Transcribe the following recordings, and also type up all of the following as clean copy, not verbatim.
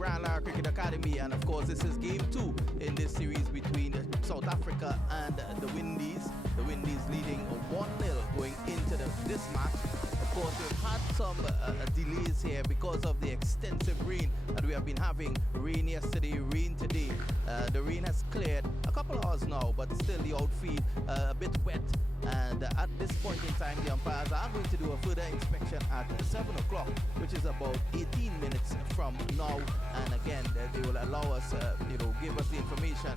Brian Lara Cricket Academy, and of course this is game 2 in this series between South Africa and the Windies. The Windies leading 1-0 going into this match. Of course, we've had some delays here because of the extensive rain that we have been having. Rain yesterday, rain today. The rain has cleared a couple of hours now, but still the outfield a bit wet. And at this point in time, the umpires are going to do a further inspection at 7 o'clock, which is about 18 minutes from now. And again, they will allow us, give us the information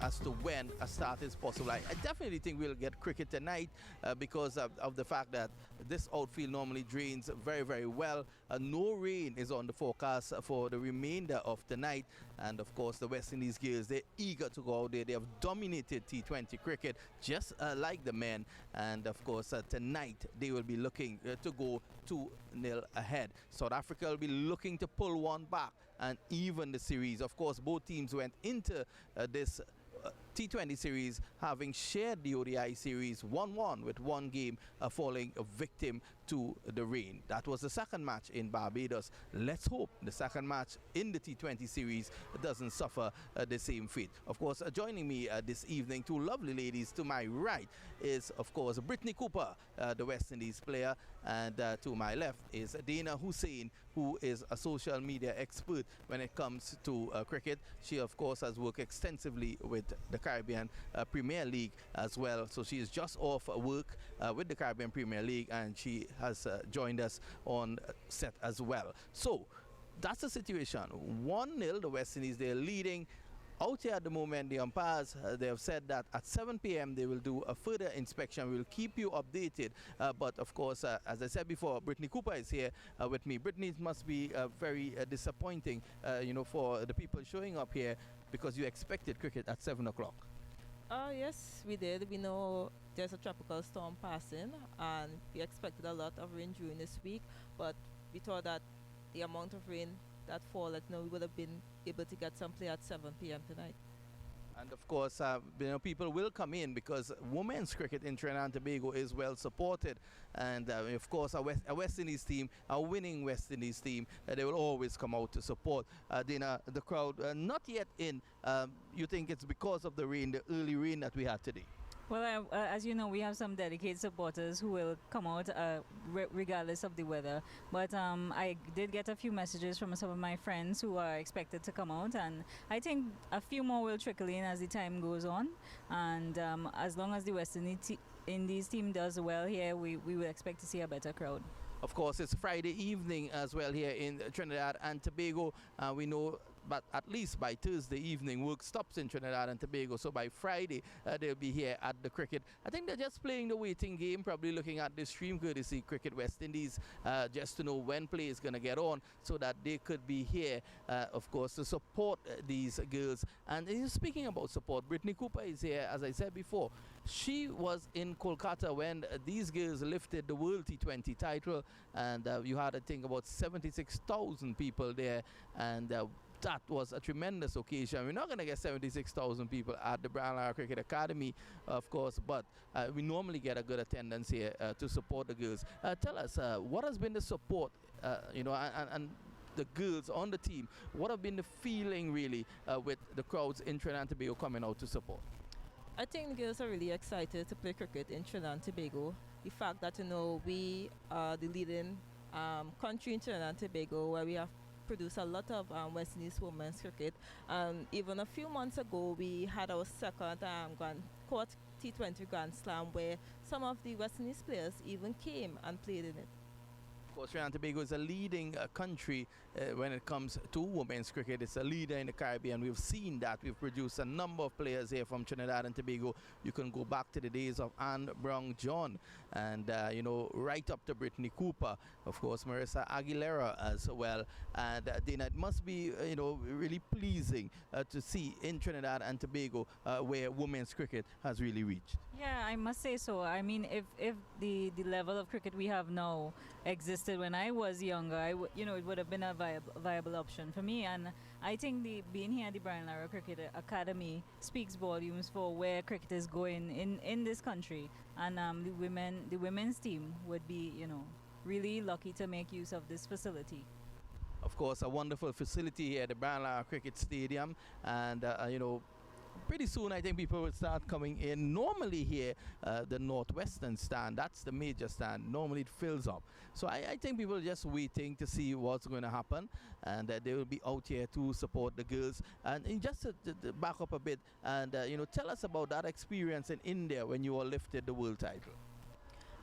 as to when a start is possible. I definitely think we'll get cricket tonight because of the fact that this outfield normally drains very, very well. No rain is on the forecast for the remainder of the night. And of course, the West Indies girls, they're eager to go out there. They have dominated T20 cricket just like the men. And of course, tonight they will be looking to go 2-0 ahead. South Africa will be looking to pull one back and even the series. Of course, both teams went into this T20 series having shared the ODI series 1-1 with one game falling a victim to the rain. That was the second match in Barbados. Let's hope the second match in the T20 series doesn't suffer the same fate. Of course, joining me this evening, two lovely ladies to my right is of course Brittany Cooper, the West Indies player, and to my left is Dana Hussein, who is a social media expert when it comes to cricket. She of course has worked extensively with the Caribbean Premier League as well. So she is just off work with the Caribbean Premier League, and she has joined us on set as well. So that's the situation. 1-0, the West Indies, they're leading. Out here at the moment, the umpires, they have said that at 7 p.m. they will do a further inspection. We'll keep you updated. But of course, as I said before, Brittany Cooper is here with me. Brittany, it must be very disappointing, for the people showing up here, because you expected cricket at 7 o'clock. Yes, we did. We know there's a tropical storm passing, and we expected a lot of rain during this week, but we thought that the amount of rain that fall, we would have been able to get some play at 7 p.m. tonight. And of course, people will come in because women's cricket in Trinidad and Tobago is well supported. And of course, a West Indies team, a winning West Indies team, they will always come out to support. Dina, the crowd not yet in. You think it's because of the rain, the early rain that we had today? Well, as you know, we have some dedicated supporters who will come out regardless of the weather. But I did get a few messages from some of my friends who are expected to come out, and I think a few more will trickle in as the time goes on. And as long as the West Indies team does well here, we will expect to see a better crowd. Of course, it's Friday evening as well here in Trinidad and Tobago. We know, but at least by Thursday evening, work stops in Trinidad and Tobago. So by Friday, they'll be here at the cricket. I think they're just playing the waiting game, probably looking at the stream courtesy Cricket West Indies, just to know when play is going to get on so that they could be here, of course, to support these girls. And speaking about support, Brittany Cooper is here, as I said before. She was in Kolkata when these girls lifted the World T20 title, and you had, I think, about 76,000 people there, and that was a tremendous occasion. We're not going to get 76,000 people at the Brian Lara Cricket Academy, of course, but we normally get a good attendance here to support the girls. Tell us, what has been the support, and the girls on the team? What have been the feeling, really, with the crowds in Trinidad and Tobago coming out to support? I think the girls are really excited to play cricket in Trinidad and Tobago. The fact that, we are the leading country in Trinidad and Tobago, where we have produced a lot of West Indies women's cricket. Even a few months ago, we had our second court T20 Grand Slam, where some of the West Indies players even came and played in it. Of course, Trinidad and Tobago is a leading country when it comes to women's cricket. It's a leader in the Caribbean. We've seen that. We've produced a number of players here from Trinidad and Tobago. You can go back to the days of Anne Brown-John and, right up to Brittany Cooper. Of course, Marissa Aguilera as well. And Dana, it must be, really pleasing to see in Trinidad and Tobago where women's cricket has really reached. Yeah, I must say so. I mean, if the level of cricket we have now existed when I was younger, it would have been a viable option for me. And I think being here at the Brian Lara Cricket Academy speaks volumes for where cricket is going in this country. And the women's team would be, really lucky to make use of this facility. Of course, a wonderful facility here at the Brian Lara Cricket Stadium, and pretty soon I think people will start coming in. Normally here, the northwestern stand, that's the major stand, normally it fills up. So I think people are just waiting to see what's going to happen, and they will be out here to support the girls. And just to back up a bit, and tell us about that experience in India when you all lifted the world title.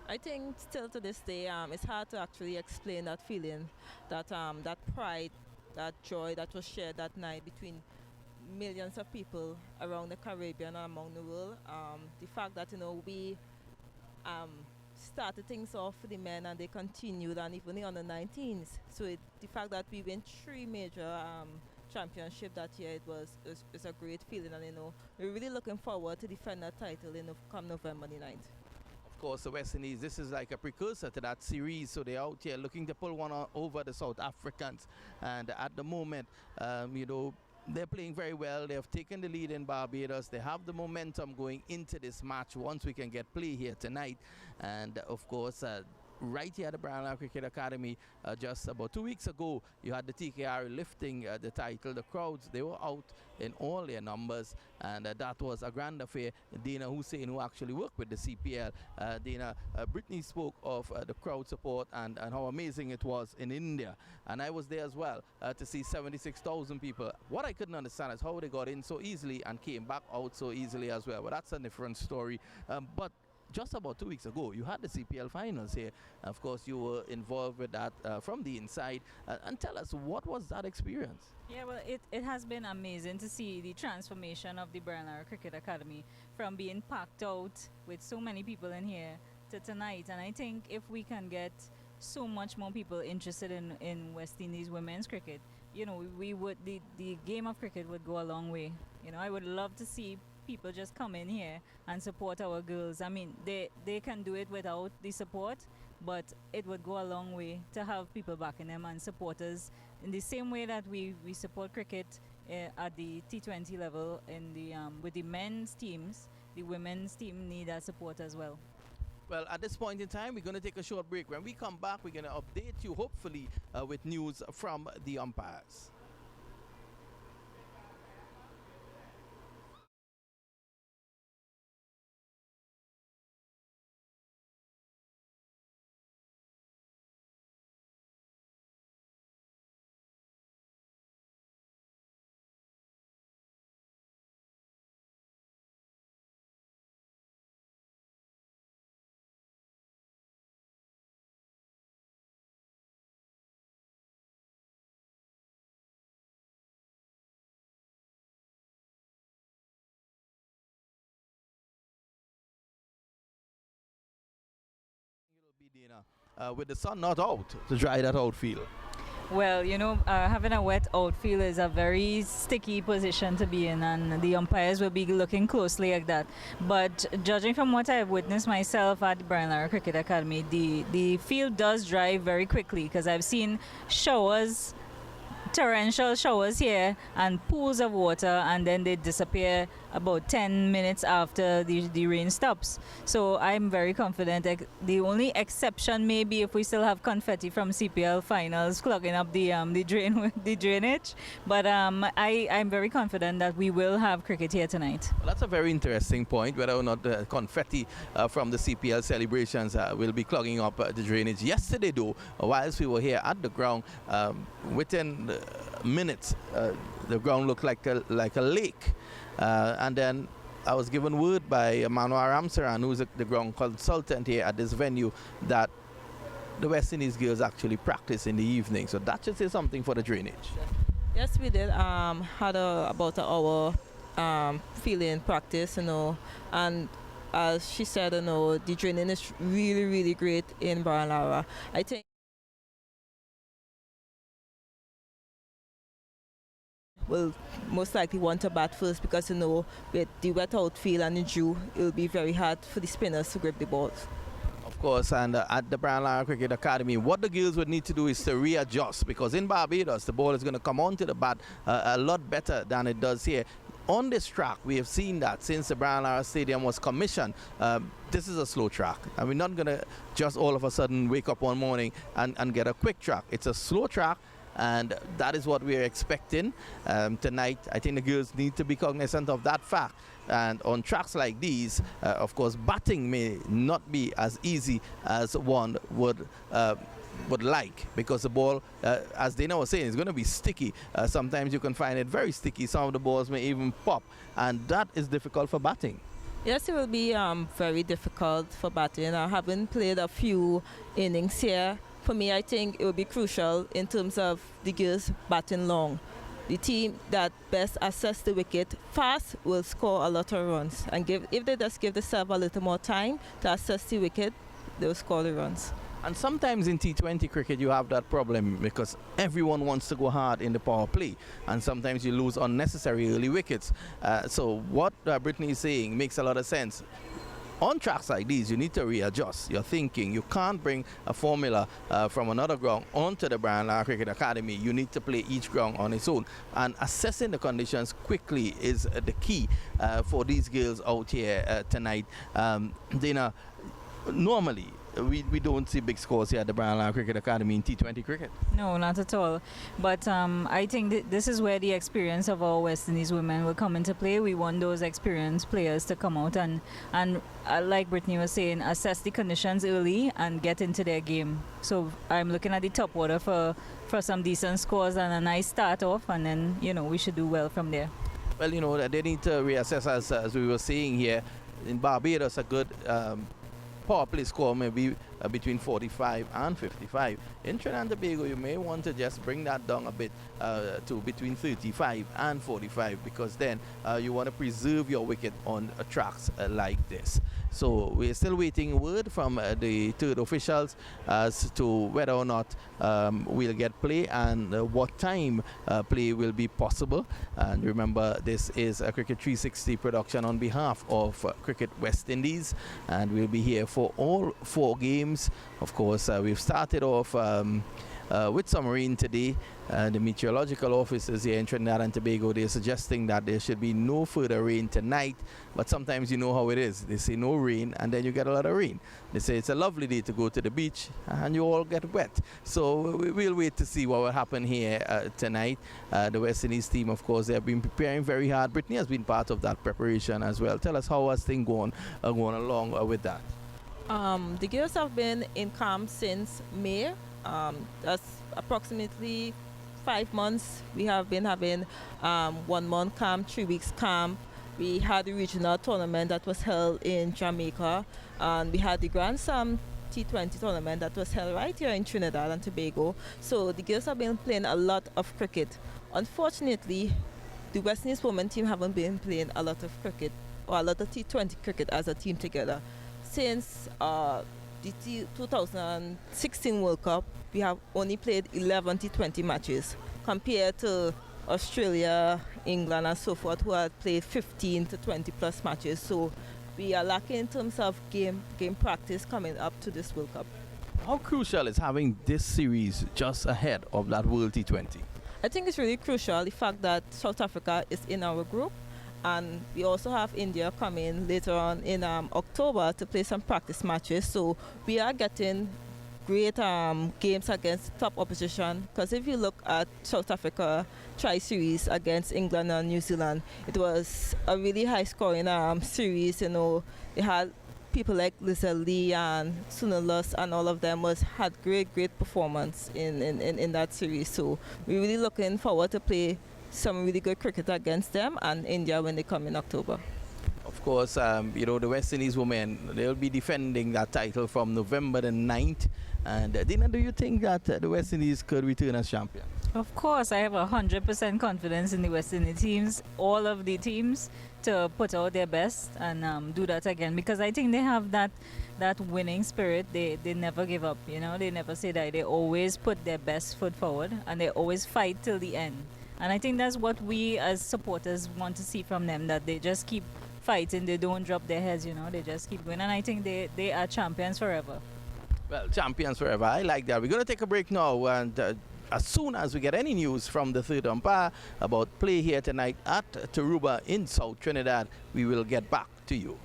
I think still to this day, it's hard to actually explain that feeling, that pride, that joy that was shared that night between millions of people around the Caribbean and among the world. The fact that we started things off for the men and they continued, and even the under 19s. So the fact that we win 3 major championship that year, it's a great feeling, and we're really looking forward to defend that title come November the 9th. Of course, the West Indies, this is like a precursor to that series, so they're out here looking to pull one over the South Africans, and at the moment, they're playing very well. They have taken the lead in Barbados. They have the momentum going into this match once we can get play here tonight. And of course, right here at the Brian Lara Cricket Academy, just about 2 weeks ago, you had the TKR lifting the title. The crowds, they were out in all their numbers, and that was a grand affair. Dana Hussein, who actually worked with the CPL, Brittany spoke of the crowd support and how amazing it was in India. And I was there as well to see 76,000 people. What I couldn't understand is how they got in so easily and came back out so easily as well. But that's a different story. But just about 2 weeks ago, you had the CPL finals here. Of course, you were involved with that from the inside. And tell us, what was that experience? Yeah, well, it has been amazing to see the transformation of the Brian Lara Cricket Academy from being packed out with so many people in here to tonight. And I think if we can get so much more people interested in West Indies women's cricket, the game of cricket would go a long way. I would love to see people just come in here and support our girls. I mean, they can do it without the support, but it would go a long way to have people backing them and supporters in the same way that we support cricket at the T20 level with the men's teams. The women's team need that support as well. Well, at this point in time, we're going to take a short break. When we come back, we're going to update you, hopefully, with news from the umpires. With the sun not out to dry that outfield. Well, having a wet outfield is a very sticky position to be in, and the umpires will be looking closely at that. But judging from what I've witnessed myself at the Brian Lara Cricket Academy, the field does dry very quickly, because I've seen torrential showers here and pools of water, and then they disappear about 10 minutes after the rain stops. So I'm very confident. The only exception may be if we still have confetti from CPL finals clogging up the drainage. But I'm very confident that we will have cricket here tonight. Well, that's a very interesting point, whether or not the confetti from the CPL celebrations will be clogging up the drainage. Yesterday, though, whilst we were here at the ground, within minutes, the ground looked like a lake. And then I was given word by Manu Ramsaran, who's the ground consultant here at this venue, that the West Indies girls actually practice in the evening. So that should say something for the drainage. Yes, we did. Had about an hour field-in practice, and as she said, the training is really, really great in Brian Lara. I think will most likely want to bat first, because with the wet outfield and the dew, it will be very hard for the spinners to grip the balls. Of course, and at the Brian Lara Cricket Academy, what the girls would need to do is to readjust, because in Barbados, the ball is going to come onto the bat a lot better than it does here. On this track, we have seen that since the Brian Lara Stadium was commissioned, this is a slow track. And we're not going to just all of a sudden wake up one morning and get a quick track. It's a slow track. and that is what we are expecting tonight. I think the girls need to be cognizant of that fact. And on tracks like these, of course, batting may not be as easy as one would like, because the ball, as Dana was saying, is going to be sticky. Sometimes you can find it very sticky. Some of the balls may even pop, and that is difficult for batting. Yes, it will be very difficult for batting. I haven't played a few innings here. For me, I think it will be crucial in terms of the girls batting long. The team that best assess the wicket fast will score a lot of runs. And if they just give themselves a little more time to assess the wicket, they will score the runs. And sometimes in T20 cricket you have that problem because everyone wants to go hard in the power play, and sometimes you lose unnecessary early wickets. So what Brittany is saying makes a lot of sense. On tracks like these, you need to readjust your thinking. You can't bring a formula from another ground onto the Brian Lara Cricket Academy. You need to play each ground on its own. And assessing the conditions quickly is the key for these girls out here tonight. Dana, normally, we don't see big scores here at the Brian Lara Cricket Academy in T20 cricket. No, not at all. But I think this is where the experience of our West Indies women will come into play. We want those experienced players to come out and like Brittany was saying, assess the conditions early and get into their game. So I'm looking at the top order for some decent scores and a nice start off, and then, we should do well from there. Well, they need to reassess, as we were saying here. In Barbados, a good power play score may be between 45 and 55. In Trinidad and Tobago, you may want to just bring that down a bit to between 35 and 45, because then you want to preserve your wicket on tracks like this. So we're still waiting word from the third officials as to whether or not we'll get play and what time play will be possible. And remember, this is a Cricket 360 production on behalf of Cricket West Indies, and we'll be here for all 4 games. Of course, we've started off with some rain today. The meteorological officers here in Trinidad and Tobago, they're suggesting that there should be no further rain tonight, but sometimes you know how it is. They say no rain and then you get a lot of rain. They say it's a lovely day to go to the beach and you all get wet. So we'll wait to see what will happen here tonight. The West Indies team, of course, they have been preparing very hard. Brittany has been part of that preparation as well. Tell us how has things going along with that. The girls have been in camp since May. That's approximately 5 months. We have been having 1 month camp, 3 weeks camp. We had the regional tournament that was held in Jamaica, and we had the Grand Slam T20 tournament that was held right here in Trinidad and Tobago. So the girls have been playing a lot of cricket. Unfortunately, the West Indies women team haven't been playing a lot of cricket, or a lot of T20 cricket as a team together. Since the 2016 World Cup, we have only played 11 T20 matches compared to Australia, England and so forth, who had played 15 to 20 plus matches. So we are lacking in terms of game practice coming up to this World Cup. How crucial is having this series just ahead of that World T20? I think it's really crucial, the fact that South Africa is in our group, and we also have India coming later on in October to play some practice matches. So we are getting great games against top opposition, because if you look at South Africa tri-series against England and New Zealand, it was a really high-scoring series. They had people like Lisa Lee and Sunilus and all of them had great performance in that series. So we're really looking forward to play some really good cricket against them and India when they come in October. Of course, the West Indies women, they'll be defending that title from November the 9th. And Dina, do you think that the West Indies could return as champion? Of course, I have 100% confidence in the West Indies teams, all of the teams, to put out their best and do that again, because I think they have that winning spirit. They never give up, they never say that. They always put their best foot forward and they always fight till the end. And I think that's what we as supporters want to see from them, that they just keep fighting, they don't drop their heads, they just keep going. And I think they are champions forever. Well, champions forever. I like that. We're going to take a break now, and as soon as we get any news from the third umpire about play here tonight at Taruba in South Trinidad, we will get back to you.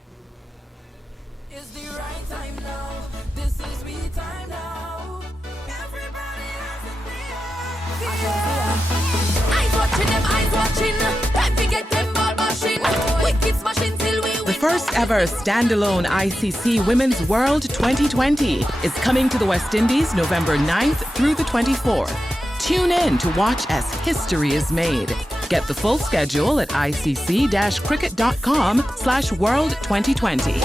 It's the right time now. This is we time now. Everybody has in the air. Eyes watching them, eyes watching. Time to get them ball bashing. Wicked smashing till we The first ever standalone ICC Women's World 2020 is coming to the West Indies November 9th through the 24th. Tune in to watch as history is made. Get the full schedule at icc-cricket.com/World 2020.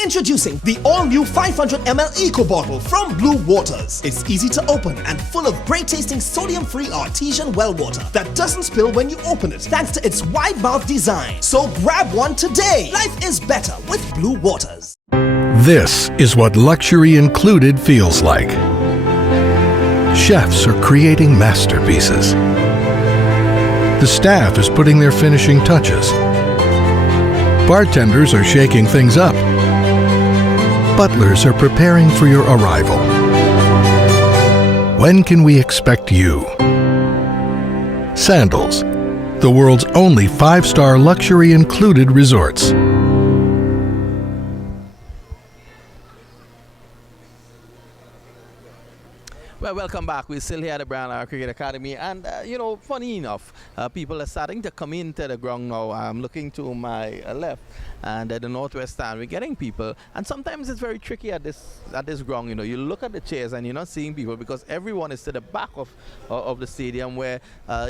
Introducing the all-new 500 ml Eco Bottle from Blue Waters. It's easy to open and full of great-tasting sodium-free artesian well water that doesn't spill when you open it thanks to its wide mouth design. So grab one today. Life is better with Blue Waters. This is what luxury included feels like. Chefs are creating masterpieces. The staff is putting their finishing touches. Bartenders are shaking things up. Butlers are preparing for your arrival. When can we expect you? Sandals, the world's only 5-star luxury included resorts. Well, welcome back. We're still here at the Brown Lara Cricket Academy, and funny enough, people are starting to come into the ground now. I'm looking to my left, and at the northwest stand, we're getting people, and sometimes it's very tricky at this ground. You look at the chairs, and you're not seeing people because everyone is to the back of the stadium where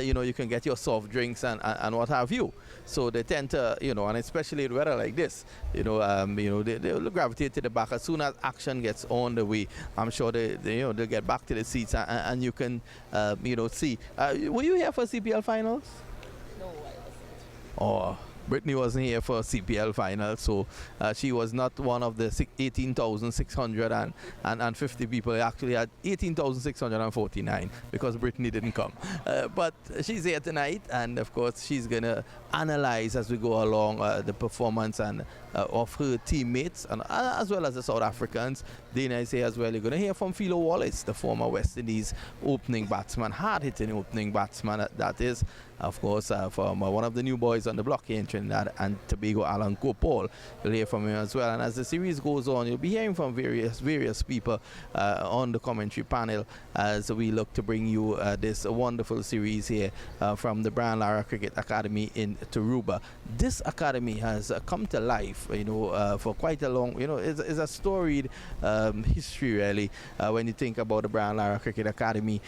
you can get your soft drinks and what have you. So they tend to and especially in weather like this, they'll gravitate to the back as soon as action gets on the way. I'm sure they'll get back to the seats and you can see. Were you here for CPL finals? No, I wasn't. Oh, Brittany wasn't here for CPL finals, so she was not one of the 18,650 people. They actually had 18,649 because Brittany didn't come. But she's here tonight, and of course she's gonna analyze as we go along the performance and of her teammates, and as well as the South Africans. Dana is here as well. You're going to hear from Philo Wallace, the former West Indies opening batsman, hard-hitting opening batsman. That is, of course, from one of the new boys on the block here in Trinidad and Tobago, Alan Gopal. You'll hear from him as well. And as the series goes on, you'll be hearing from various people on the commentary panel as we look to bring you this wonderful series here from the Brown Lara Cricket Academy in Tarouba. This academy has come to life, for quite a long, it's a storied history, really, when you think about the Brown Lara Cricket Academy,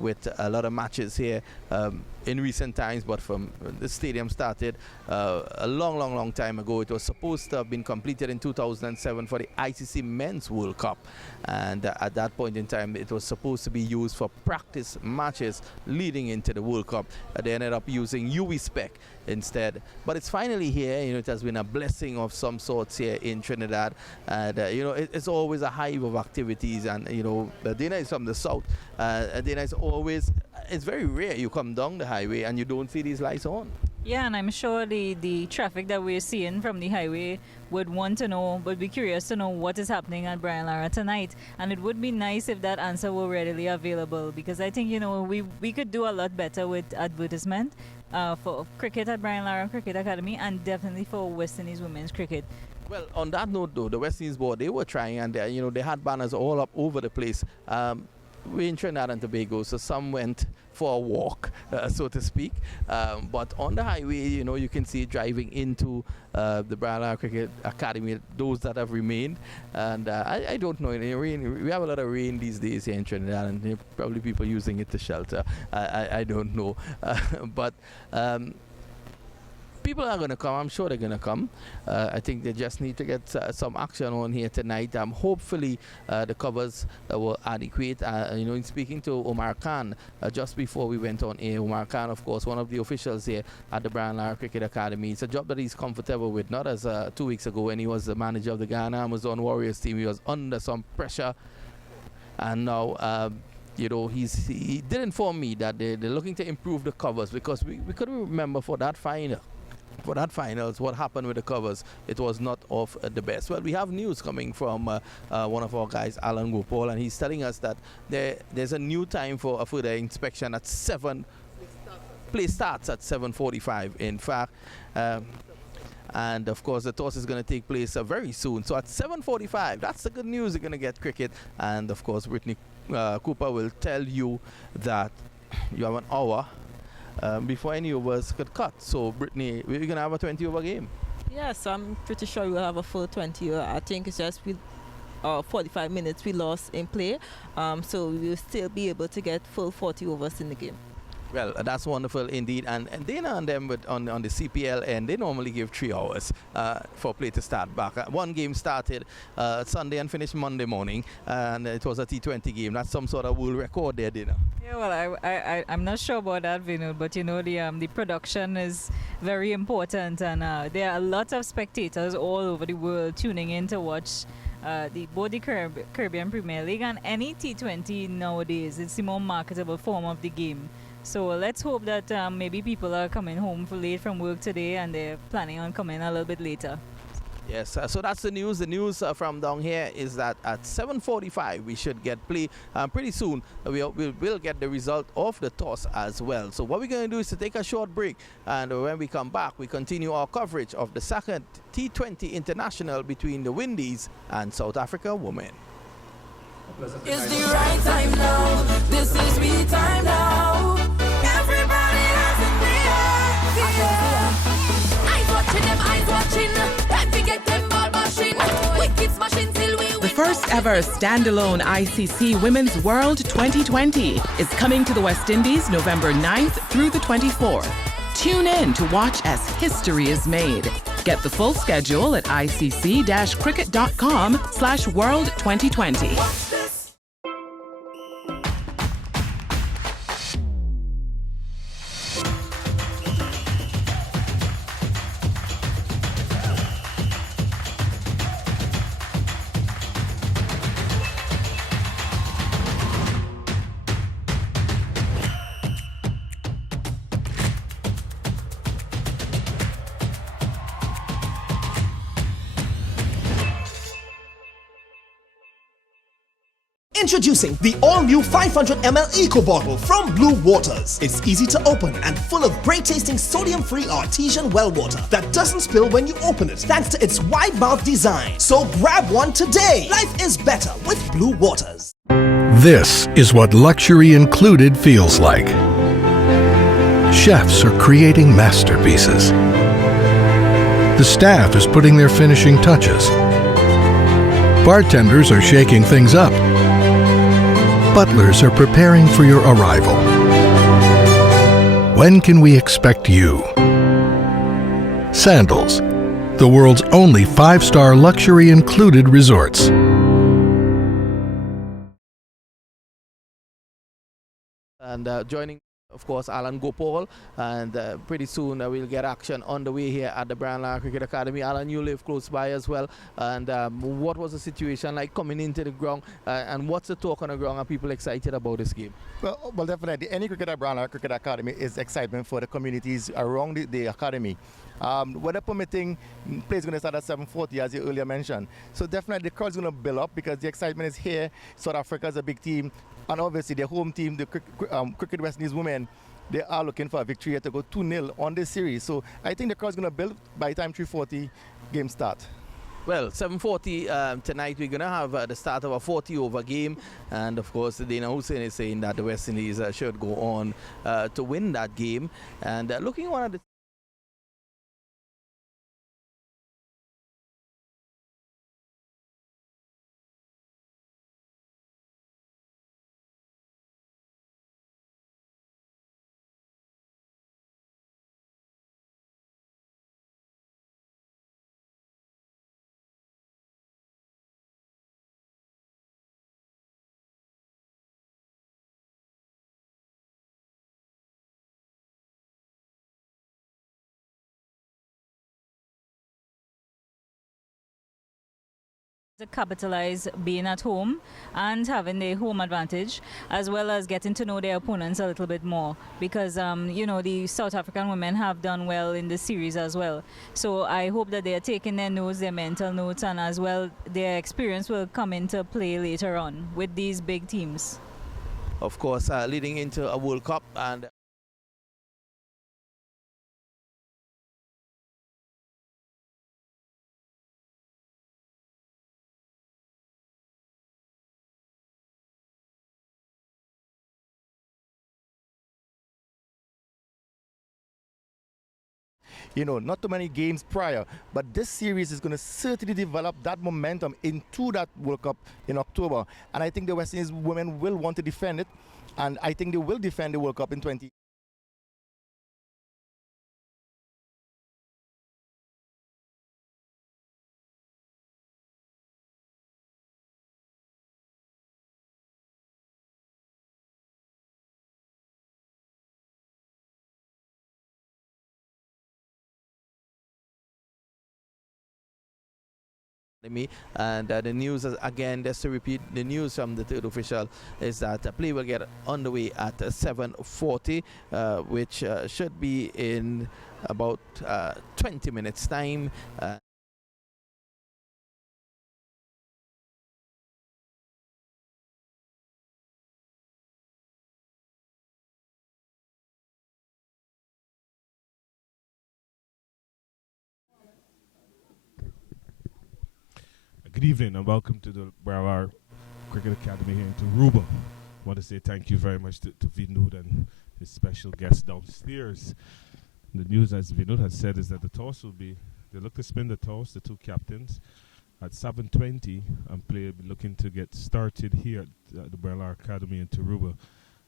with a lot of matches here in recent times. But from the stadium started a long time ago. It was supposed to have been completed in 2007 for the ICC Men's World Cup, and at that point in time it was supposed to be used for practice matches leading into the World Cup. They ended up using UV spec instead, but it's finally here. It has been a blessing of some sorts here in Trinidad, and it's always a hive of activities. And Dana is from the south, Dana is always, it's very rare you come down the highway and you don't see these lights on. Yeah, and I'm sure the traffic that we're seeing from the highway would be curious to know what is happening at Brian Lara tonight. And it would be nice if that answer were readily available, because I think, we could do a lot better with advertisement for cricket at Brian Lara Cricket Academy, and definitely for West Indies women's cricket. Well, on that note, though, the West Indies board, they were trying, and they had banners all up over the place. We're in Trinidad and Tobago, so some went for a walk, so to speak. But on the highway, you can see driving into the Brian Lara Cricket Academy, those that have remained. And I don't know, we have a lot of rain these days here in Trinidad, and probably people using it to shelter. I don't know. But people are going to come. I'm sure they're going to come. I think they just need to get some action on here tonight. Hopefully the covers were adequate. In speaking to Omar Khan just before we went on air, Omar Khan, of course, one of the officials here at the Brian Lara Cricket Academy. It's a job that he's comfortable with, not as 2 weeks ago when he was the manager of the Ghana Amazon Warriors team. He was under some pressure, and now he did inform me that they're looking to improve the covers, because we couldn't remember for that finals, what happened with the covers. It was not of the best. Well, we have news coming from one of our guys, Alan Gopal, and he's telling us that there's a new time for a further inspection at 7. Play starts at 7:45, in fact. And of course, the toss is going to take place very soon. So at 7:45, that's the good news. You're going to get cricket. And of course, Brittany Cooper will tell you that you have an hour before any overs could cut. So, Brittany, we're going to have a 20-over game. Yes, I'm pretty sure we'll have a full 20. I think it's just 45 minutes we lost in play. So we will still be able to get full 40 overs in the game. Well, that's wonderful indeed. And Dana and them on the CPL end, they normally give 3 hours for play to start back. One game started Sunday and finished Monday morning, and it was a T20 game. That's some sort of world record there, Dana. Yeah, well, I'm not sure about that, Vinod, but the production is very important, and there are a lot of spectators all over the world tuning in to watch both the Caribbean Premier League and any T20 nowadays. It's the more marketable form of the game. So let's hope that maybe people are coming home late from work today and they're planning on coming a little bit later. Yes, so that's the news. The news from down here is that at 7:45 we should get play. Pretty soon we'll get the result of the toss as well. So what we're going to do is to take a short break, and when we come back, we continue our coverage of the second T20 International between the Windies and South Africa women. It's the right time now. This is we time now. Everybody has in the air. Eyes watching them, eyes watching. Time to get them ball bashing. We keep smashing till we win. The first ever standalone ICC Women's World 2020 is coming to the West Indies November 9th through the 24th. Tune in to watch as history is made. Get the full schedule at icc-cricket.com/World 2020. Introducing the all-new 500ml Eco Bottle from Blue Waters. It's easy to open and full of great-tasting sodium-free artesian well water that doesn't spill when you open it thanks to its wide mouth design. So grab one today. Life is better with Blue Waters. This is what luxury included feels like. Chefs are creating masterpieces. The staff is putting their finishing touches. Bartenders are shaking things up. Butlers are preparing for your arrival. When can we expect you? Sandals, the world's only 5-star luxury included resorts. And joining, of course, Alan Gopal, and pretty soon we'll get action on the way here at the Brandland Cricket Academy. Alan, you live close by as well, and what was the situation like coming into the ground, and what's the talk on the ground? Are people excited about this game? Well, definitely. Any cricket at Brandland Cricket Academy is excitement for the communities around the academy. Weather permitting, play is going to start at 7:40, as you earlier mentioned. So definitely the crowd's going to build up because the excitement is here. South Africa is a big team. And obviously their home team, the Cricket West Indies women, they are looking for a victory here to go 2-0 on this series. So I think the crowd's going to build by the time 3:40 game start. Well, 7:40 tonight we're going to have the start of a 40-over game, and of course Dana Hussein is saying that the West Indies should go on to win that game. And looking on at the To capitalize being at home and having the home advantage, as well as getting to know their opponents a little bit more, because the South African women have done well in this series as well. So I hope that they are taking their notes, their mental notes, and as well their experience will come into play later on with these big teams. Of course, leading into a World Cup, and not too many games prior, but this series is going to certainly develop that momentum into that World Cup in October. And I think the West Indies women will want to defend it, and I think they will defend the World Cup in 20. me. And the news, again, just to repeat, the news from the third official is that play will get underway at 7:40, which should be in about 20 minutes time. Good evening and welcome to the Broward Cricket Academy here in Taruba. I want to say thank you very much to Vinod and his special guest downstairs. The news, as Vinod has said, is that the toss will be, they look to spin the toss, the two captains, at 7:20, and play will be looking to get started here at the Broward Academy in Taruba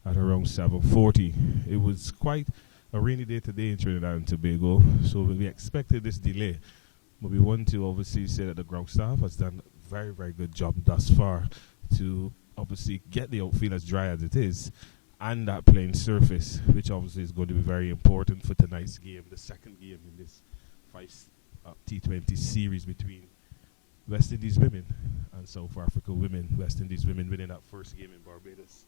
at around 7:40. It was quite a rainy day today in Trinidad and Tobago, so we expected this delay. But we want to obviously say that the ground staff has done a very, very good job thus far to obviously get the outfield as dry as it is and that playing surface, which obviously is going to be very important for tonight's game, the second game in this T20 series between West Indies women and South Africa women. West Indies women winning that first game in Barbados.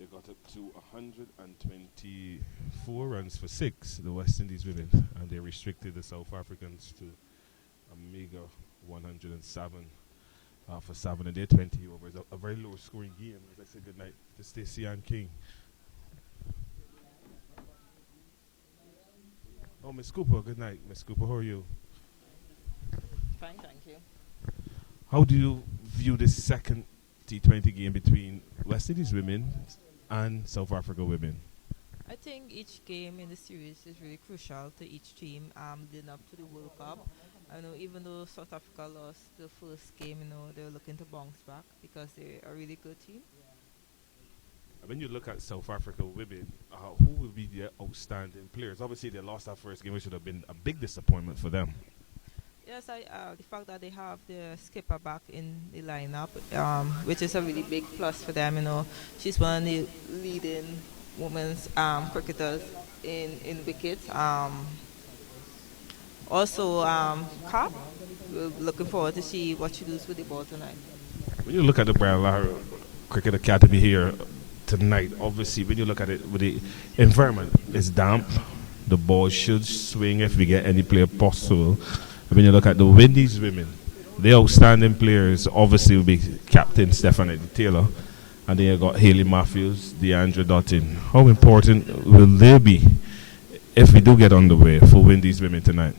They got up to 124 runs for 6, the West Indies women, and they restricted the South Africans to a meager 107 for 7, and they're 20 overs. A very low scoring game. As I said, good night to Stacey Ann King. Oh, Miss Cooper, good night. Miss Cooper, how are you? Fine, thank you. How do you view this second T20 game between West Indies women and South Africa women? I think each game in the series is really crucial to each team leading up to the World Cup. I know even though South Africa lost the first game, they're looking to bounce back because they're a really good team. When you look at South Africa women, who will be their outstanding players? Obviously, they lost that first game, which would have been a big disappointment for them. Yes, the fact that they have the skipper back in the lineup, which is a really big plus for them. She's one of the leading women's cricketers in wickets. Also, Cap, we're looking forward to see what she does with the ball tonight. When you look at the Brown Cricket Academy here tonight, obviously, when you look at it, with the environment, it's damp. The ball should swing if we get any player possible. When you look at the Windies women, the outstanding players obviously will be Captain Stephanie Taylor, and then you got Hayley Matthews, DeAndre Dutton. How important will they be if we do get on the way for Windies women tonight?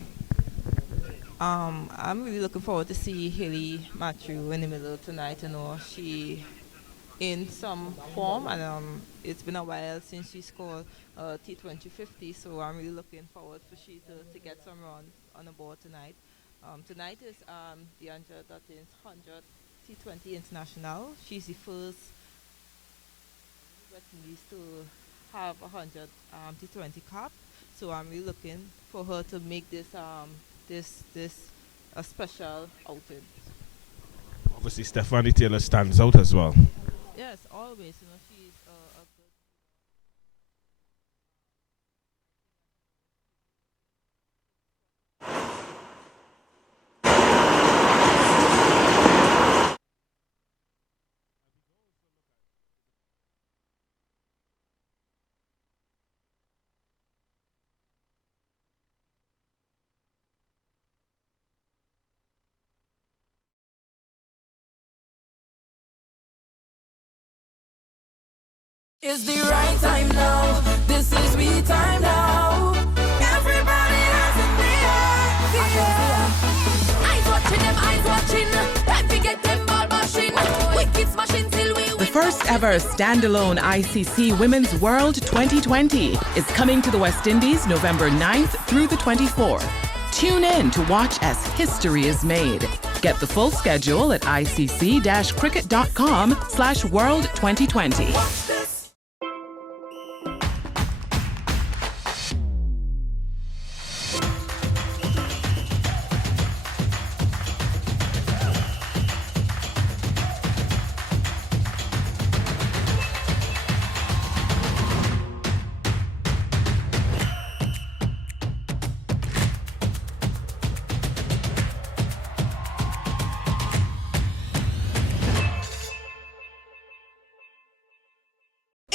I'm really looking forward to see Hayley Matthews in the middle tonight. She in some form, and it's been a while since she scored T20 50, so I'm really looking forward for she to get some runs on the board tonight. Tonight is DeAndre Dutton's 100th T20 International. She's the first West Indies to have 100 T20 cap, so I'm really looking for her to make this a special outing. Obviously, Stephanie Taylor stands out as well. Yes, always. She's a good. It's the right time now. This is we time now. Everybody hands in the air. Eyes watching them, eyes watching. Time to get them ball machine. Wicked smashing till we The first ever standalone ICC Women's World 2020 is coming to the West Indies November 9th through the 24th. Tune in to watch as history is made. Get the full schedule at icc-cricket.com/World 2020.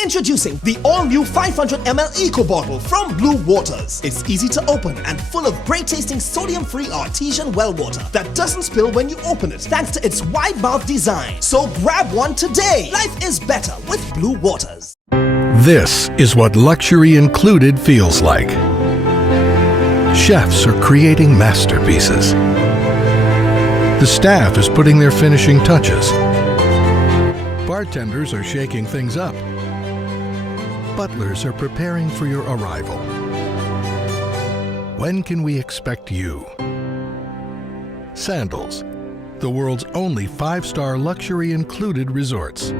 Introducing the all-new 500ml Eco Bottle from Blue Waters. It's easy to open and full of great-tasting sodium-free artesian well water that doesn't spill when you open it thanks to its wide mouth design. So grab one today. Life is better with Blue Waters. This is what luxury included feels like. Chefs are creating masterpieces. The staff is putting their finishing touches. Bartenders are shaking things up. Butlers are preparing for your arrival. When can we expect you? Sandals, the world's only 5-star luxury included resorts.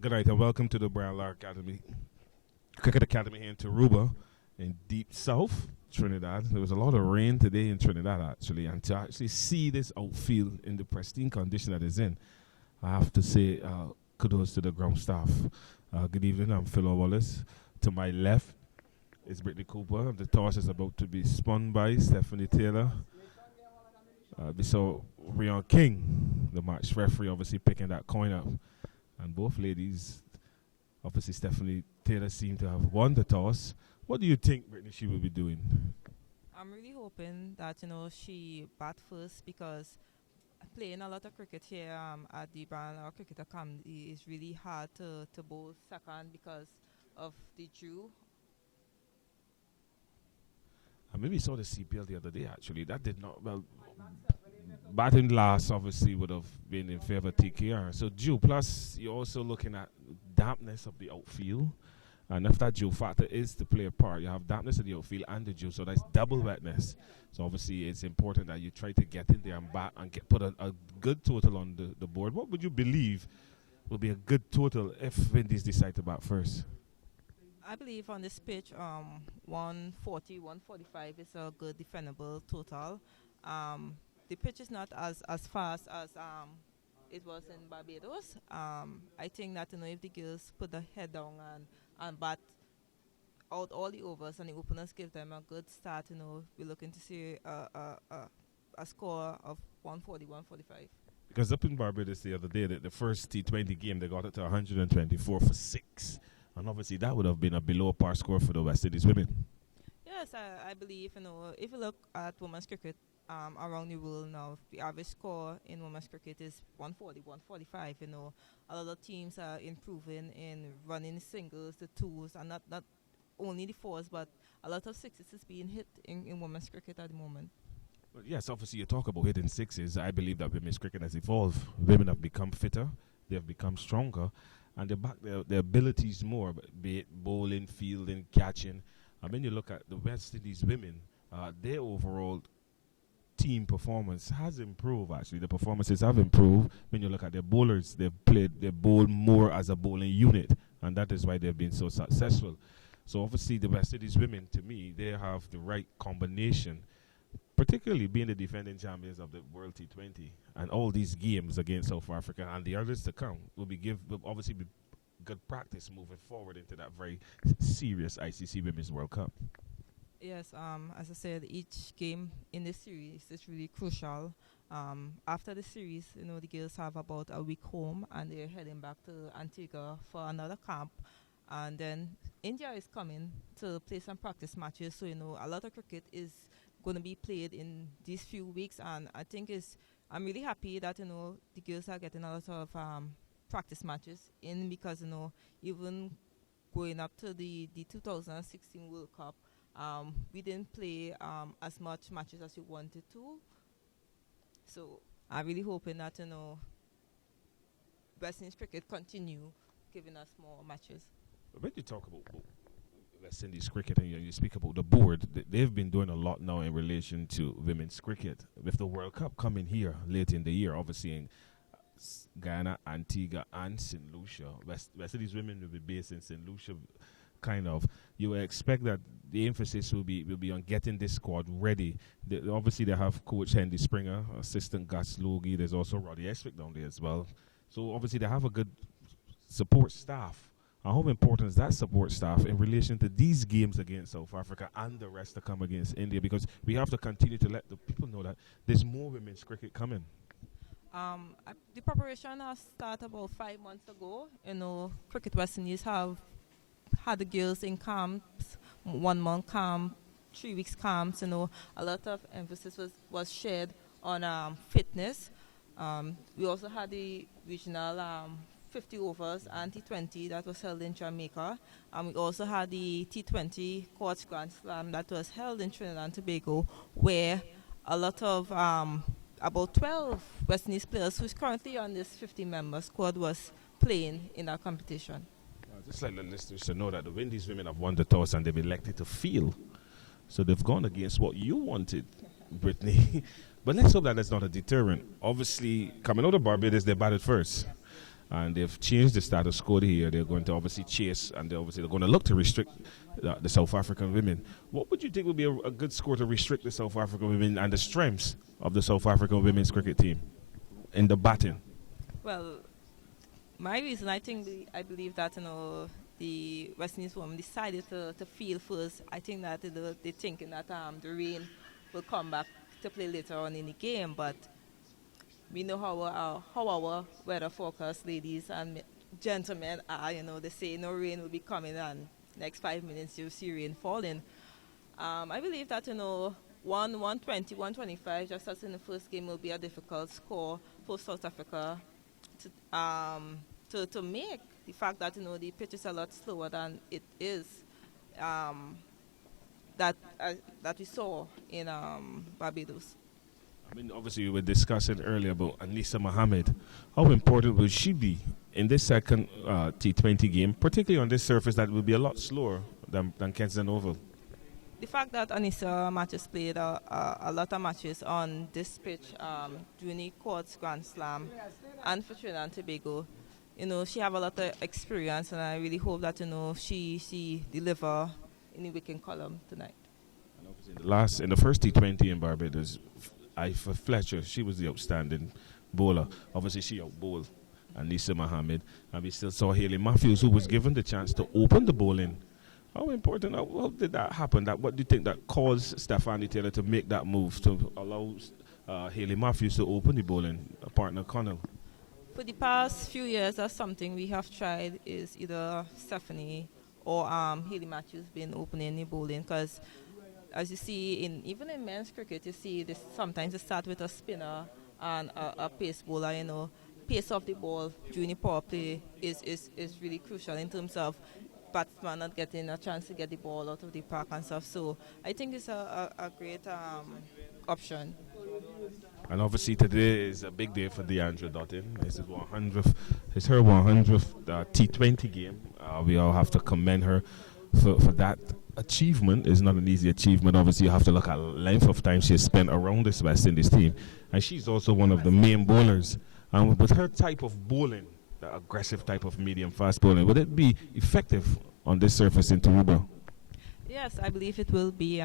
Good night and welcome to the Brown Lar Academy, Cricket Academy here in Taruba in deep south Trinidad. There was a lot of rain today in Trinidad actually, and to actually see this outfield in the pristine condition that it's in, I have to say kudos to the ground staff. Good evening, I'm Phil Wallace. To my left is Brittany Cooper. The toss is about to be spun by Stephanie Taylor. So Rion King, the match referee, obviously picking that coin up. And both ladies, obviously Stephanie Taylor, seem to have won the toss. What do you think, Brittany, she will be doing? I'm really hoping that, she bat first, because playing a lot of cricket here at the Brown or Cricket Academy is really hard to bowl second because of the dew. I maybe saw the CPL the other day, actually. That did not, well, batting last obviously would have been in favor of TKR. So dew, plus you're also looking at dampness of the outfield. And if that dew factor is to play a part, you have dampness of the outfield and the dew, so that's double wetness. So obviously it's important that you try to get in there and bat and put a good total on the board. What would you believe will be a good total if Windies decide to bat first? I believe on this pitch, 140, 145 is a good defendable total. The pitch is not as fast as it was in Barbados. I think that if the girls put the head down and bat out all the overs and the openers give them a good start, we're looking to see a score of 140, 145. Because up in Barbados the other day, the first T20 game, they got it to 124 for 6. And obviously that would have been a below par score for the West Indies women. Yes, I believe, if you look at women's cricket around the world now, the average score in women's cricket is 140, 145. A lot of teams are improving in running singles, the twos, and not only the fours, but a lot of sixes is being hit in women's cricket at the moment. But yes, obviously you talk about hitting sixes. I believe that women's cricket has evolved. Women have become fitter, they have become stronger, and they back their abilities more, be it bowling, fielding, catching. And when you look at the West Indies women, their overall team performance has improved. Actually, the performances have improved. When you look at their bowlers, they bowl more as a bowling unit, and that is why they've been so successful. So obviously, the West Indies women, to me, they have the right combination, particularly being the defending champions of the World T20, and all these games against South Africa and the others to come will obviously be good practice moving forward into that very serious ICC Women's World Cup. Yes, as I said, each game in this series is really crucial. After the series, the girls have about a week home, and they're heading back to Antigua for another camp. And then India is coming to play some practice matches, so a lot of cricket is going to be played in these few weeks, and I'm really happy that the girls are getting a lot of practice matches in, because even going up to the 2016 World Cup, we didn't play as much matches as we wanted to. So I'm really hoping that West Indies cricket continue giving us more matches. When you talk about West Indies cricket and you speak about the board, they've been doing a lot now in relation to women's cricket. With the World Cup coming here late in the year, obviously in Guyana, Antigua, and St. Lucia, West Indies women will be based in St. Lucia. Kind of, you would expect that the emphasis will be on getting this squad ready. Obviously, they have Coach Henry Springer, assistant Gus Logie. There's also Roddy Eswick down there as well. So obviously, they have a good support staff. How important is that support staff in relation to these games against South Africa and the rest to come against India? Because we have to continue to let the people know that there's more women's cricket coming. The preparation has started about 5 months ago. Cricket West Indies have had the girls in camps, 1 month camp, 3 weeks camps. A lot of emphasis was shared on fitness. We also had the regional 50 overs and T20 that was held in Jamaica. And we also had the T20 Courts Grand Slam that was held in Trinidad and Tobago, where a lot of about 12 West Indies players who's currently on this 50-member squad was playing in that competition. Just like the listeners to know that the Windies women have won the toss and they've elected to field. So they've gone against what you wanted, Brittany. But let's hope that that's not a deterrent. Obviously, coming out of Barbados, they batted first. And they've changed the status quo here. They're going to obviously chase, and they're going to look to restrict the South African women. What would you think would be a good score to restrict the South African women and the strengths of the South African women's cricket team in the batting? Well, my reason, I believe that the West Indies women decided to field first. I think that they're thinking that the rain will come back to play later on in the game, but we know how our weather forecast ladies and gentlemen are. They say no rain will be coming, and next 5 minutes you'll see rain falling. I believe that 120, 125, just as in the first game, will be a difficult score for South Africa to make. The fact that the pitch is a lot slower than it is that we saw in Barbados. I mean, obviously, we were discussing earlier about Anisa Mohammed. How important will she be in this second T20 game, particularly on this surface that will be a lot slower than Kensington Oval? The fact that Anisa matches played a lot of matches on this pitch during the Courts Grand Slam and for Trinidad and Tobago, she have a lot of experience, and I really hope that she deliver in the wicket column tonight. And obviously in the first T20 in Barbados, for Fletcher, she was the outstanding bowler. Obviously, she out-bowled Anisa Mohammed, and we still saw Hayley Matthews, who was given the chance to open the bowling. How important? How did that happen? What do you think that caused Stephanie Taylor to make that move to allow Hayley Matthews to open the bowling, partner Connell? For the past few years, that's something we have tried is either Stephanie or Haley Matthews been opening the bowling, because as you see even in men's cricket, you see this sometimes it start with a spinner and a pace bowler. Pace of the ball during the power play is really crucial in terms of batsman not getting a chance to get the ball out of the park and stuff. So I think it's a great option. And obviously today is a big day for Deandra Dutton. This is 100th. It's her 100th T20 game. We all have to commend her for that achievement. It's not an easy achievement. Obviously, you have to look at length of time she has spent around this West Indies team, and she's also one of the main bowlers. And with her type of bowling, the aggressive type of medium-fast bowling, would it be effective on this surface in Taruba? Yes, I believe it will be.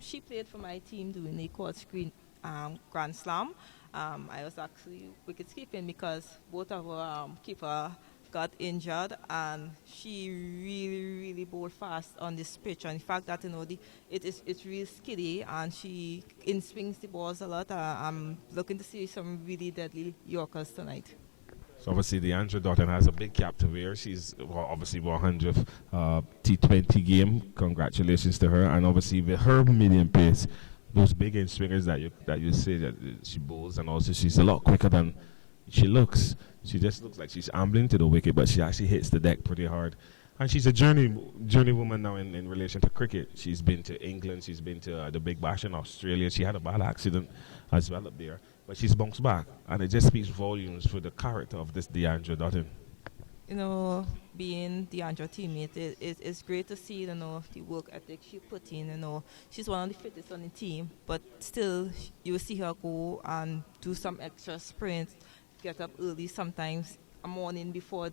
She played for my team doing the court screen Grand Slam. I was actually wicket keeping because both of our keeper got injured, and she really bowled fast on this pitch. And the fact that it's really skiddy, and she in swings the balls a lot. I'm looking to see some really deadly Yorkers tonight. So obviously Deandra Dutton has a big cap to wear. She's obviously 100th T20 game. Congratulations to her. And obviously with her medium pace, those big end swingers that you say that she bowls, and also she's a lot quicker than she looks. She just looks like she's ambling to the wicket, but she actually hits the deck pretty hard. And she's a journey woman now in relation to cricket. She's been to England, she's been to the Big Bash in Australia. She had a bad accident as well up there, but she's bounced back, and it just speaks volumes for the character of this Deandra Dutton. Being Deandra teammate, it's great to see, the work ethic she put in. She's one of the fittest on the team, but still, you will see her go and do some extra sprints, get up early sometimes a morning before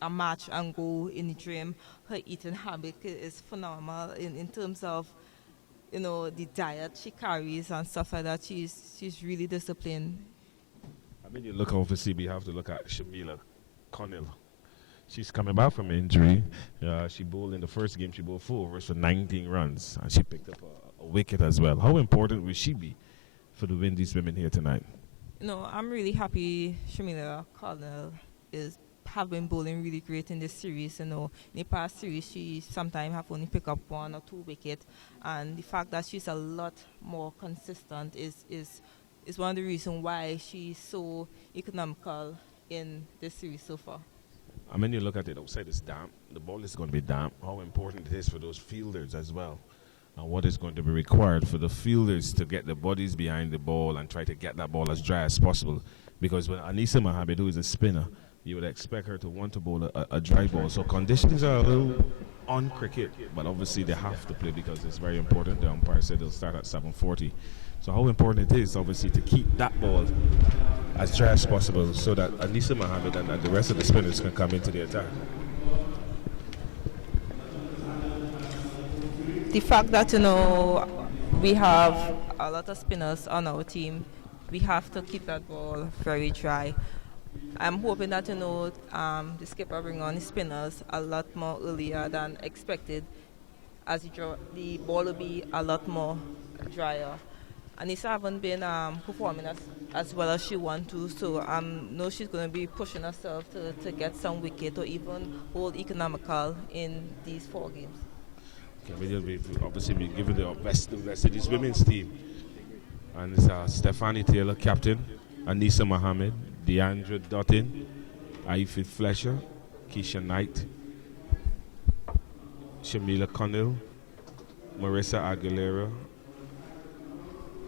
a match and go in the gym. Her eating habit is phenomenal in terms of, the diet she carries and stuff like that. She's really disciplined. I mean, obviously, we have to look at Shamila Connell. She's coming back from injury. She bowled in the first game. She bowled 4 overs for 19 runs, and she picked up a wicket as well. How important will she be for the Windies women here tonight? I'm really happy Shamila Connell have been bowling really great in this series. In the past series, she sometimes have only picked up 1 or 2 wickets, and the fact that she's a lot more consistent is one of the reasons why she's so economical in this series so far. I mean, you look at it outside, it's damp. The ball is going to be damp. How important it is for those fielders as well. And what is going to be required for the fielders to get the bodies behind the ball and try to get that ball as dry as possible. Because when Anisa Mohammed, who is a spinner, you would expect her to want to bowl a dry ball. So conditions are a little on cricket, but obviously they have to play because it's very important. The umpire said they'll start at 7:40. So how important it is, obviously, to keep that ball as dry as possible so that Anisa Mohammed and the rest of the spinners can come into the attack. The fact that, we have a lot of spinners on our team, we have to keep that ball very dry. I'm hoping that, the skipper bring on the spinners a lot more earlier than expected, as the ball will be a lot more drier. Anissa haven't been performing as well as she wants to, so I know she's going to be pushing herself to get some wicket or even hold economical in these 4 games. Okay, we'll obviously be giving the best of this women's team. And it's Stephanie Taylor, captain, Anisa Mohammed, Deandra Dutton, Aifid Fletcher, Keisha Knight, Shamila Connell, Marissa Aguilera,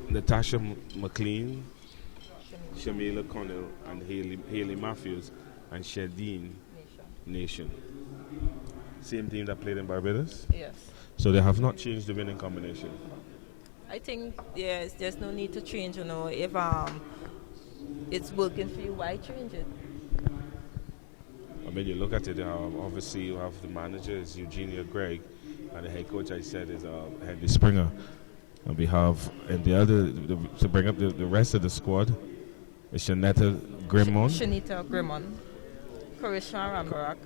Natasha McLean, Shamila Connell, and Haley Matthews, and Shadeen Nation. Same team that played in Barbados? Yes. So they have not changed the winning combination? I think there's no need to change, if it's working for you, why change it? I mean, you look at it, obviously you have the manager is Eugenia Gregg, and the head coach I said is Henry Springer. And we have, and to bring up the rest of the squad, is Shanita Grimmon, Karishma Rambarak,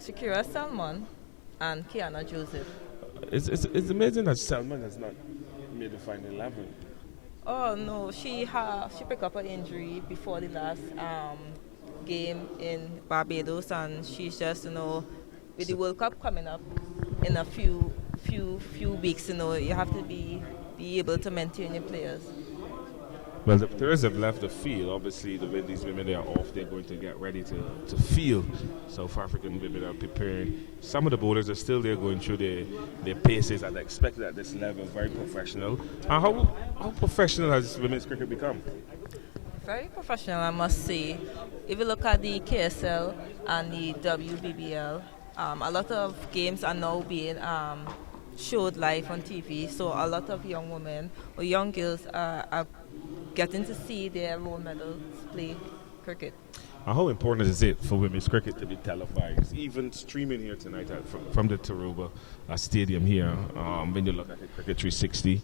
Shakira Salmon, and Kiana Joseph. It's amazing that Salmon has not made the final 11. Oh no, she picked up an injury before the last game in Barbados, and she's just with the World Cup coming up in a few weeks. You have to be able to maintain your players. Well, the players have left the field. Obviously, the Windies women, they are off. They're going to get ready to field. South African women are preparing. Some of the bowlers are still there going through their paces as expected at this level, very professional. And how professional has women's cricket become? Very professional, I must say. If you look at the KSL and the WBBL, a lot of games are now being showed live on TV. So a lot of young women or young girls are getting to see their role models play cricket. And how important is it for women's cricket to be televised? Even streaming here tonight from the Taruba Stadium here, when you look at the Cricket 360,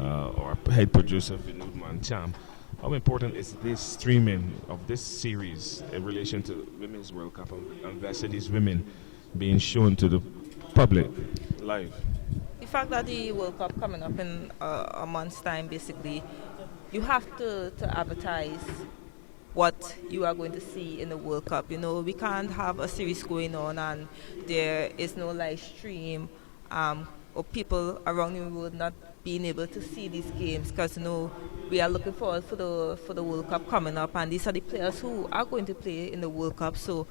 our head producer Vinod Mancham, how important is this streaming of this series in relation to Women's World Cup and West Indies women being shown to the public live? The fact that the World Cup coming up in a month's time, basically, you have to advertise what you are going to see in the World Cup. We can't have a series going on and there is no live stream or people around the world not being able to see these games, because we are looking forward for the World Cup coming up, and these are the players who are going to play in the World Cup. So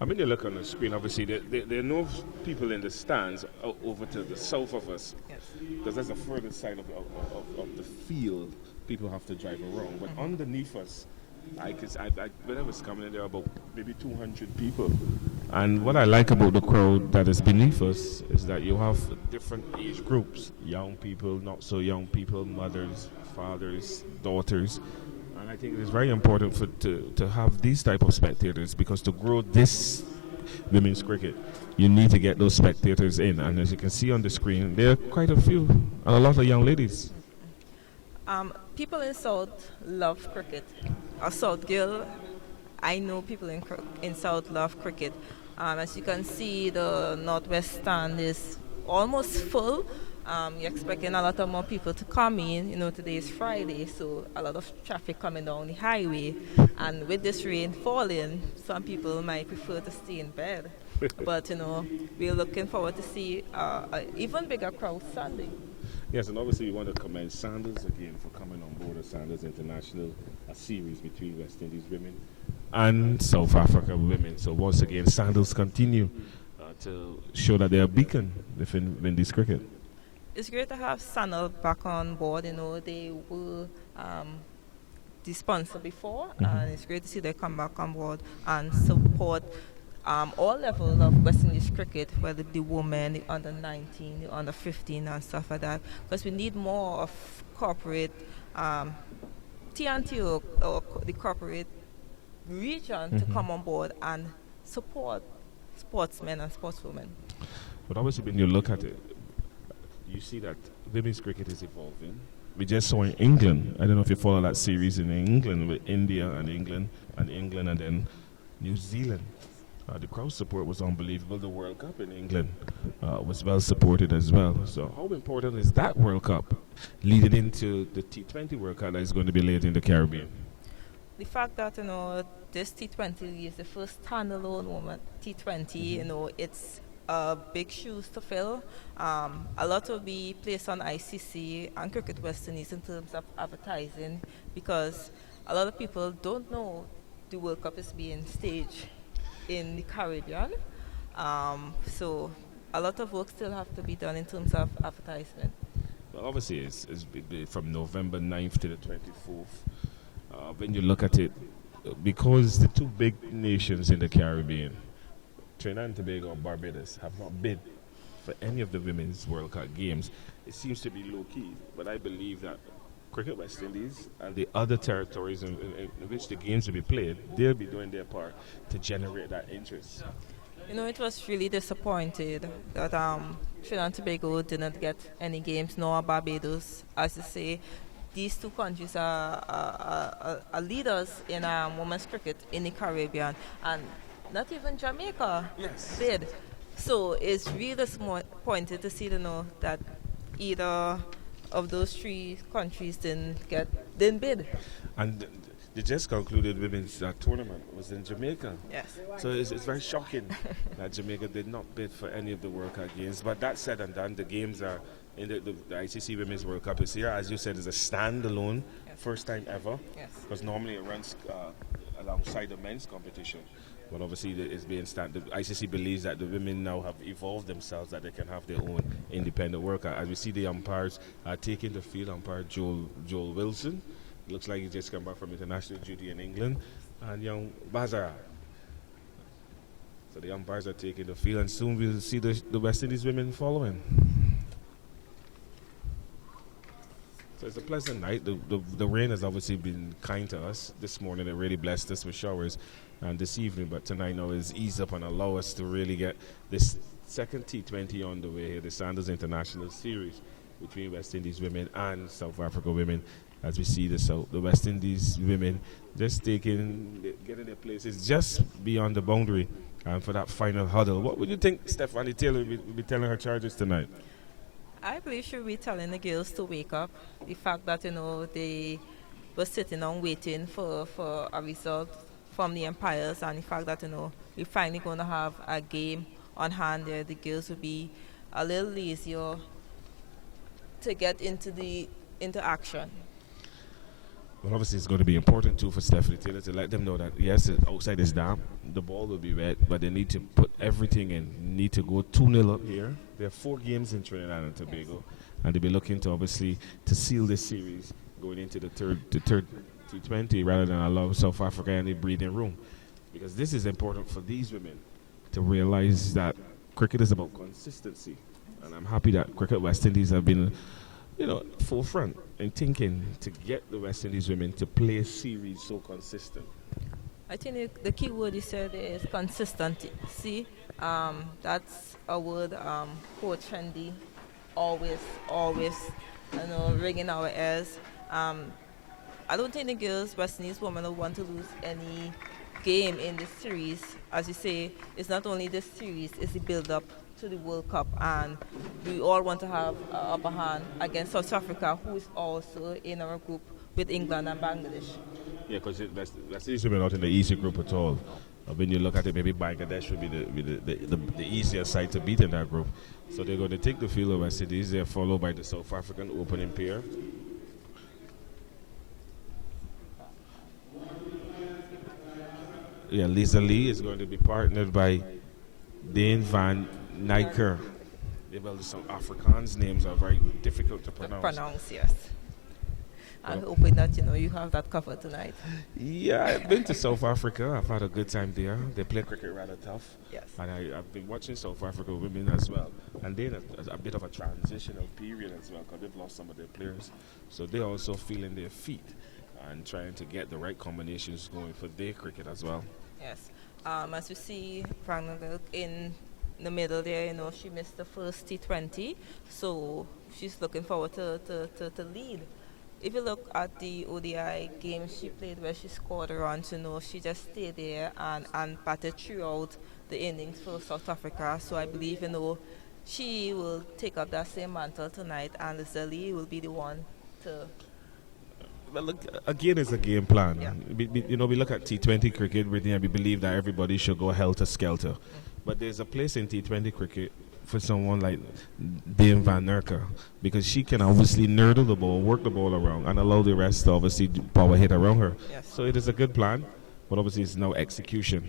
I mean, you look on the screen, obviously, there are no people in the stands over to the south of us. yes. Because that's the further side of the field. People have to drive around. But underneath us, when I was coming in, there were about maybe 200 people. And what I like about the crowd that is beneath us is that you have different age groups. Young people, not so young people, mothers, fathers, daughters. And I think it is very important to have these type of spectators, because to grow this women's cricket, you need to get those spectators in. And as you can see on the screen, there are quite a few, and a lot of young ladies. People in South love cricket. A South girl, I know people in South love cricket. As you can see, the Northwest stand is almost full. You're expecting a lot of more people to come in. Today is Friday, so a lot of traffic coming down the highway. And with this rain falling, some people might prefer to stay in bed. But, we're looking forward to see an even bigger crowd Sunday. Yes, and obviously we want to commend Sandals again for coming on board of Sandals International, a series between West Indies women and South Africa women. So once again, Sandals continue to show that they're a beacon within Windies cricket. It's great to have Sandal back on board. They were the sponsor before, and it's great to see they come back on board and support all levels of West Indies cricket, whether it be women, the under 19, the under 15, and stuff like that. Because we need more of corporate T&T or the corporate region to come on board and support sportsmen and sportswomen. But obviously, when you look at it, you see that women's cricket is evolving. We just saw in England, I don't know if you follow that series in England with India and England and then New Zealand. The crowd support was unbelievable. The World Cup in England was well supported as well. So how important is that World Cup leading into the T20 World Cup that is going to be later in the Caribbean? The fact that this T20 is the first standalone woman T20, it's big shoes to fill. A lot will be placed on ICC and Cricket West Indies in terms of advertising, because a lot of people don't know the World Cup is being staged in the Caribbean. So a lot of work still have to be done in terms of advertisement. Well, obviously, it's from November 9th to the 24th. When you look at it, because the two big nations in the Caribbean, Trinidad and Tobago and Barbados, have not bid for any of the Women's World Cup games, it seems to be low-key. But I believe that Cricket West Indies and the other territories in which the games will be played, they'll be doing their part to generate that interest. It was really disappointed that Trinidad and Tobago didn't get any games, nor Barbados. As you say, these two countries are leaders in women's cricket in the Caribbean, and not even Jamaica did. So it's really disappointed to see that either of those 3 countries didn't bid. And they just concluded women's tournament was in Jamaica. Yes. So it's very shocking that Jamaica did not bid for any of the World Cup games. But that said and done, the games are in the ICC Women's World Cup is here. As you said, it's a standalone, first time ever. Yes. Because normally it runs alongside the men's competition. But obviously it's being the ICC believes that the women now have evolved themselves, that they can have their own independent World Cup. As we see the umpires taking the field, umpire Joel Wilson. Looks like he just come back from international duty in England, and young Bazara. So the umpires are taking the field, and soon we'll see the West Indies women following. So it's a pleasant night. The rain has obviously been kind to us. This morning it really blessed us with showers, and this evening, but tonight now is eased up and allow us to really get this second T20 on the way here, the Sanders International Series between West Indies women and South Africa women. As we see the West Indies women just getting their places just beyond the boundary for that final huddle. What would you think Stephanie Taylor will be telling her charges tonight? I believe she'll be telling the girls to wake up. The fact that, they were sitting and waiting for a result from the umpires, and the fact that, we're finally going to have a game on hand there. The girls will be a little lazier to get into action. Well, obviously it's going to be important too for Stephanie Taylor to let them know that yes, outside is damp, the ball will be wet, but they need to put everything in. Need to go 2-0 up here. There are 4 games in Trinidad and Tobago, and they'll be looking to obviously to seal this series going into the third T20 rather than allow South Africa any breathing room, because this is important for these women to realize that cricket is about consistency, and I'm happy that Cricket West Indies have been forefront in thinking to get the West Indies women to play a series so consistent. I think the key word you said is consistency. That's a word Coach Fendi always, ringing our ears. I don't think the girls, West Indies women, will want to lose any game in this series. As you say, it's not only this series, it's the build-up to the World Cup, and we all want to have an upper hand against South Africa, who is also in our group with England and Bangladesh. Yeah, because West Indies women not in the easy group at all. When you look at it, maybe Bangladesh would be the easier side to beat in that group. So they're going to take the field of West Indies. They're followed by the South African opening pair. Yeah, Lisa Lee is going to be partnered by Dane van Niker. Well, some Afrikaans names are very difficult to pronounce. Yes. I'm hoping that you have that covered tonight. Yeah, I've been to South Africa. I've had a good time there. They play cricket rather tough. Yes. And I've been watching South Africa women as well. And they're in a bit of a transitional period as well, because they've lost some of their players. So they're also feeling their feet and trying to get the right combinations going for their cricket as well. Yes. As you see, Frank in the middle there, she missed the first T20, so she's looking forward to lead. If you look at the ODI game she played where she scored a run, she just stayed there and batted throughout the innings for South Africa. So I believe, she will take up that same mantle tonight, and Lizzie will be the one to... Well, look, again, it's a game plan. Yeah. We look at T20 cricket, and we believe that everybody should go helter-skelter. But there's a place in T20 cricket for someone like Dame Van Nurker, because she can obviously nurdle the ball, work the ball around, and allow the rest to obviously power hit around her. Yes. So it is a good plan, but obviously it's now execution.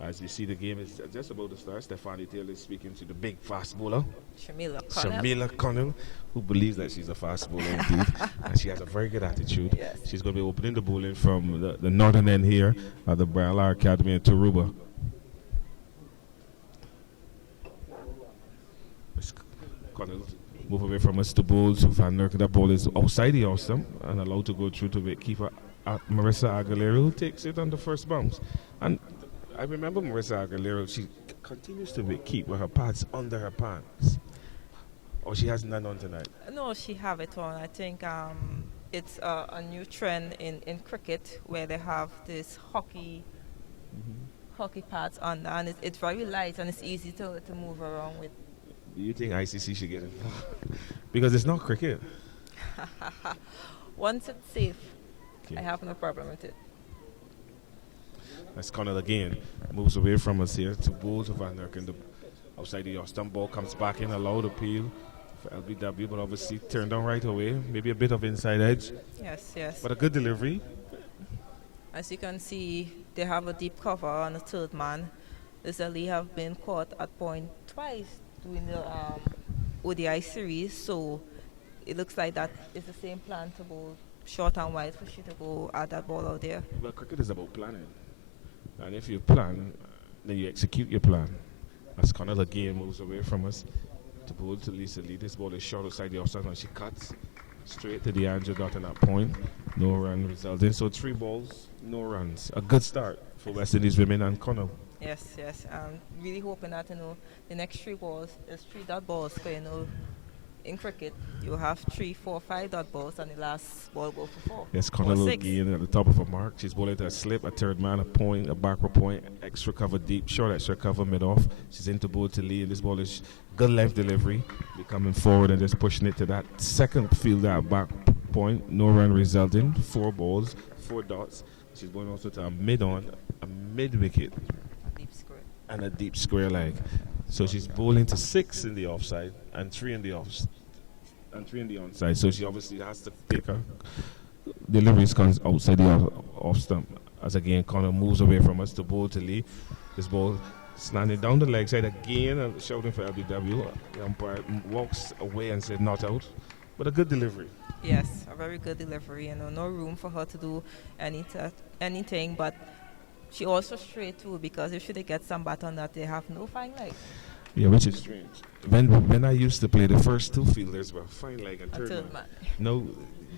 As you see, the game is just about to start. Stephanie Taylor is speaking to the big fast bowler, Shamila Connell, who believes that she's a fast bowler indeed, and she has a very good attitude. Yes. She's going to be opening the bowling from the northern end here at the Brala Academy in Taruba. Connell move away from us to bowl to Van Nurk. That ball is outside the awesome and allowed to go through to wicketkeeper Marissa Aguilera, who takes it on the first bounce. And I remember Marissa Aguilera, she continues to keep with her pads under her pants. Or she has none on tonight? No, she have it on. I think it's a new trend in cricket where they have this hockey pads on, and it's very light and it's easy to move around with. Do you think ICC should get involved? Because it's not cricket. Once it's safe, Okay. I have no problem with it. That's Connell again. Moves away from us here to Bulls of Van Nerken. Outside the stump ball comes back in, allowed appeal for LBW, but obviously turned on right away. Maybe a bit of inside edge, Yes. but a good delivery. As you can see, they have a deep cover on the third man. This Ali have been caught at point twice during the ODI series, so it looks like that is the same plan to bowl short and wide for she to go at that ball out there. Well, cricket is about planning. And if you plan, then you execute your plan. As Connell again moves away from us to bowl to Lisa Lee. This ball is short outside the offside and she cuts straight to the Andrew dot in that point. No run resulting. So 3 balls, no runs. A good start for West Indies women and Connell. Yes. I'm really hoping that, the next 3 balls is 3 dot balls. Because, in cricket, you have 3, 4, 5 dot balls, and the last ball go for 4. Yes, or Connell 6. again at the top of her mark. She's bowling to a slip, a third man, a point, a backward point, extra cover deep, short extra cover mid off. She's into bowl to Lee, and this ball is good length delivery. Be coming forward and just pushing it to that second field out back point. No run resulting. 4 balls, 4 dots. She's bowling also to a mid on, a mid wicket, Deep square. and a deep square leg. So she's bowling to 6 in the offside and 3 in the onside. So she obviously has to take her deliveries comes outside the off stump. As again, Connor moves away from us to bowl to Lee. This ball standing down the leg side again and shouting for LBW. The umpire walks away and said not out, but a good delivery. Yes, a very good delivery. No room for her to do anything, but she also straight too, because if she get some bat on that, they have no fine leg. Yeah, which is strange. When I used to play, the first 2 fielders were fine leg and third man. No,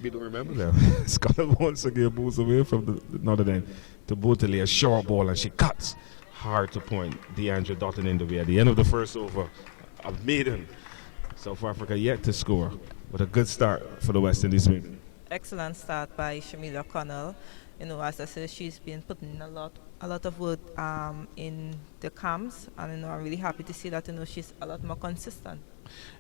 we don't remember that. Scott once again moves away from the northern end to Botele, a short ball, and she cuts hard to point. DeAndre Dotton in the way. At the end of the first over, a maiden. South Africa yet to score, but a good start for the West Indies women. Excellent start by Shamila Connell. As I said, she's been putting in a lot of work in the camps, and I'm really happy to see that she's a lot more consistent.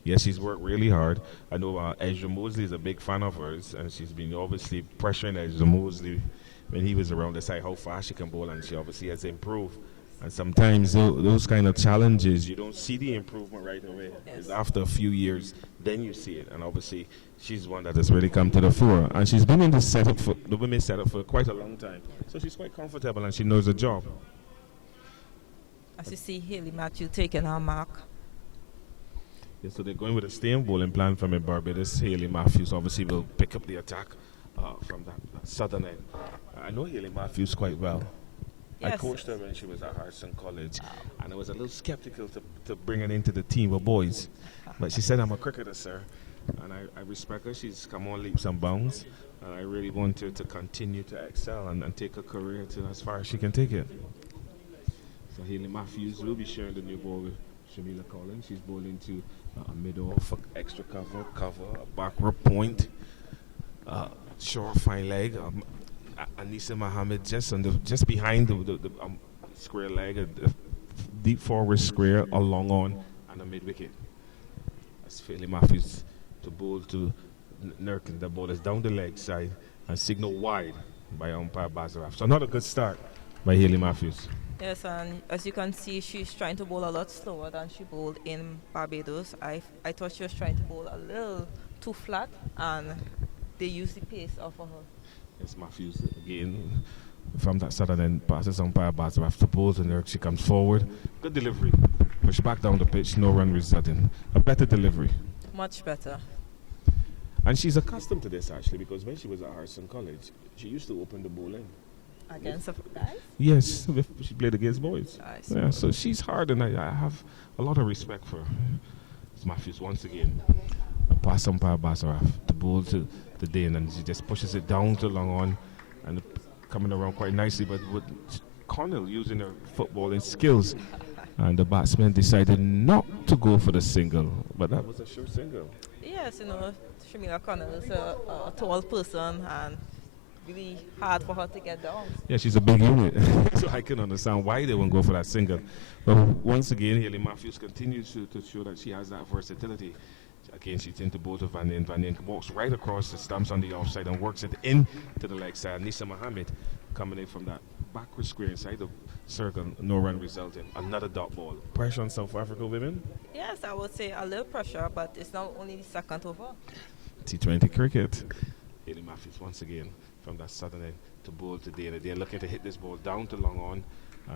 Yes, she's worked really hard. I know Ezra Mosley is a big fan of hers, and she's been obviously pressuring Ezra Mosley when he was around to say how fast she can bowl, and she obviously has improved. And sometimes those kind of challenges, you don't see the improvement right away. Yes. It's after a few years, then you see it. And obviously, she's one that has really come to the fore. And she's been in the women's setup for quite a long time. So she's quite comfortable and she knows the job. As you see, Haley Matthew taking her mark. Yeah, so they're going with a staying bowling plan from Barbados. Haley Matthews obviously will pick up the attack from that southern end. I know Haley Matthews quite well. Yes. I coached her when she was at Harrison College, and I was a little skeptical to bring her into the team of boys. But she said, I'm a cricketer, sir, and I respect her. She's come on leaps and bounds, and I really want her to continue to excel and take her career to as far as she can take it. So Haley Matthews will be sharing the new ball with Shamila Collins. She's bowling to a mid-off, extra cover, a backward point, short fine leg. Anissa Mohammed just behind the square leg, a deep forward square, a long on, and a mid wicket. That's Haley Matthews to bowl to Nerken. The ball is down the leg side and signal wide by umpire Bazaraf. So another good start by Haley Matthews. Yes, and as you can see, she's trying to bowl a lot slower than she bowled in Barbados. I thought she was trying to bowl a little too flat, and they used the pace off of her. Yes, Matthews again from that southern end, passes umpire Bazaraf to bowl, and there she comes forward. Good delivery. Push back down the pitch, no run resulting. A better delivery. Much better. And she's accustomed to this actually, because when she was at Harrison College, she used to open the bowling. Against the guys? Yes, she played against boys. Nice. Yeah, so she's hard, and I have a lot of respect for her. It's Matthews once again. A pass umpire Bazaraf to bowl to the Dane, and she just pushes it down to long on and coming around quite nicely, but with Connell using her footballing skills, and the batsman decided not to go for the single, but that was a sure single. Yes, Shamila Connell is a tall person, and really hard for her to get down. Yeah, she's a big unit, so I can understand why they won't go for that single. But once again, Haley Matthews continues to show that she has that versatility. Again, she's into both of Van Den. Van Den walks right across the stumps on the offside and works it in to the leg side. Nisa Mohammed coming in from that backward square inside the circle. No run resulting. Another dot ball. Pressure on South Africa women. Yes, I would say a little pressure, but it's not only the second over. T20 cricket. Haley Matthews once again from that southern end to bowl today. And they're looking to hit this ball down to long on.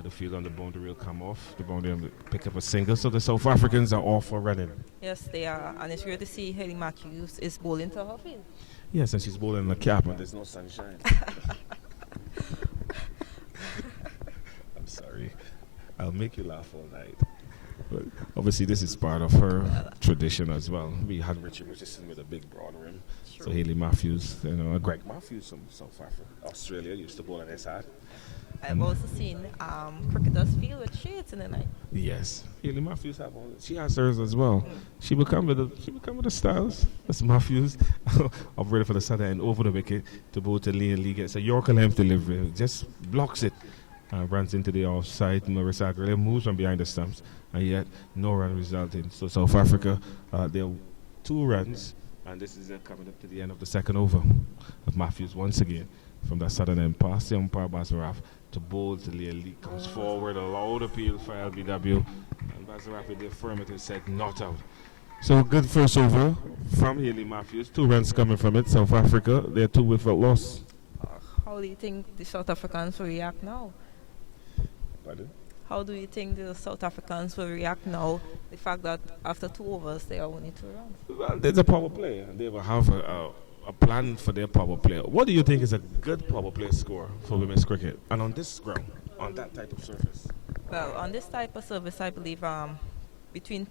The field on the boundary will come off. The boundary will pick up a single. So the South Africans are off for running. Yes, they are. And it's great to see Haley Matthews is bowling to her field. Yes, and she's bowling in a cap and there's no sunshine. I'm sorry. I'll make you laugh all night. But obviously this is part of her tradition as well. We had Richie Richardson with a big broad rim. True. So Haley Matthews, Greg Matthews from South Africa, Australia, used to bowl on his side. I've also seen cricketers field with shades in the night. Yes, Haley Matthews she has hers as well. She will come with the styles. That's Matthews, operator for the southern end over the wicket to bowl to Leah Lee. Gets a Yorker length delivery, just blocks it, runs into the offside. Marissa Aguilera moves from behind the stumps, and yet no run resulting. So South Africa, there are 2 runs, and this is coming up to the end of the second over of Matthews once again from that southern end past the umpire Bazaraf to bowl to Leah Lee. Comes forward, a loud appeal for LBW, and Bazaraf with the affirmative said not out. So good first over from Haley Matthews. 2 runs coming from it. South Africa, they're 2 without loss. How do you think the South Africans will react now? Pardon? How do you think the South Africans will react now? The fact that after 2 overs they are only 2 runs. Well, there's a power play. They will have a plan for their power play. What do you think is a good power play score for women's cricket? And on this ground, on that type of surface? Well, on this type of surface, I believe between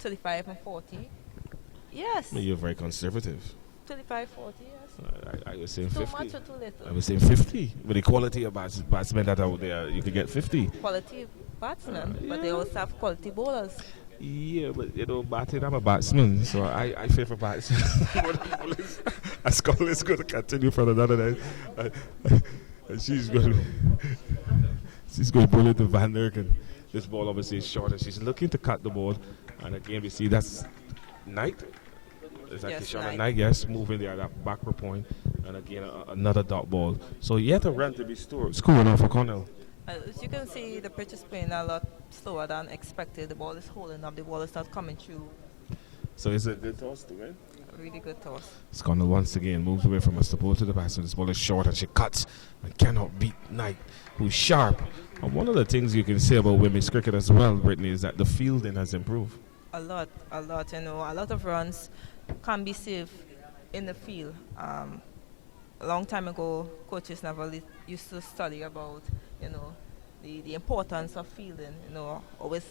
35 and 40. Yes. Well, you're very conservative. 35, 40, yes. I was saying too 50. much or too little? I was saying 50. With the quality of batsmen that are out there, you could get 50. Quality batsmen, but they also have quality bowlers. Yeah, but batting, I'm a batsman, so I favor batsmen. As Colin is going to continue for another night. And she's going to bowl it to Van Der. And this ball obviously is short, and she's looking to cut the ball. And again, we see that's Knight. It's actually shot at Knight, yes, moving there at that backward point. And again, another dot ball. So yet a run to be scoring off for Cornell. As you can see, the pitch is playing a lot slower than expected. The ball is holding up. The ball is not coming through. So it's a good toss to win? A really good toss. Sconnell once again moves away from us. The ball to the basket. This ball is short and she cuts and cannot beat Knight, who's sharp. And one of the things you can say about women's cricket as well, Brittany, is that the fielding has improved. A lot. A lot of runs can be saved in the field. A long time ago, coaches never used to study about the importance of fielding, always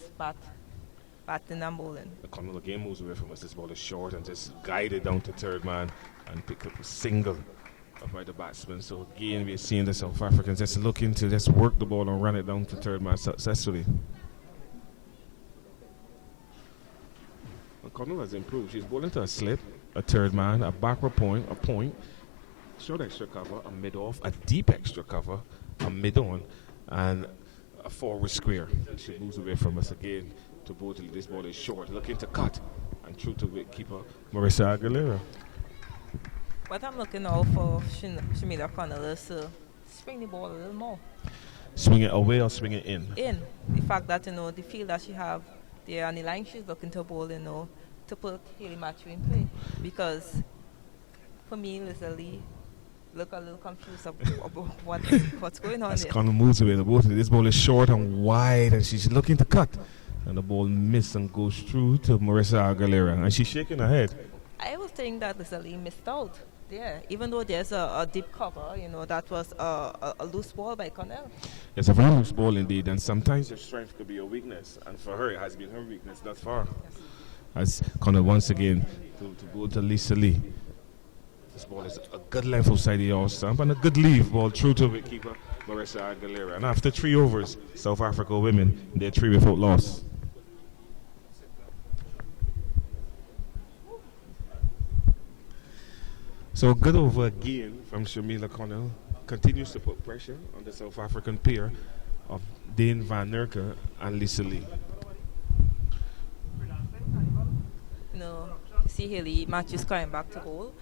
batting and bowling. The Connell again moves away from us. This ball is short and just guided down to third man and pick up a single by the batsman. So again, we're seeing the South Africans just looking to just work the ball and run it down to third man successfully. And Connell has improved. She's bowling to a slip, a third man, a backward point, a point, short extra cover, a mid-off, a deep extra cover, a mid-on, and a forward square. She moves away from us again to bowl. This ball is short, looking to cut, and true to wicketkeeper Marissa Aguilera. What I'm looking out for Shamila Connell is to swing the ball a little more. Swing it away or swing it in? In. The fact that, the field that she have there on the line, she's looking to bowl, to put Haley Matthews in play. Because, for me, Lizzie look a little confused about what's going on there. Connell moves away. This ball is short and wide, and she's looking to cut. And the ball misses and goes through to Marissa Aguilera. And she's shaking her head. I was thinking that Lizzie missed out there. Even though there's a deep cover, that was a loose ball by Connell. It's a very loose ball indeed. And sometimes your strength could be a weakness. And for her, it has been her weakness thus far. Yes. As Connell once again to go to Lisa Lee. This ball is a good length outside the off stump and a good leave ball through to wicketkeeper Marissa Aguilera. And after 3 overs, South Africa women, they're 3 without loss. So good over again from Shamila Connell. Continues to put pressure on the South African pair of Dane Van Nurker and Lisa Lee. see Haley Matthews coming back to bowl.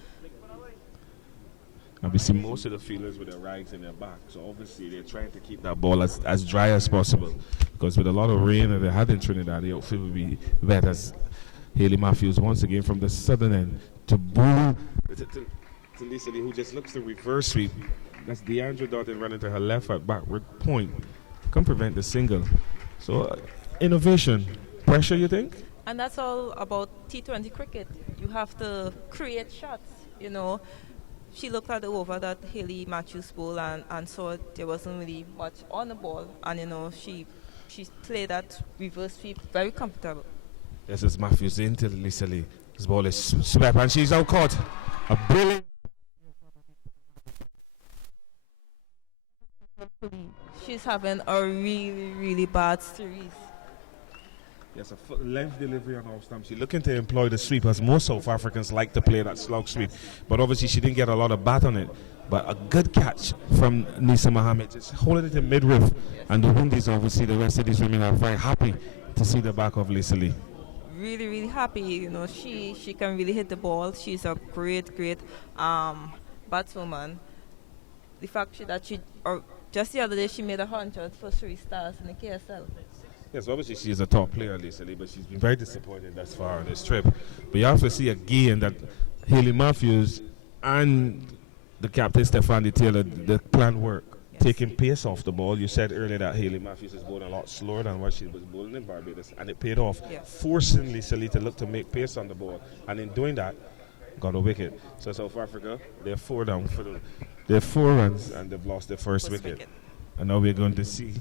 And we see most of the fielders with their rags in their back. So obviously they're trying to keep that ball as dry as possible. Because with a lot of rain that they had in Trinidad, the outfield will be wet as Haley Matthews once again from the southern end to bowl to Lisa Lee, who just looks to reverse sweep. That's DeAndre Doughton running to her left at backward point. Can prevent the single. So innovation. Pressure, you think? And that's all about T20 cricket. You have to create shots, you know. She looked at the over that Haley Matthews bowled and saw there wasn't really much on the ball. And, you know, she played that reverse sweep very comfortable. This is Matthews into Lisa Lee. This ball is swept and she's out caught. A brilliant. She's having a really, really bad series. Yes, a length delivery on off stump. She's looking to employ the sweep as most South Africans like to play that slog sweep. But obviously she didn't get a lot of bat on it. But a good catch from Nisa Mohammed, just holding it in midriff. Yes. And the Windies, obviously, the rest of these women are very happy to see the back of Lisa Lee. Really, really happy. You know, she can really hit the ball. She's a great batswoman. The fact just the other day she made 100 for 3 stars in the KSL. Yes, obviously she is a top player, Lisa Lee, but she's been very disappointed thus far on this trip. But you also see again that Haley Matthews and the captain, Stephanie Taylor, the plan work. Yes. Taking pace off the ball. You said earlier that Haley Matthews is bowling a lot slower than what she was bowling in Barbados, and it paid off, yes. Forcing Lisa Lee to look to make pace on the ball. And in doing that, got a wicket. So South Africa, they're 4 down for they're 4 runs, and they've lost their first wicket. And now we're going to see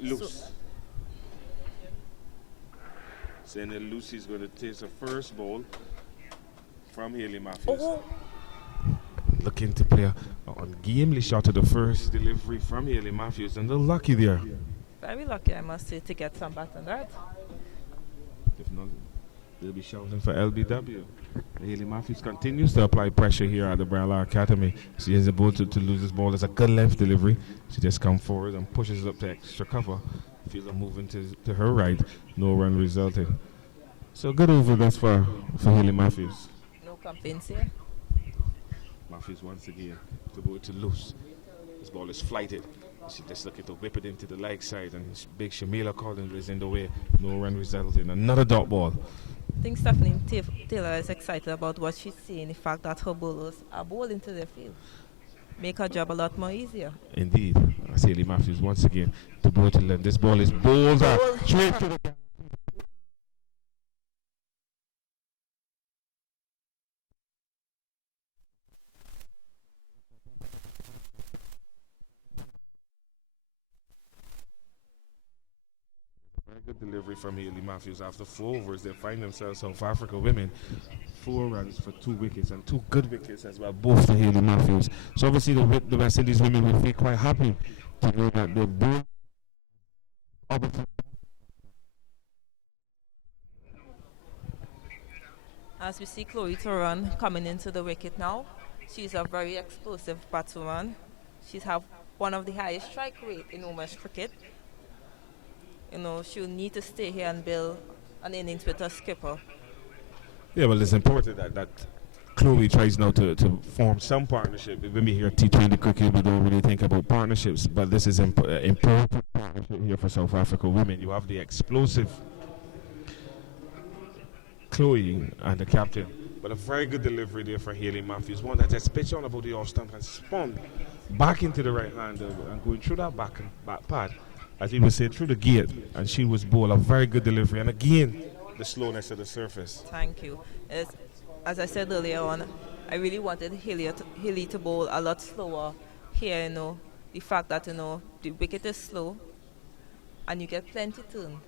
Loose. Saying that Lucy's going to take the first ball from Haley Matthews. Oh. Looking to play an ungamely shot to the first delivery from Haley Matthews, and they're lucky there. Very lucky, I must say, to get some bat on that. If not, they'll be shouting for LBW. Haley Matthews continues to apply pressure here at the Brala Academy. She is able to lose this ball. It's a good left delivery. She just comes forward and pushes it up to extra cover. Fielder moving to her right. No run resulted. So good over thus far for Haley Matthews. No complaints here. Matthews once again to go to loose. This ball is flighted. She just looking to whip it into the leg side, and big Shamila Collins is in the way. No run resulted. Another dot ball. I think Stephanie Taylor is excited about what she's seeing, the fact that her bowlers are bowling to their field. Make her job a lot more easier. Indeed. Haley Matthews once again to bowl to length. This ball is bowled straight to the back. Good delivery from Haley Matthews after 4 overs. They find themselves, South Africa women, 4 runs for 2 wickets, and 2 good wickets as well, both to Haley Matthews. So obviously the West Indies women will feel quite happy to know that they're both. As we see Chloe Turan coming into the wicket now, she's a very explosive batswoman. She's have one of the highest strike rate in women's cricket. You know, she'll need to stay here and build an innings with her skipper. Yeah, well, it's important that Chloe tries now to form some partnership. When we hear T20 cricket, we don't really think about partnerships, but this is important partnership here for South Africa women. You have the explosive Chloe and the captain, but a very good delivery there for Haley Matthews. One that just pitched on about the off stump and spun back into the right hand and going through that back pad. As we would say, through the gate, and she was bowled a very good delivery. And again, the slowness of the surface. Thank you. As I said earlier on, I really wanted Haley to bowl a lot slower here, you know. The fact that, you know, the wicket is slow, and you get plenty turn.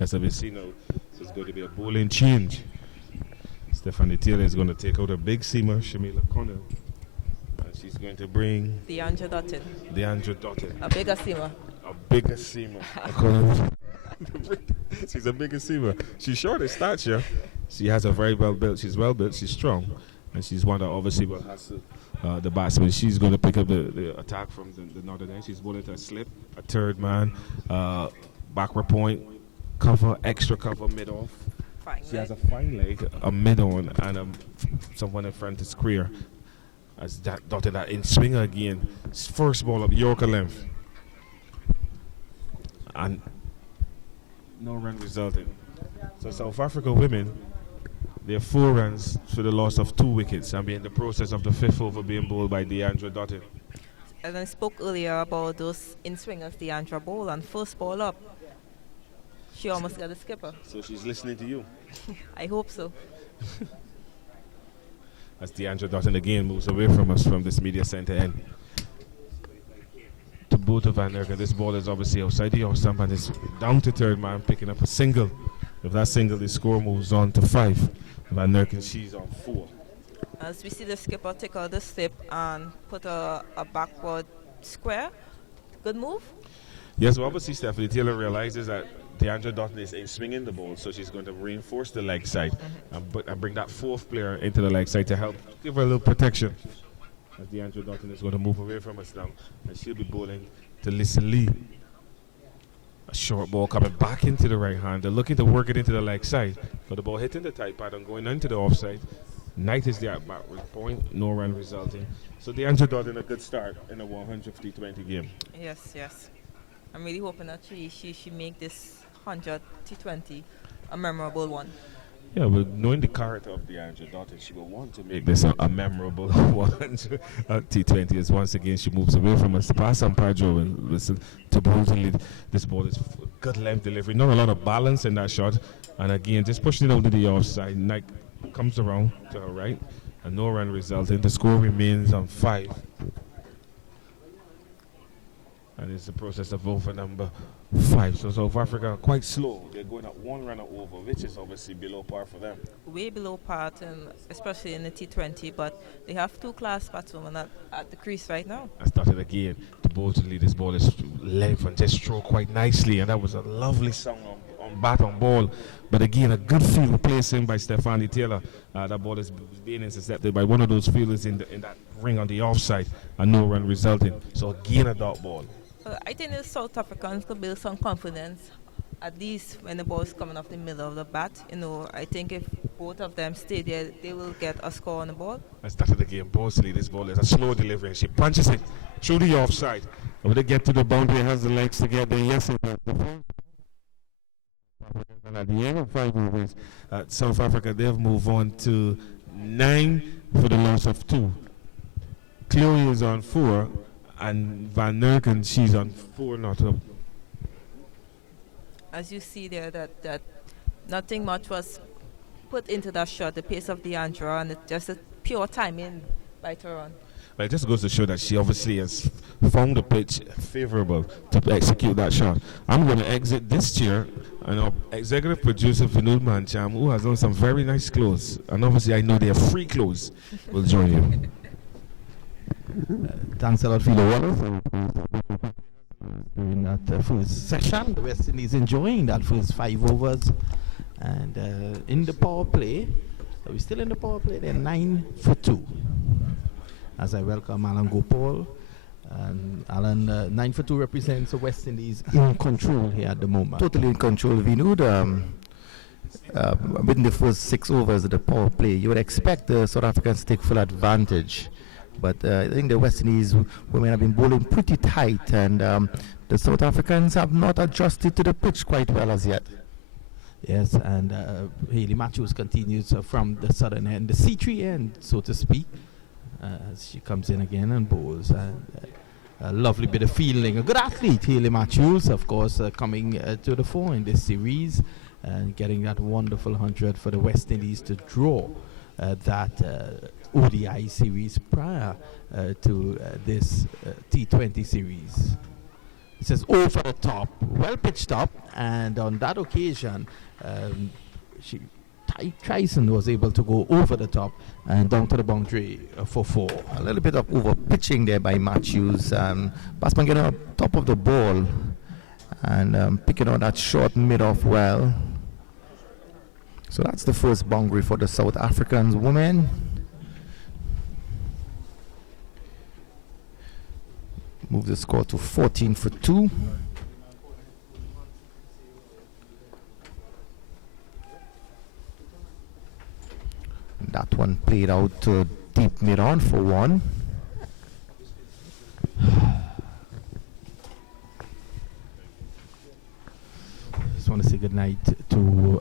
As we see now, it's going to be a bowling change. Stephanie Taylor is going to take out a big seamer, Shamila Connell. She's going to bring DeAndre Doughton. A bigger seamer. She's a bigger seamer. She's short in stature. She has a very well built. She's well built. She's strong, and she's one that obviously will hassle the batsman. She's going to pick up the attack from the northern end. She's bowling to a slip, a third man, backward point, cover, extra cover mid-off. She has a fine leg, a mid-on, and someone in front is clear. As that dotted that in swinger again. First ball up Yorker length. And no run resulting. So South Africa women, they have 4 runs for the loss of 2 wickets and be in the process of the 5th over being bowled by Deandra Dottin. As I spoke earlier about those in-swingers, Deandra ball, and first ball up, she almost got a skipper. So she's listening to you. I hope so. As Deandra Dottin again moves away from us from this media center end. To both of Van Erken, this ball is obviously outside the off stump and is down to third man, picking up a single. If that single, the score moves on to 5. Van Erken, she's on 4. As we see the skipper take out the slip and put a backward square. Good move? Yes, well, obviously Stephanie Taylor realizes that Deandra Dottin is swinging the ball, so she's going to reinforce the leg side and bring that 4th player into the leg side to help give her a little protection. As Deandra Dottin is going to move away from us now, and she'll be bowling to Lisa Lee. A short ball coming back into the right hand. They're looking to work it into the leg side, but the ball hitting the tight pad and going into the offside. Knight is there at backward point, no run resulting. So Deandra Dottin a good start in a 100 T20 game. Yes. I'm really hoping that she make this 100 T20 a memorable one. Yeah, but knowing the character of Deandra Dottin, she will want to make this a memorable 100 T20 as once again she moves away from us to pass on Pedro and listen to brutally. This ball is good length delivery, not a lot of balance in that shot, and again just pushing it out to the offside. Knight comes around to her right, and no run resulting. The score remains on 5. And it's the process of over number 5. So South Africa quite slow. They're going at 1 runner over, which is obviously below par for them. Way below par, especially in the T20, but they have 2 class batswomen at the crease right now. I started again to bowl to lead. This ball is length and just throw quite nicely, and that was a lovely song on bat on ball. But again, a good field placing by Stephanie Taylor. That ball is being intercepted by one of those fielders in that ring on the offside, and no run resulting. So again, a dot ball. I think the South Africans could build some confidence, at least when the ball is coming off the middle of the bat. I think if both of them stay there, they will get a score on the ball. I started again. Bosley, this ball is a slow delivery, and she punches it through the offside. When they get to the boundary, has the legs to get there. Yes, it does. And at the end of 5 overs, South Africa, they've moved on to 9 for the loss of 2. Chloe is on 4. And Van Erken, she's on 4 not up. As you see there, that nothing much was put into that shot, the pace of Deandra, and just a pure timing by Tehran. Well, it just goes to show that she obviously has found the pitch favorable to execute that shot. I'm going to exit this chair, and our executive producer, Vinod Mancham, who has done some very nice clothes, and obviously I know they are free clothes, will join you. Thanks a lot for the water during that first session. The West Indies enjoying that first 5 overs, and in the power play, we're still in the power play. They're 9 for 2. As I welcome Alan Gopal, and Alan, 9 for 2 represents the West Indies in control here at the moment. Totally in control, Vinud. Within the first 6 overs of the power play, you would expect the South Africans to take full advantage. But I think the West Indies women have been bowling pretty tight, and the South Africans have not adjusted to the pitch quite well as yet. Yes, and Hayley Matthews continues from the southern end, the C3 end, so to speak, as she comes in again and bowls. A lovely bit of fielding. A good athlete, Hayley Matthews, of course, coming to the fore in this series and getting that wonderful 100 for the West Indies to draw that ODI series prior to this T20 series. It says over the top, well pitched up, and on that occasion, Tyson was able to go over the top and down to the boundary for 4. A little bit of over pitching there by Matthews. Batsman getting on top of the ball and picking on that short mid-off well. So that's the first boundary for the South Africans women. Move the score to 14 for 2. That one played out to deep mid-on for 1. Just want to say good night to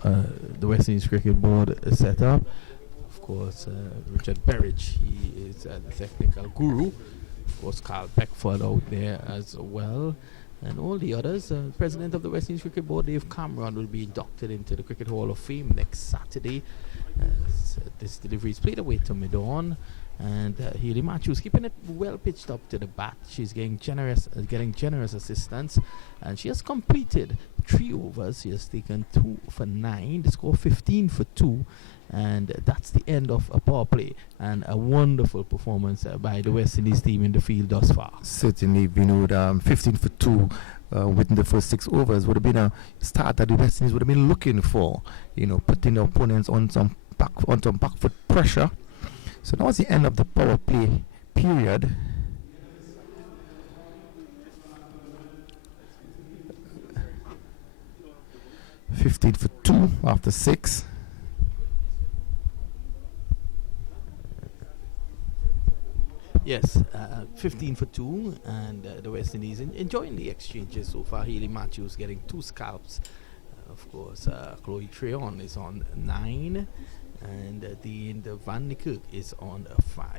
the West Indies Cricket Board setup. Of course, Richard Berridge, he is the technical guru. Of course, Carl Beckford out there as well. And all the others. President of the West Indies Cricket Board, Dave Cameron, will be inducted into the Cricket Hall of Fame next Saturday. This delivery is played away to mid-on. And Haley Matthews keeping it well pitched up to the bat. She's getting generous assistance, and she has completed 3 overs. She has taken 2 for 9. The score 15 for 2, and that's the end of a power play and a wonderful performance by the West Indies team in the field thus far. Certainly, Vinod, 15 for 2 within the first 6 overs would have been a start that the West Indies would have been looking for. Putting the opponents on some back foot pressure. So that was the end of the power play period. $15 for 2 after 6. Yes, 15 for 2, and the West Indies enjoying the exchanges so far. Haley Matthews getting 2 scalps. Of course, Chloe Treon is on 9. And Dean Van Niekerk is on 5.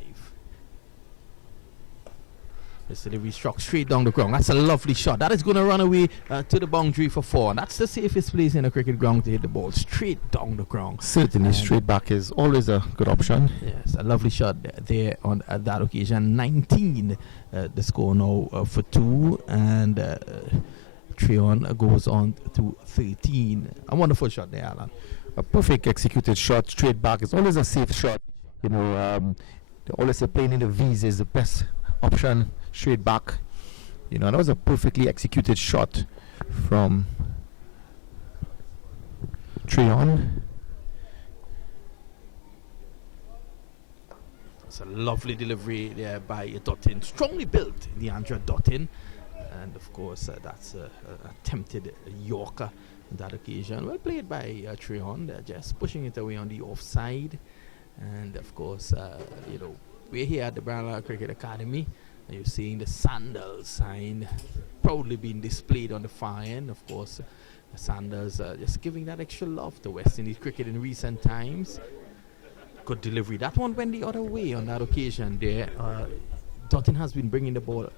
This delivery struck straight down the ground. That's a lovely shot. That is going to run away to the boundary for 4. That's the safest place in a cricket ground to hit the ball, straight down the ground. Certainly, straight back is always a good option. Yes, a lovely shot there on that occasion. 19, the score now for 2, and Treon goes on to 13. A wonderful shot there, Alan. A perfect executed shot straight back is always a safe shot. They always say playing in the V's is the best option, straight back. That was a perfectly executed shot from Treon. It's a lovely delivery there by Dottin. Strongly built, Deandra Dottin. And of course, that's a attempted Yorker. That occasion, well played by Treon. They're just pushing it away on the offside. And of course, we're here at the Brown Cricket Academy. And you're seeing the Sandals sign proudly being displayed on the far end. Of course, the Sandals just giving that extra love to West Indies cricket in recent times. Good delivery. That one went the other way on that occasion there. Dottin has been bringing the ball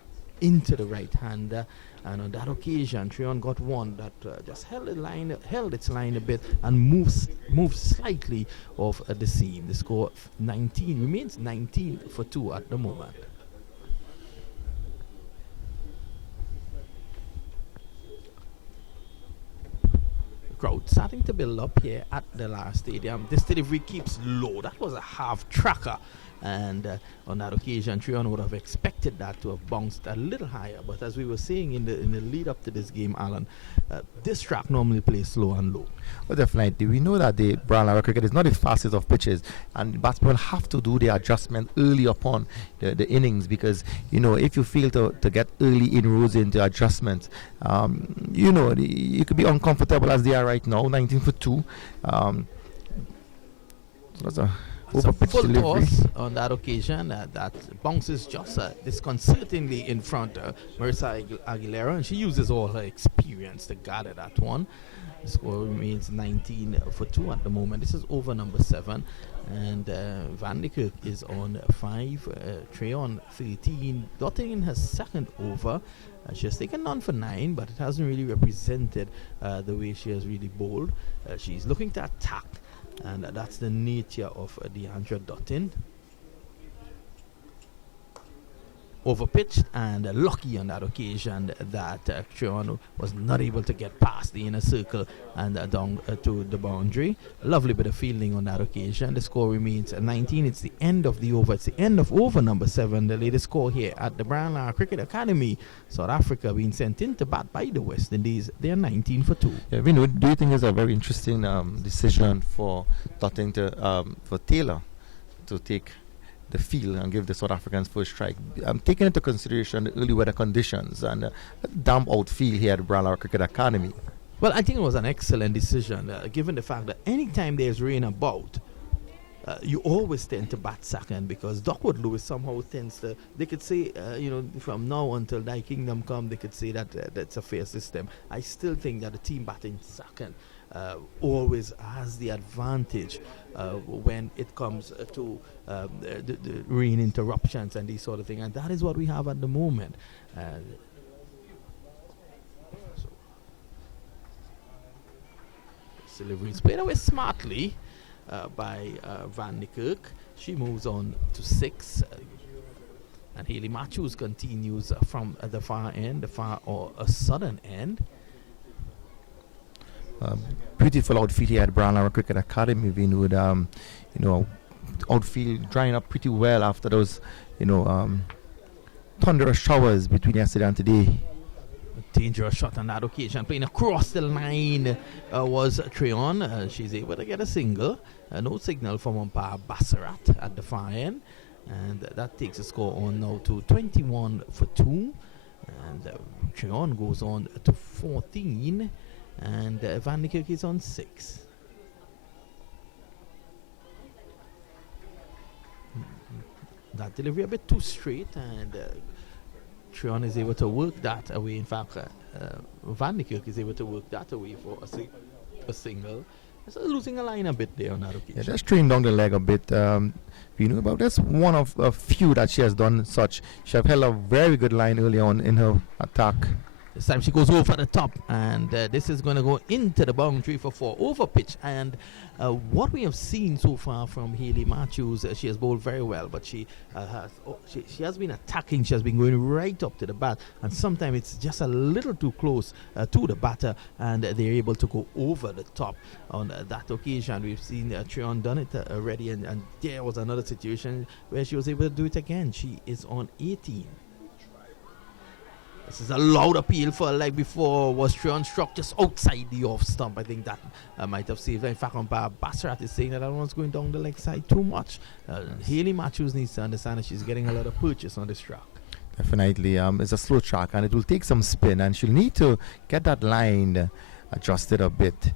into the right hander, and on that occasion Treon got one that just held its line a bit and moved slightly off the seam. The score 19 remains 19 for 2 at the moment. Crowd starting to build up here at the last stadium. This delivery keeps low. That was a half tracker. And on that occasion, Treon would have expected that to have bounced a little higher. But as we were saying in the lead up to this game, Alan, this track normally plays slow and low. Well, definitely. We know that the Brown Lara cricket is not the fastest of pitches, and batsmen have to do the adjustment early upon the innings, because if you fail to get early inroads into adjustments, you could be uncomfortable as they are right now. 19 for 2. So that's a full toss on that occasion. That bounces just disconcertingly in front of Marissa Aguilera, and she uses all her experience to gather that one. The score remains 19 for 2 at the moment. This is over number 7, and Van Niekerk is on 5, Treon 13. Dottin in her second over. She has taken none for 9, but it hasn't really represented the way she has really bowled. She's looking to attack, and that's the nature of Deandra Dottin. Overpitched and lucky on that occasion that Treon was not able to get past the inner circle and down to the boundary. A lovely bit of fielding on that occasion. The score remains 19. It's the end of the over. It's the end of over number 7. The latest score here at the Brown Lara Cricket Academy. South Africa being sent into bat by the West Indies. They are 19 for 2. Yeah, Vinu, do you think it's a very interesting decision for Dottin for Taylor to take the field and give the South Africans first strike? I'm taking into consideration the early weather conditions and damp outfield here at the Brown Lara Cricket Academy. Well, I think it was an excellent decision, given the fact that anytime there's rain about, you always tend to bat second because Duckwood Lewis somehow tends to. They could say, from now until Thy Kingdom come, they could say that that's a fair system. I still think that the team batting second always has the advantage when it comes to the rain interruptions and these sort of things, and that is what we have at the moment. Delivery is played away smartly by Van de Kerk. She moves on to 6. And Haley Matthews continues from the far end, the far or southern end. Beautiful outfield here at Brown Arrow Cricket Academy. With outfield drying up pretty well after those, thunderous showers between yesterday and today. Dangerous shot on that occasion. Playing across the line was Treon. She's able to get a single. No signal from umpire Bassarat at the far end. And that takes the score on now to 21 for 2. And Treon goes on to 14. And Van de Kerk is on 6. That delivery a bit too straight, and Treon is able to work that away. In fact, Van de Kerk is able to work that away for a single. So losing a line a bit there on that occasion. Yeah, just strained down the leg a bit. We know about that's one of a few that she has done such. She have held a very good line early on in her attack. This time she goes over the top, and this is going to go into the boundary for 4 over pitch. And what we have seen so far from Haley Matthews, she has bowled very well, but she has been attacking. She has been going right up to the bat, and sometimes it's just a little too close to the batter, and they're able to go over the top. On that occasion, we've seen Treon done it already, and there was another situation where she was able to do it again. She is on 18. This is a loud appeal for like before. Was Treon struck just outside the off stump? I think that might have saved. In fact, umpire Bassarat is saying that one's going down the leg side too much. Haley Matthews needs to understand that she's getting a lot of purchase on this track. Definitely, it's a slow track and it will take some spin, and she'll need to get that line adjusted a bit.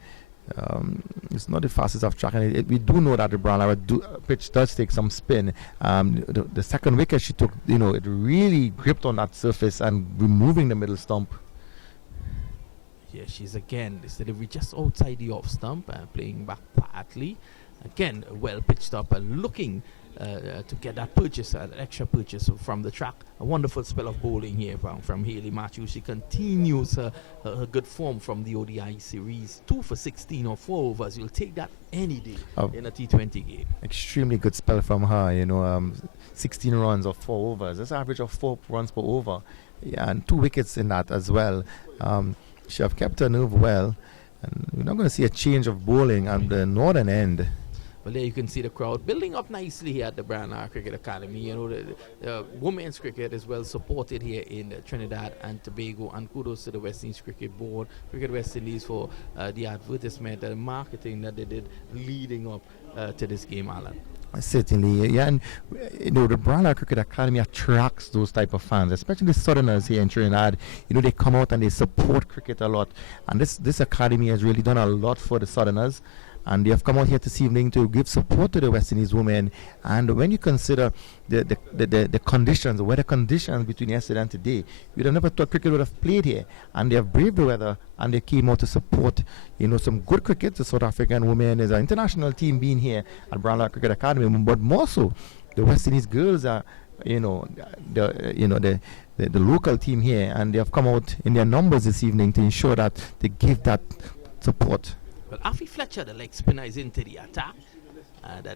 It's not the fastest of track, and we do know that the Brown Arrow pitch does take some spin. The second wicket she took, it really gripped on that surface and removing the middle stump. Yeah, she's again this delivery just outside the off stump, playing back partly. Again, well pitched up and looking to get that purchase, extra purchase from the track. A wonderful spell of bowling here from Haley Matthews. She continues her good form from the ODI series. 2 for 16 or 4 overs. You'll take that any day in a T20 game. Extremely good spell from her. 16 runs or 4 overs. That's an average of 4 runs per over. Yeah, and 2 wickets in that as well. She have kept her nerve well. And we're not going to see a change of bowling on the northern end. Well, there you can see the crowd building up nicely here at the Brown Arrow Cricket Academy. The women's cricket is well supported here in Trinidad and Tobago, and kudos to the West Indies Cricket Board, Cricket West Indies, for the advertisement and marketing that they did leading up to this game, Alan. Certainly, yeah, and the Brown Arrow Cricket Academy attracts those type of fans, especially the Southerners here in Trinidad. They come out and they support cricket a lot, and this academy has really done a lot for the Southerners. And they have come out here this evening to give support to the West Indies women. And when you consider the conditions, the weather conditions between yesterday and today, you'd have never thought cricket would have played here. And they have braved the weather, and they came out to support, some good cricket. The South African women is an international team being here at Brown Arrow Cricket Academy. But more so, the West Indies girls are, the local team here, and they have come out in their numbers this evening to ensure that they give that support. Well, Afi Fletcher, the leg spinner, is into the attack.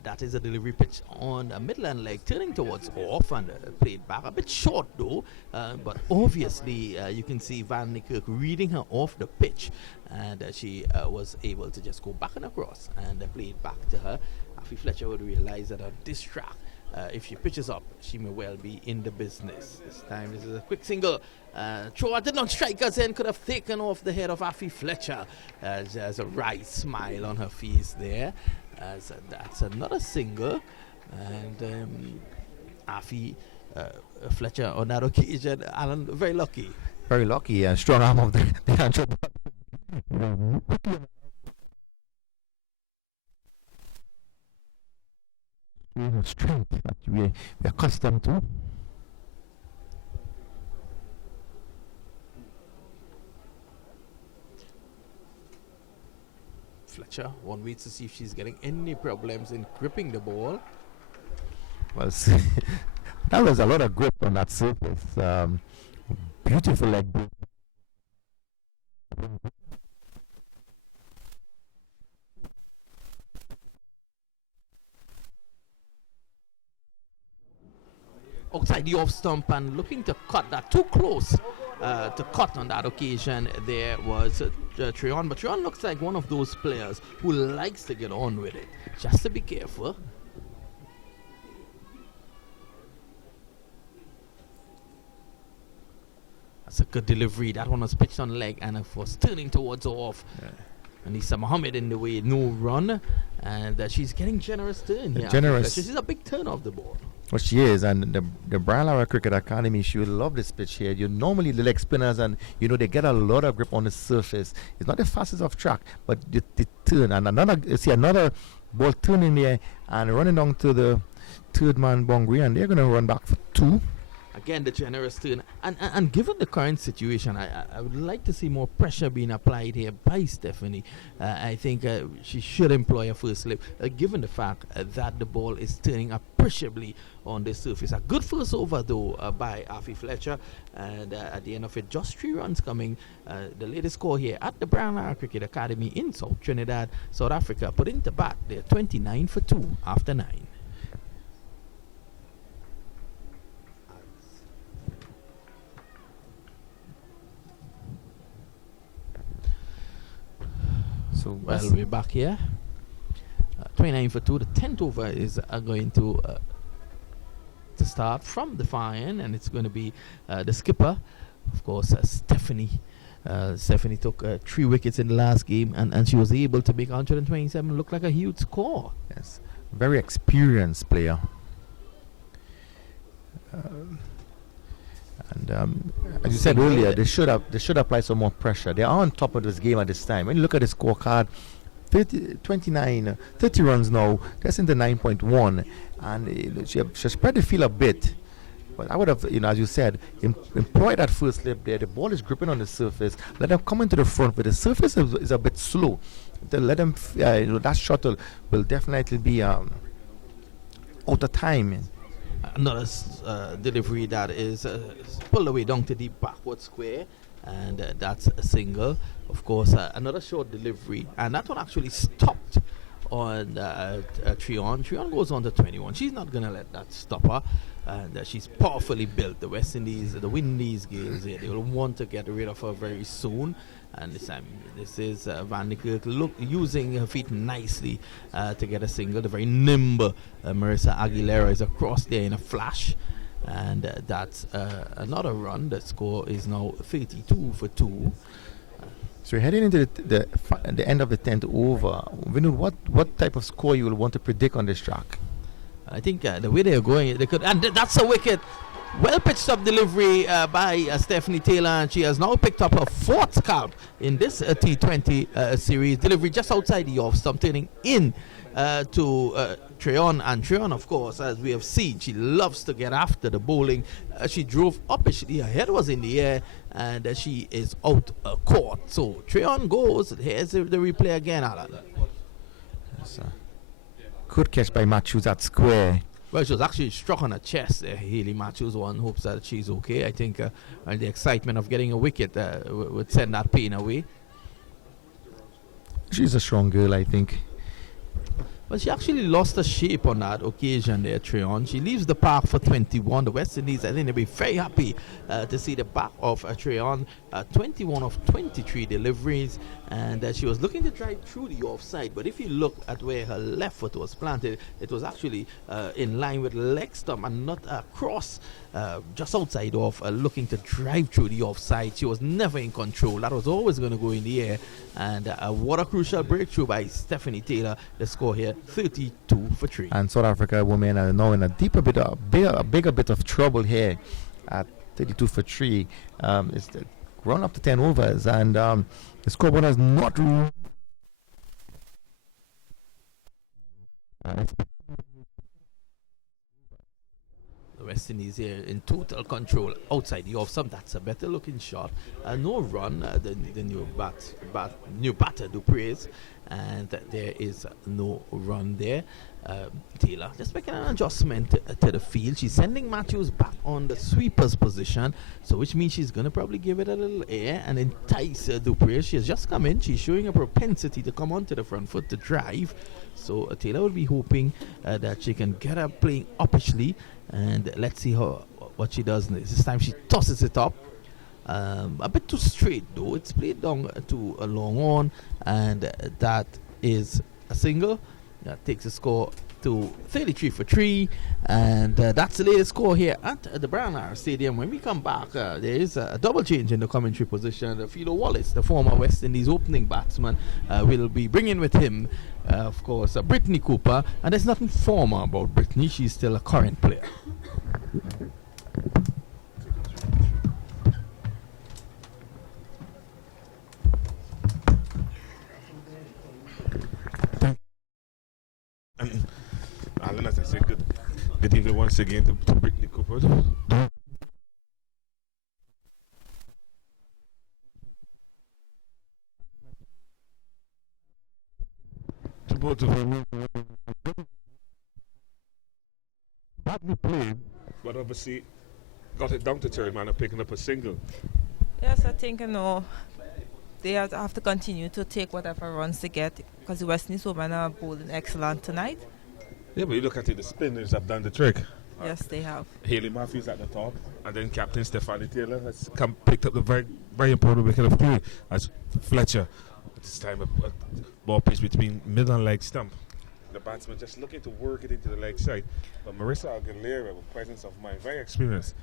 That is a delivery pitch on the midland leg, turning towards off and played back. A bit short though, but obviously you can see Van de Kerk reading her off the pitch, and she was able to just go back and across and play it back to her. Afi Fletcher would realize that on this track, if she pitches up, she may well be in the business. This time, this is a quick single. Thrower did not strike us and could have taken off the head of Afi Fletcher. There's a right smile on her face there. So that's another single. And Afi Fletcher on that occasion, Alan, very lucky. Very lucky. Strong arm of the answer. strength that we're accustomed to. Fletcher, one waits to see if she's getting any problems in gripping the ball. Well, that was a lot of grip on that surface. Beautiful leg break. Outside the off stump and looking to cut that too close to cut on that occasion. There was Treon, but Treon looks like one of those players who likes to get on with it. Just to be careful. That's a good delivery. That one was pitched on leg and of course turning towards off. Yeah. Anissa Mohammed in the way, no run, and she's getting generous turn here. Generous. This is a big turn of the ball. Well, she is, and the Brian Lara Cricket Academy, she will love this pitch here. You normally the leg spinners, and they get a lot of grip on the surface. It's not the fastest of track, but the turn, and another ball turning there and running down to the third man boundary, and they're going to run back for 2. Again, the generous turn. And given the current situation, I would like to see more pressure being applied here by Stephanie. I think she should employ a first slip, given the fact that the ball is turning appreciably on the surface. A good first over, though, by Afi Fletcher. And at the end of it, just 3 runs coming. The latest score here at the Brown Lara Cricket Academy in South Trinidad, South Africa, put into bat. They're 29 for 2 after 9. So we're back here. 29 for 2. The 10th over is going to start from the far end, and it's going to be the skipper, of course, Stephanie. Stephanie took 3 wickets in the last game, and she was able to make 127 look like a huge score. Yes, very experienced player. As you said earlier, they should apply some more pressure. They are on top of this game at this time. When you look at the scorecard, 30 runs now. That's in the 9.1, and she spread the field a bit. But I would have, as you said, employ that first slip there. The ball is gripping on the surface. Let them come into the front, but the surface is a bit slow. Let them, that shuttle will definitely be out of time. Another delivery that is pulled away down to the backward square, and that's a single. Of course, another short delivery, and that one actually stopped on Treon. Treon goes on to 21. She's not going to let that stop her, and she's powerfully built. The West Indies, the Windies girls here, they will want to get rid of her very soon. And this time, this is Van de Kerk using her feet nicely to get a single. The very nimble Marissa Aguilera is across there in a flash. And that's another run. The score is now 32 for 2. So we're heading into the end of the 10th over. Vinod, what type of score you will want to predict on this track? I think the way they're going, they could, and that's a wicket. Well pitched up delivery by Stephanie Taylor, and she has now picked up her 4th scalp in this T20 series. Delivery just outside the off stump, turning in to Treon. And Treon, of course, as we have seen, she loves to get after the bowling. She drove up, her head was in the air, and she is out court. So Treon goes. Here's the replay again, Alan. Yes, good catch by Matthews at square. Well, she was actually struck on her chest. Haley Matthews, one hopes that she's okay. I think the excitement of getting a wicket would send that pain away. She's a strong girl, I think. But she actually lost her shape on that occasion there, Treon. She leaves the park for 21. The West Indies, I think they'll be very happy to see the back of Treon. 21 of 23 deliveries. And she was looking to drive through the offside. But if you look at where her left foot was planted, it was actually in line with leg stump and not across, just outside off, looking to drive through the offside. She was never in control. That was always going to go in the air. And what a crucial breakthrough by Stephanie Taylor. The score here, 32 for 3. And South Africa women are now in a bigger bit of trouble here at 32 for 3. It's run up to 10 overs, and the scoreboard has not West Indies here in total control outside the off stump. That's a better looking shot. No run. The new batter Dupre's, and there is no run there. Taylor just making an adjustment to the field. She's sending Matthews back on the sweeper's position, so which means she's gonna probably give it a little air and entice Dupre. She has just come in. She's showing a propensity to come onto the front foot to drive. So Taylor will be hoping that she can get her playing uppishly, and let's see what she does this time. She tosses it up. A bit too straight though. It's played down to a long on, and that is a single. That takes the score to 33 for 3, and that's the latest score here at the Brown Stadium. When we come back, there is a double change in the commentary position. Fido Wallace, the former West Indies opening batsman, will be bringing with him, of course, Brittany Cooper, and there's nothing former about Brittany. She's still a current player. Alan, as I said, good evening once again to Brittany Cooper. To both of them, badly played, but obviously got it down to third man and picking up a single. Yes, I think, they have to continue to take whatever runs they get, because the West Indies women are bowling excellent tonight. Yeah, but you look at it, the spinners have done the trick. Yes, they have. Haley Matthews at the top, and then Captain Stephanie Taylor has picked up the very, very important wicket of 3 as Fletcher. At this time, a ball pitch between mid and leg stump. The batsman just looking to work it into the leg side. But Marissa Aguilera, with presence of mind, very experienced,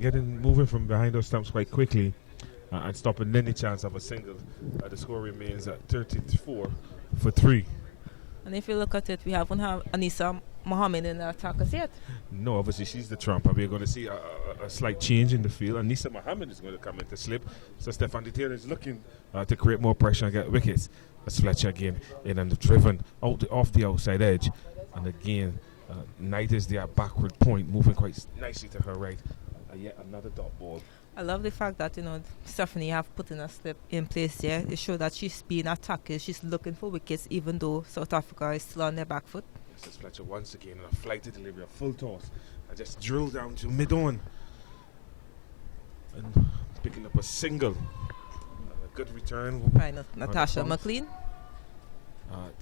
moving from behind those stumps quite quickly and stopping any chance of a single. The score remains at 34 for 3. And if you look at it, we haven't had Anisa Mohammed in the attackers yet. No, obviously she's the trump, and we're going to see a slight change in the field. Anisa Mohammed is going to come into slip. So Stephanie Taylor is looking to create more pressure and get wickets. As Fletcher again in and driven off the outside edge. And again, Knight is there at backward point, moving quite nicely to her right. Yet another dot ball. I love the fact that, Stephanie have put in a slip in place there. It shows that she's being attacked. She's looking for wickets, even though South Africa is still on their back foot. This is Fletcher once again in a flighted delivery, a full toss. I just drill down to mid-on. And picking up a single. A good return. Final, Natasha McLean.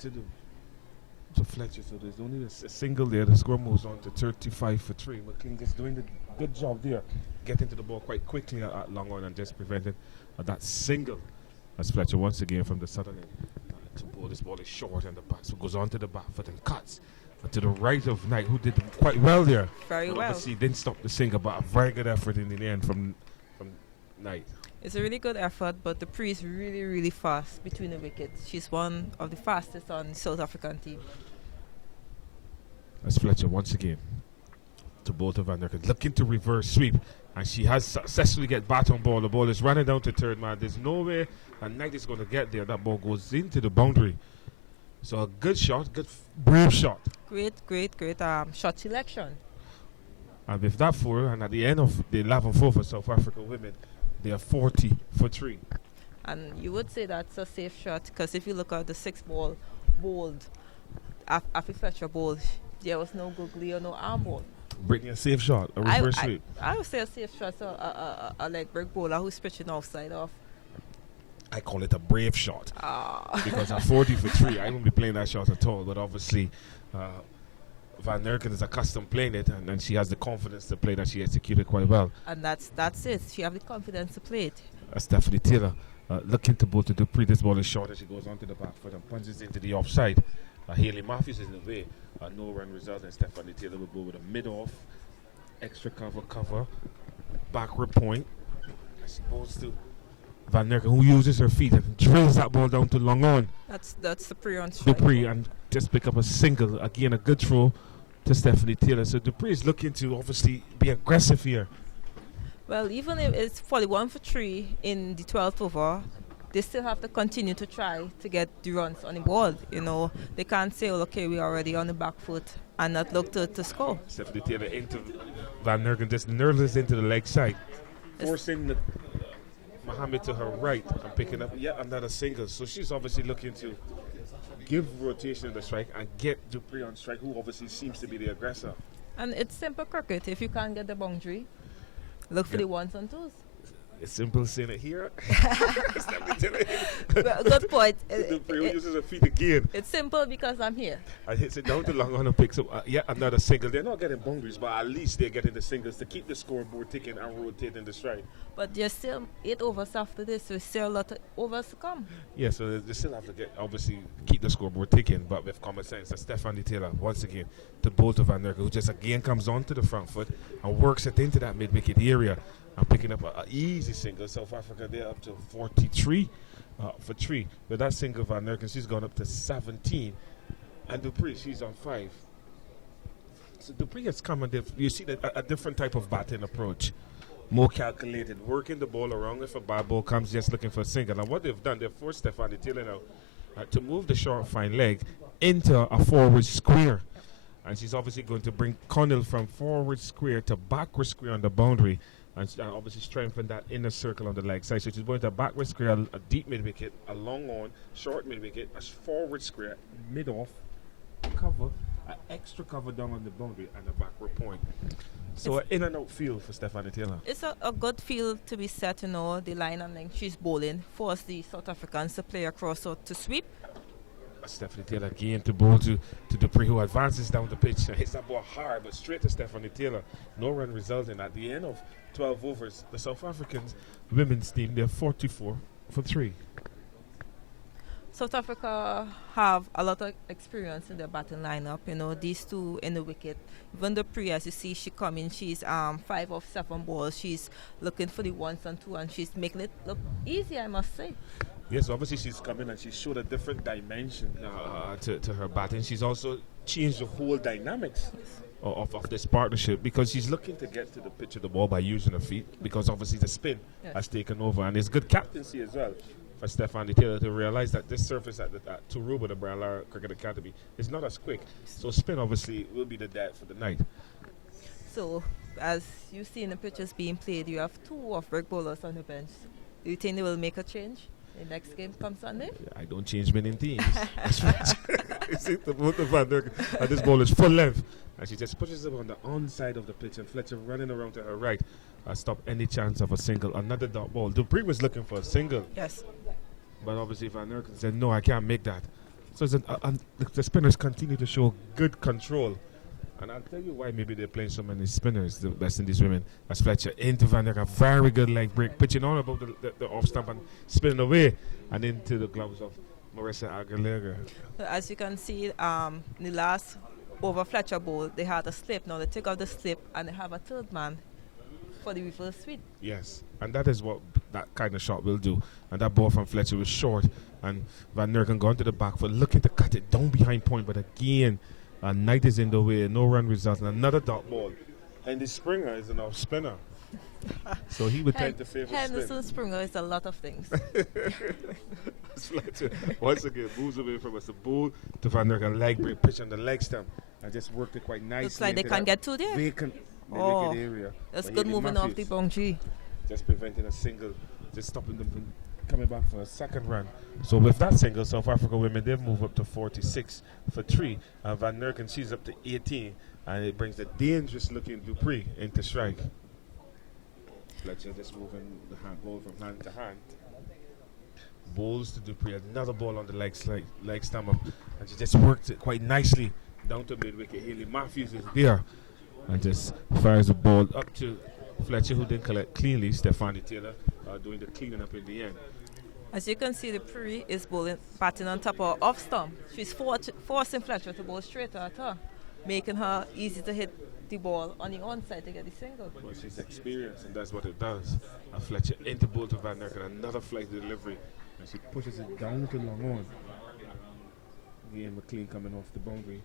To Fletcher, so there's only a single there. The score moves on to 35 for 3. McLean just doing the good job there, getting to the ball quite quickly at long on and just prevented that single. As Fletcher once again from the southern end to bowl. This ball is short and the batsman goes on to the back foot and cuts to the right of Knight, who did quite well there. Very well. Obviously didn't stop the single, but a very good effort in the end from Knight. It's a really good effort, but the Dupree is really, really fast between the wickets. She's one of the fastest on the South African team. As Fletcher once again to both of Van Der Kerk, looking to reverse sweep, and she has successfully get bat on ball. The ball is running down to third man. There's no way and Knight is going to get there. That ball goes into the boundary. So a good shot, brave shot. Great shot selection. And with that 4, and at the end of the 11-4 for South Africa women, they are 40 for 3. And you would say that's a safe shot, because if you look at the 6 ball bowled, after Fletcher bowled, there was no googly or no arm ball. Brittany, a safe shot, a reverse sweep. I would say a safe shot, so a leg break bowler who's pitching offside off. I call it a brave shot. Because at 40 for 3, I won't be playing that shot at all. But obviously, Van Der Kerk is accustomed playing it, and she has the confidence to play that. She executed quite well. And that's it. She has the confidence to play it. Stephanie Taylor looking to bowl to Dupree. This ball is short as she goes onto the back foot and punches into the offside. Haley Matthews is in the way. No run result, and Stephanie Taylor will go with a mid-off, extra cover, backward point, as opposed to Van Der Kerk, who uses her feet and drills that ball down to long on. That's Dupree on strike. Dupree, and just pick up a single. Again, a good throw to Stephanie Taylor. So Dupree is looking to obviously be aggressive here. Well, even if it's 41 for 3 in the 12th over, they still have to continue to try to get the runs on the board. They can't say, well, okay, we're already on the back foot and not look to score. Stephanie Taylor into Van Nerken just nervous into the leg side, forcing Mohammed to her right and picking up yet another single. So she's obviously looking to give rotation in the strike and get Dupree on strike, who obviously seems to be the aggressor. And it's simple cricket. If you can't get the boundary, look for the ones and twos. It's simple saying it here. Good point. Dupree uses her feet again. It's simple because I'm here. And hits it down to long on and picks up yet another single. They're not getting boundaries, but at least they're getting the singles to keep the scoreboard ticking and rotating the strike. But there's still 8 overs after this, so still a lot of overs to come. Yeah, so they still have to obviously keep the scoreboard ticking, but with common sense. And Stephanie Taylor, once again, the bowl to Van Nerken, who just again comes onto the front foot and works it into that mid-wicket area. And picking up an easy single. South Africa, they're up to 43 for 3. With that single, Van Nerken, she's gone up to 17. And Dupree, she's on 5. So Dupree has come and you see a different type of batting approach. More calculated, working the ball around. If a bad ball comes, just looking for a single. And what they've done, they've forced Stephanie Taylor now to move the short, fine leg into a forward square. And she's obviously going to bring Connell from forward square to backward square on the boundary. And obviously strengthen that inner circle on the leg side. So she's going to a backward square, a deep mid-wicket, a long on, short mid-wicket, a forward square, mid-off, cover, an extra cover down on the boundary, and a backward point. So an in and out field for Stephanie Taylor. It's a good field to be set, the line and length she's bowling. Force the South Africans to play across or to sweep. Stephanie Taylor again to bowl to Dupree, who advances down the pitch and hits that ball hard, but straight to Stephanie Taylor. No run resulting. At the end of 12 overs, the South Africans women's team, they're 44 for 3. South Africa have a lot of experience in their batting lineup. These two in the wicket. Even Dupree, as you see, she coming. She's 5 of 7 balls. She's looking for the 1s and 2s, and she's making it look easy, I must say. Yes, obviously she's come in and she showed a different dimension to her batting. She's also changed the whole dynamics of this partnership, because she's looking to get to the pitch of the ball by using her feet, because obviously the spin has taken over. And it's good captaincy as well for Stephanie Taylor to realize that this surface at Turuba, the Brian Lara Cricket Academy, is not as quick. So spin obviously will be the death for the night. So, as you see in the pictures being played, you have 2 off-break bowlers on the bench. Do you think they will make a change? The next game comes Sunday? I don't change winning teams. It's the both of Van Nerken, and this ball is full length. And she just pushes it on the onside of the pitch, and Fletcher running around to her right. Stop any chance of a single. Another dot ball. Dupree was looking for a single. Yes. But obviously Van Nerken said, no, I can't make that. So the spinners continue to show good control. And I'll tell you why maybe they're playing so many spinners, the West Indies women, as Fletcher into Van Nerken. Very good leg break, pitching on about the off stump and spinning away and into the gloves of Marissa Aguilera. As you can see, in the last over Fletcher bowl, they had a slip. Now they take out the slip and they have a third man for the reverse sweep. Yes, and that is what that kind of shot will do. And that ball from Fletcher was short, and Van Nerken gone to the back foot, looking to cut it down behind point, but again, Knight is in the way, no run result, and another dot ball. And the Springer is an off spinner. So he would tend to favor Henderson Springer is a lot of things. Fletcher once again moves away from us. The ball to Van Nerken, leg break, pitch on the leg stump, and just worked it quite nicely. Looks like they can't get to there. Vacant area. That's good moving off the boundary. Just preventing a single, just stopping them from coming back for a second run. So with that single, South Africa women, they move up to 46 for 3. And Van Nerken, she's up to 18. And it brings the dangerous looking Dupree into strike. Fletcher just moving the ball from hand to hand. Bowls to Dupree, another ball on the leg stump. And she just worked it quite nicely down to mid-wicket. Haley Matthews is there. And just fires the ball up to Fletcher, who didn't collect cleanly. Stephanie Taylor doing the cleaning up in the end. As you can see, Dupree is batting on top of off stump. She's forcing Fletcher to bowl straight at her, making her easy to hit the ball on the onside to get the single. Well, she's experienced, and that's what it does. And Fletcher into bowl to Van Nerken, another flight delivery, and she pushes it down to long on. Again, McLean coming off the boundary,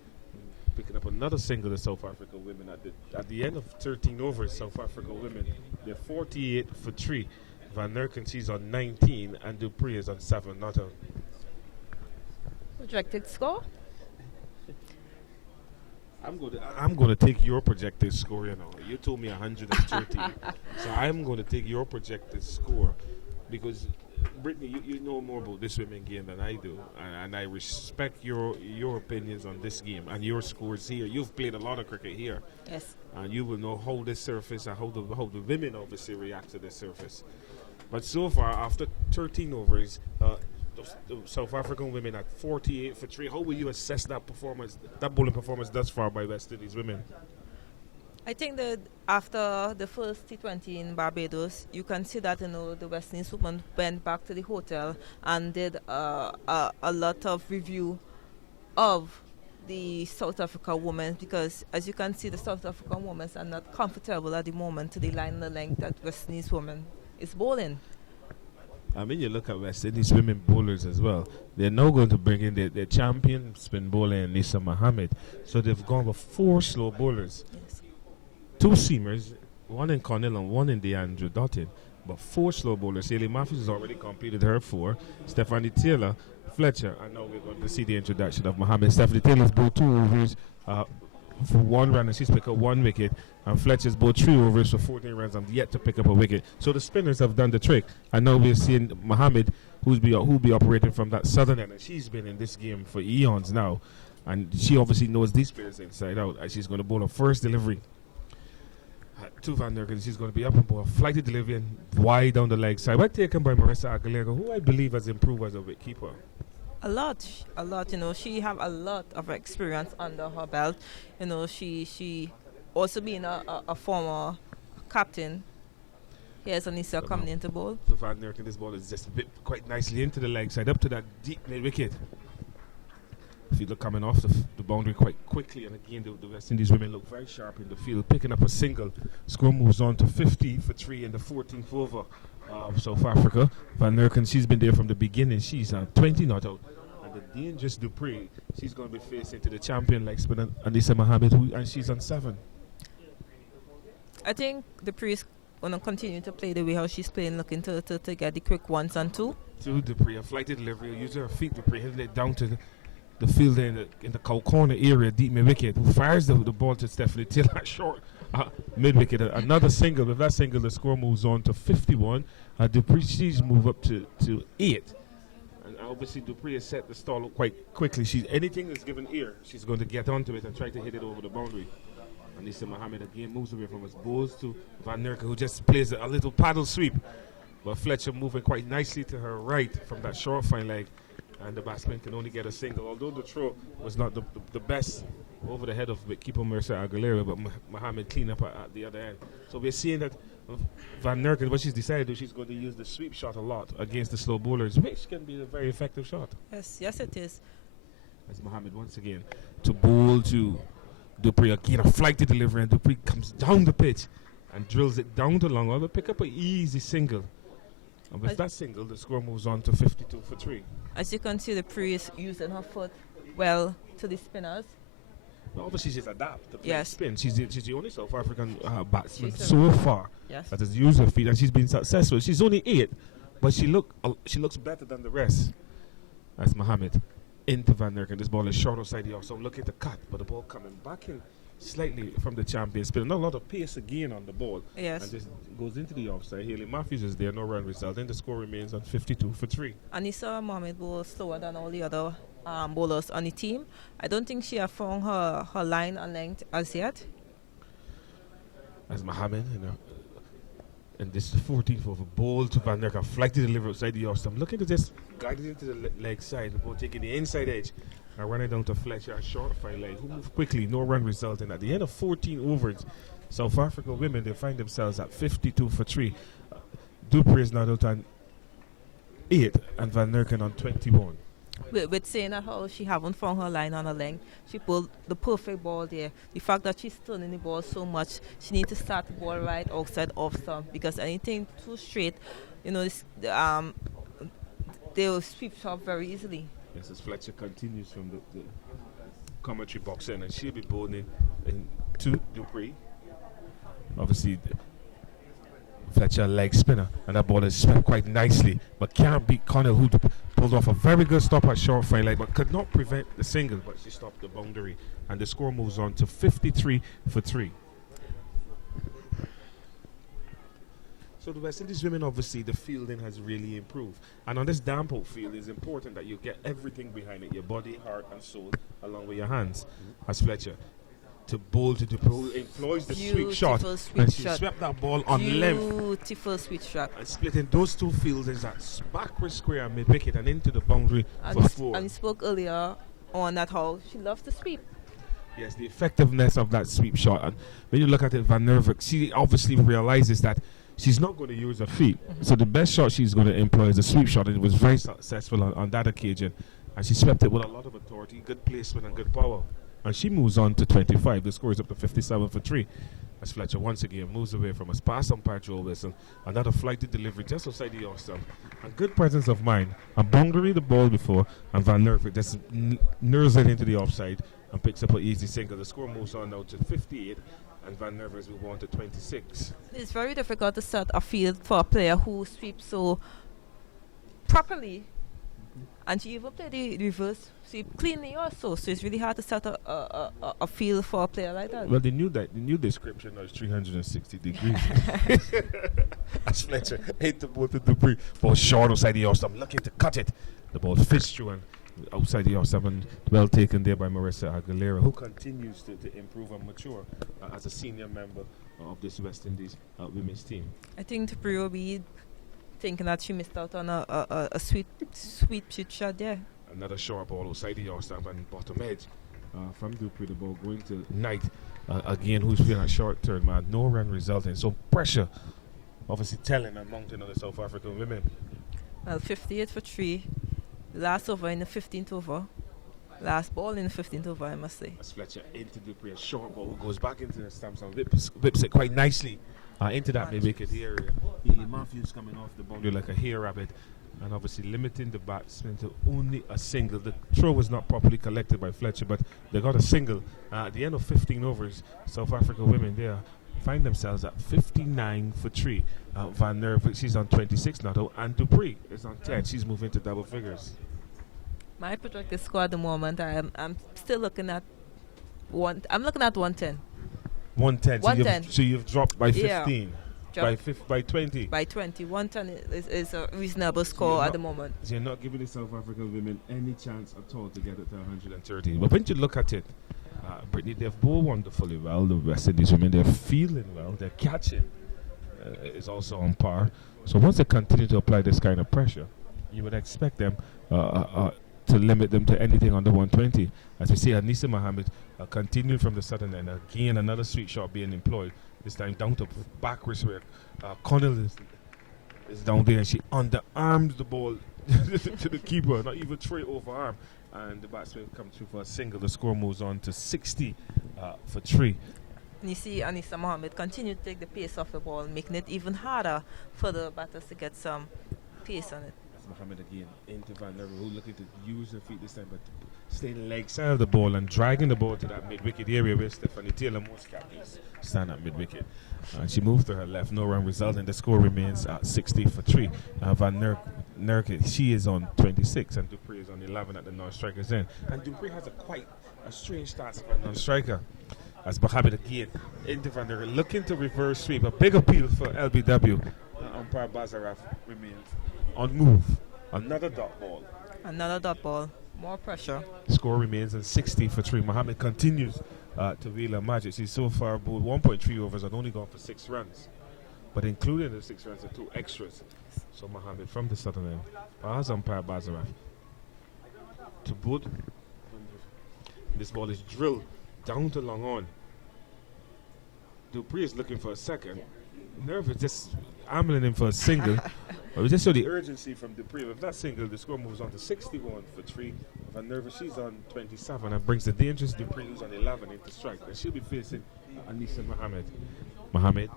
picking up another single. The South Africa women at the end of 13 overs. South Africa women, they're 48 for 3. Van Nerken, she's on 19, and Dupree is on 7 not out. Projected score? I'm going to take your projected score. You know, you told me 130, so I'm going to take your projected score because Brittany, you know more about this women game than I do, and I respect your opinions on this game and your scores here. You've played a lot of cricket here, Yes. and you will know how this surface and how the women obviously react to this surface. But so far, after 13 overs, the South African women at 48 for 3. How will you assess that performance, that bowling performance thus far by West Indies women? I think that after the first T20 in Barbados, you can see that the West Indies women went back to the hotel and did a lot of review of the South Africa women, because as you can see, the South African women are not comfortable at the moment to the line and the length that West Indies women is bowling. I mean, you look at West Indies women bowlers as well. They're now going to bring in their champion spin bowler, Nisa Mohammed. So they've gone with 4 slow bowlers. Yes. 2 seamers, 1 in Cornell and 1 in DeAndre Dottin. But 4 slow bowlers. Haley Matthews has already completed her 4. Stephanie Taylor, Fletcher. And now we're going to see the introduction of Mohammed. Stephanie Taylor's bowled 2 overs for 1 run, and she's picked up 1 wicket. And Fletcher's bowled 3 overs for 14 runs and yet to pick up a wicket. So the spinners have done the trick. And now we're seeing Mohammed, who'll be operating from that southern end. And she's been in this game for eons now. And she obviously knows these players inside out. And she's going to bowl her first delivery to Van Der Kerk. She's going to be up and bowl a flighty delivery and wide down the leg side. But taken by Marissa Aguilera, who I believe has improved as a wicketkeeper. A lot. She have a lot of experience under her belt. She also being a former captain. Here's Anissa coming into bowl. So Van Der Kerk, this ball is just a bit quite nicely into the leg side, up to that deep mid wicket. Fielder coming off the boundary quite quickly, and again the West Indies women look very sharp in the field, picking up a single. Score moves on to 50 for 3 in the 14th over of South Africa. Van Der Kerk, she's been there from the beginning. She's 20 not out. And the dangerous Dupree, she's going to be facing to the champion like spinner Anissa Mohammed, and she's on 7. I think Dupree is going to continue to play the way how she's playing, looking to get the quick 1s and 2. To Dupree, a flighted delivery, using her feet. Dupree hitting it down to the fielder in the cow corner area, deep mid wicket, who fires the ball to Stephanie Taylor at short mid wicket. Another single. With that single, the score moves on to 51. Dupree, she's moved up to 8. And obviously, Dupree has set the stall up quite quickly. Anything that's given ear, she's going to get onto it and try to hit it over the boundary. Anissa Mohammed again moves away from his balls to Van Der Kerk, who just plays a little paddle sweep. But Fletcher moving quite nicely to her right from that short fine leg. And the batsman can only get a single, although the throw was not the best over the head of keeper Marissa Aguilera, but Mohammed clean up at the other end. So we're seeing that Van Der Kerk, what she's decided to do, she's going to use the sweep shot a lot against the slow bowlers, which can be a very effective shot. Yes, it is. As Mohammed once again to bowl to Dupree, again a flighty delivery, and Dupree comes down the pitch and drills it down the long one, but pick up an easy single. And with that single, the score moves on to 52 for 3. As you can see, Dupree is using her foot well to the spinners. Well, obviously, she's adapted to play Yes. spin. She's the only South African batsman so far Yes. that has used her feet, and she's been successful. She's only 8, but she looks better than the rest. That's Mohammed into Van Der Kerk. This ball is short outside the off, so look at the cut, but the ball coming back in slightly from the champion spinner. Not a lot of pace again on the ball. Yes. And this goes into the offside. Haley Matthews is there, no run result. Then the score remains on 52 for 3. Anissa Mohammed was slower than all the other bowlers on the team. I don't think she has found her line and length as yet. As Mohammed, and this is the 14th over ball to Van Der Kerk, flight to deliver outside the off. I'm looking to just guide it into the leg side, the ball taking the inside edge. I run it down to Fletcher, a short fine leg, who moved quickly, no run result. And at the end of 14 overs, South Africa women, they find themselves at 52 for 3. Dupree is now out on 8 and Van Der Kerk on 21. With saying that how she haven't found her line on her length, she pulled the perfect ball there. The fact that she's turning the ball so much, she needs to start the ball right outside off stump, because anything too straight, they will sweep shot very easily. Yes, as Fletcher continues from the commentary box in, and she'll be bowling in to Dupree. Obviously, Fletcher leg spinner, and that ball is swept quite nicely, but can't beat Connell, who pulled off a very good stop at short fine leg, but could not prevent the single, but she stopped the boundary, and the score moves on to 53 for 3. So the West Indies women, obviously, the fielding has really improved. And on this Dampo field, it's important that you get everything behind it, your body, heart, and soul, along with your hands, as Fletcher. To bowl to Dupree, employs the sweep shot. And she swept that ball on length. Beautiful sweep shot. And splitting those two fields is that backward square and mid-wicket and into the boundary for 4. And you spoke earlier on that how she loves to sweep. Yes, the effectiveness of that sweep shot. And when you look at it, Van Nervik, she obviously realizes that she's not going to use her feet. So the best shot she's going to employ is a sweep shot, and it was very successful on that occasion. And she swept it with a lot of authority, good placement, and good power. And she moves on to 25. The score is up to 57 for 3. As Fletcher once again moves away from us, past umpire Joel Wilson. Another flighted delivery just outside the off stump. And good presence of mind. And boundary the ball before, and Van Nervik just nerves it into the offside and picks up an easy single. The score moves on now to 58. And Van Nervik will on to 26. It's very difficult to set a field for a player who sweeps so properly. And she even played the reverse sweep cleanly also. So it's really hard to set a field for a player like that. Well, they knew that. The new description was 360 degrees. As Fletcher hit the ball to Dupree. Ball short outside the off-stump, looking to cut it. The ball fits through and outside the off-stump, and well taken there by Marissa Aguilera, who continues to improve and mature as a senior member of this West Indies women's team. I think Dupree will be thinking that she missed out on a sweep shoot shot there. Another short ball outside the off-stump and bottom edge from Dupree. The ball going to Knight again, who's feeling a short turn man. No run resulting. So pressure, obviously telling and mounting on the South African women. Well, 58 for 3. Last over in the 15th over. Last ball in the 15th over, I must say. As Fletcher into Dupree, a short ball goes back into the stumps and whips it quite nicely into that mid-wicket area. Ely Matthews coming off the boundary like a hare rabbit, and obviously limiting the batsman to only a single. The throw was not properly collected by Fletcher, but they got a single. At the end of 15 overs, South Africa women there find themselves at 59 for 3. Van Nervik, she's on 26 now, and Dupree is on 10. She's moving to double figures. My projected score at the moment, I'm still looking at I'm looking at 110. 110. 110. So you've dropped by 15. Yeah. By 20. By 20. 110 is a reasonable score at the moment. So you're not giving the South African women any chance at all to get it to 130. But when you look at it, Brittany, they've bowled wonderfully well. The West Indies women, they're feeling well. They're catching. Is also on par. So once they continue to apply this kind of pressure, you would expect them to limit them to anything under 120. As we see, Anisa Mohammed continuing from the southern end. Again, another sweet shot being employed. This time down to backwards where Connell is down there, and she underarmed the ball to the keeper, not even throw it over arm. And the batsman comes through for a single. The score moves on to 60 for 3. And you see Anisa Mohammed continue to take the pace off the ball, making it even harder for the batters to get some pace on it. Mohammed again into Van Nervik, who looking to use her feet this time, but staying leg side of the ball and dragging the ball to that mid-wicket area where Stephanie Taylor, most captains, stand at mid-wicket. She moves to her left, no run result, and the score remains at 60 for 3. Van Nervik, she is on 26, and Dupree is on 11 at the non-striker's end. And Dupree has a strange stance for a non-striker. As Mohammed again into Van Nervik, looking to reverse sweep. A big appeal for LBW. Umpire Bazaraf remains on move. Another dot ball. Another dot ball. More pressure. Score remains at 60 for 3. Mohammed continues to wheel her magic. She's so far bowled 1.3 overs and only gone for 6 runs. But including the 6 runs, the 2 extras. So Mohammed from the southern end. As umpire Bazaraf to boot. This ball is drilled down to long on. Dupree is looking for a second. Nerve is just ambling him for a single. But we just saw the urgency from Dupree. With that single, the score moves on to 61 for 3. Van Nervik, she's on 27 and brings the dangerous Dupree, who's on 11, into strike. And she'll be facing Anisa Mohammed. Mohammed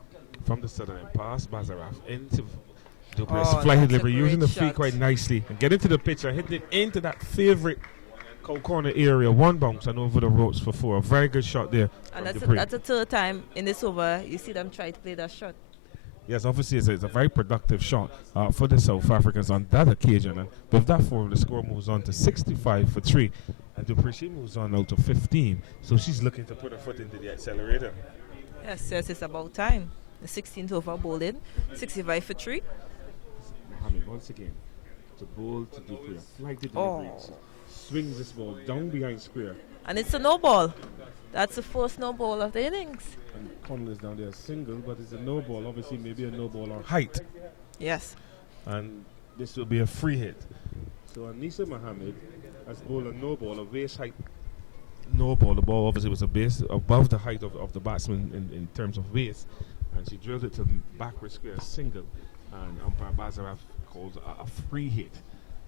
from the southern end, past Bazaraf into Dupree. Flying delivery, using the feet quite nicely and get into the pitch and hitting it into that favorite corner area. One bounce and over the ropes for 4. A very good shot there. And that's the third time in this over you see them try to play that shot. Yes, obviously it's a very productive shot for the South Africans on that occasion. And with that forward, the score moves on to 65 for 3. And Dupree moves on now to 15. So she's looking to put her foot into the accelerator. Yes, it's about time. The 16th over bowling, 65 for 3. Mohammed, once again, to bowl to Dupree. Flight to delivery. Swings this ball down behind square. And it's a no ball. That's the first no ball of the innings. And Connell is down there single, but it's a no ball. Obviously, maybe a no ball on height. Yes. And this will be a free hit. So Anisa Mohammed has bowled a no ball, a waist height no ball. The ball obviously was a base above the height of the batsman in terms of waist. And she drilled it to backward square single. And umpire Bazaraf calls a free hit.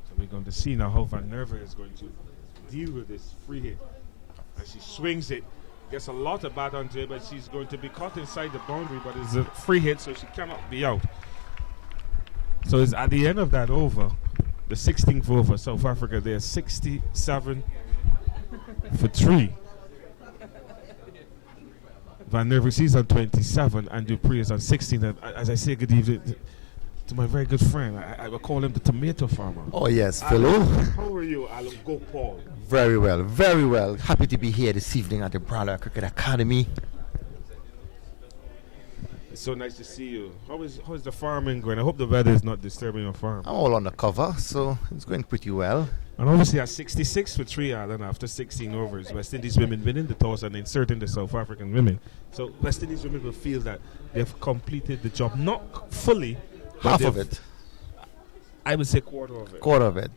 So we're going to see now how Van Nerva is going to deal with this free hit. And she swings it. Gets a lot of bat onto it, but she's going to be caught inside the boundary, but it's a free hit, so she cannot be out. So it's at the end of that over, the 16th over, South Africa, they're 67 for 3. Van Nerva is on 27, and Dupree is on 16. And as I say good evening to my very good friend, I will call him the tomato farmer. Oh, yes, Philo. How are you, Alan Gopal? Very well, very well. Happy to be here this evening at the Brala Cricket Academy. It's so nice to see you. How is the farming going? I hope the weather is not disturbing your farm. I'm all on the cover, so it's going pretty well. And obviously at 66 for 3, Alan, after 16 overs, West Indies women winning the toss and inserting the South African women. So West Indies women will feel that they've completed the job, not fully, but half of it. I would say quarter of it. Quarter of it.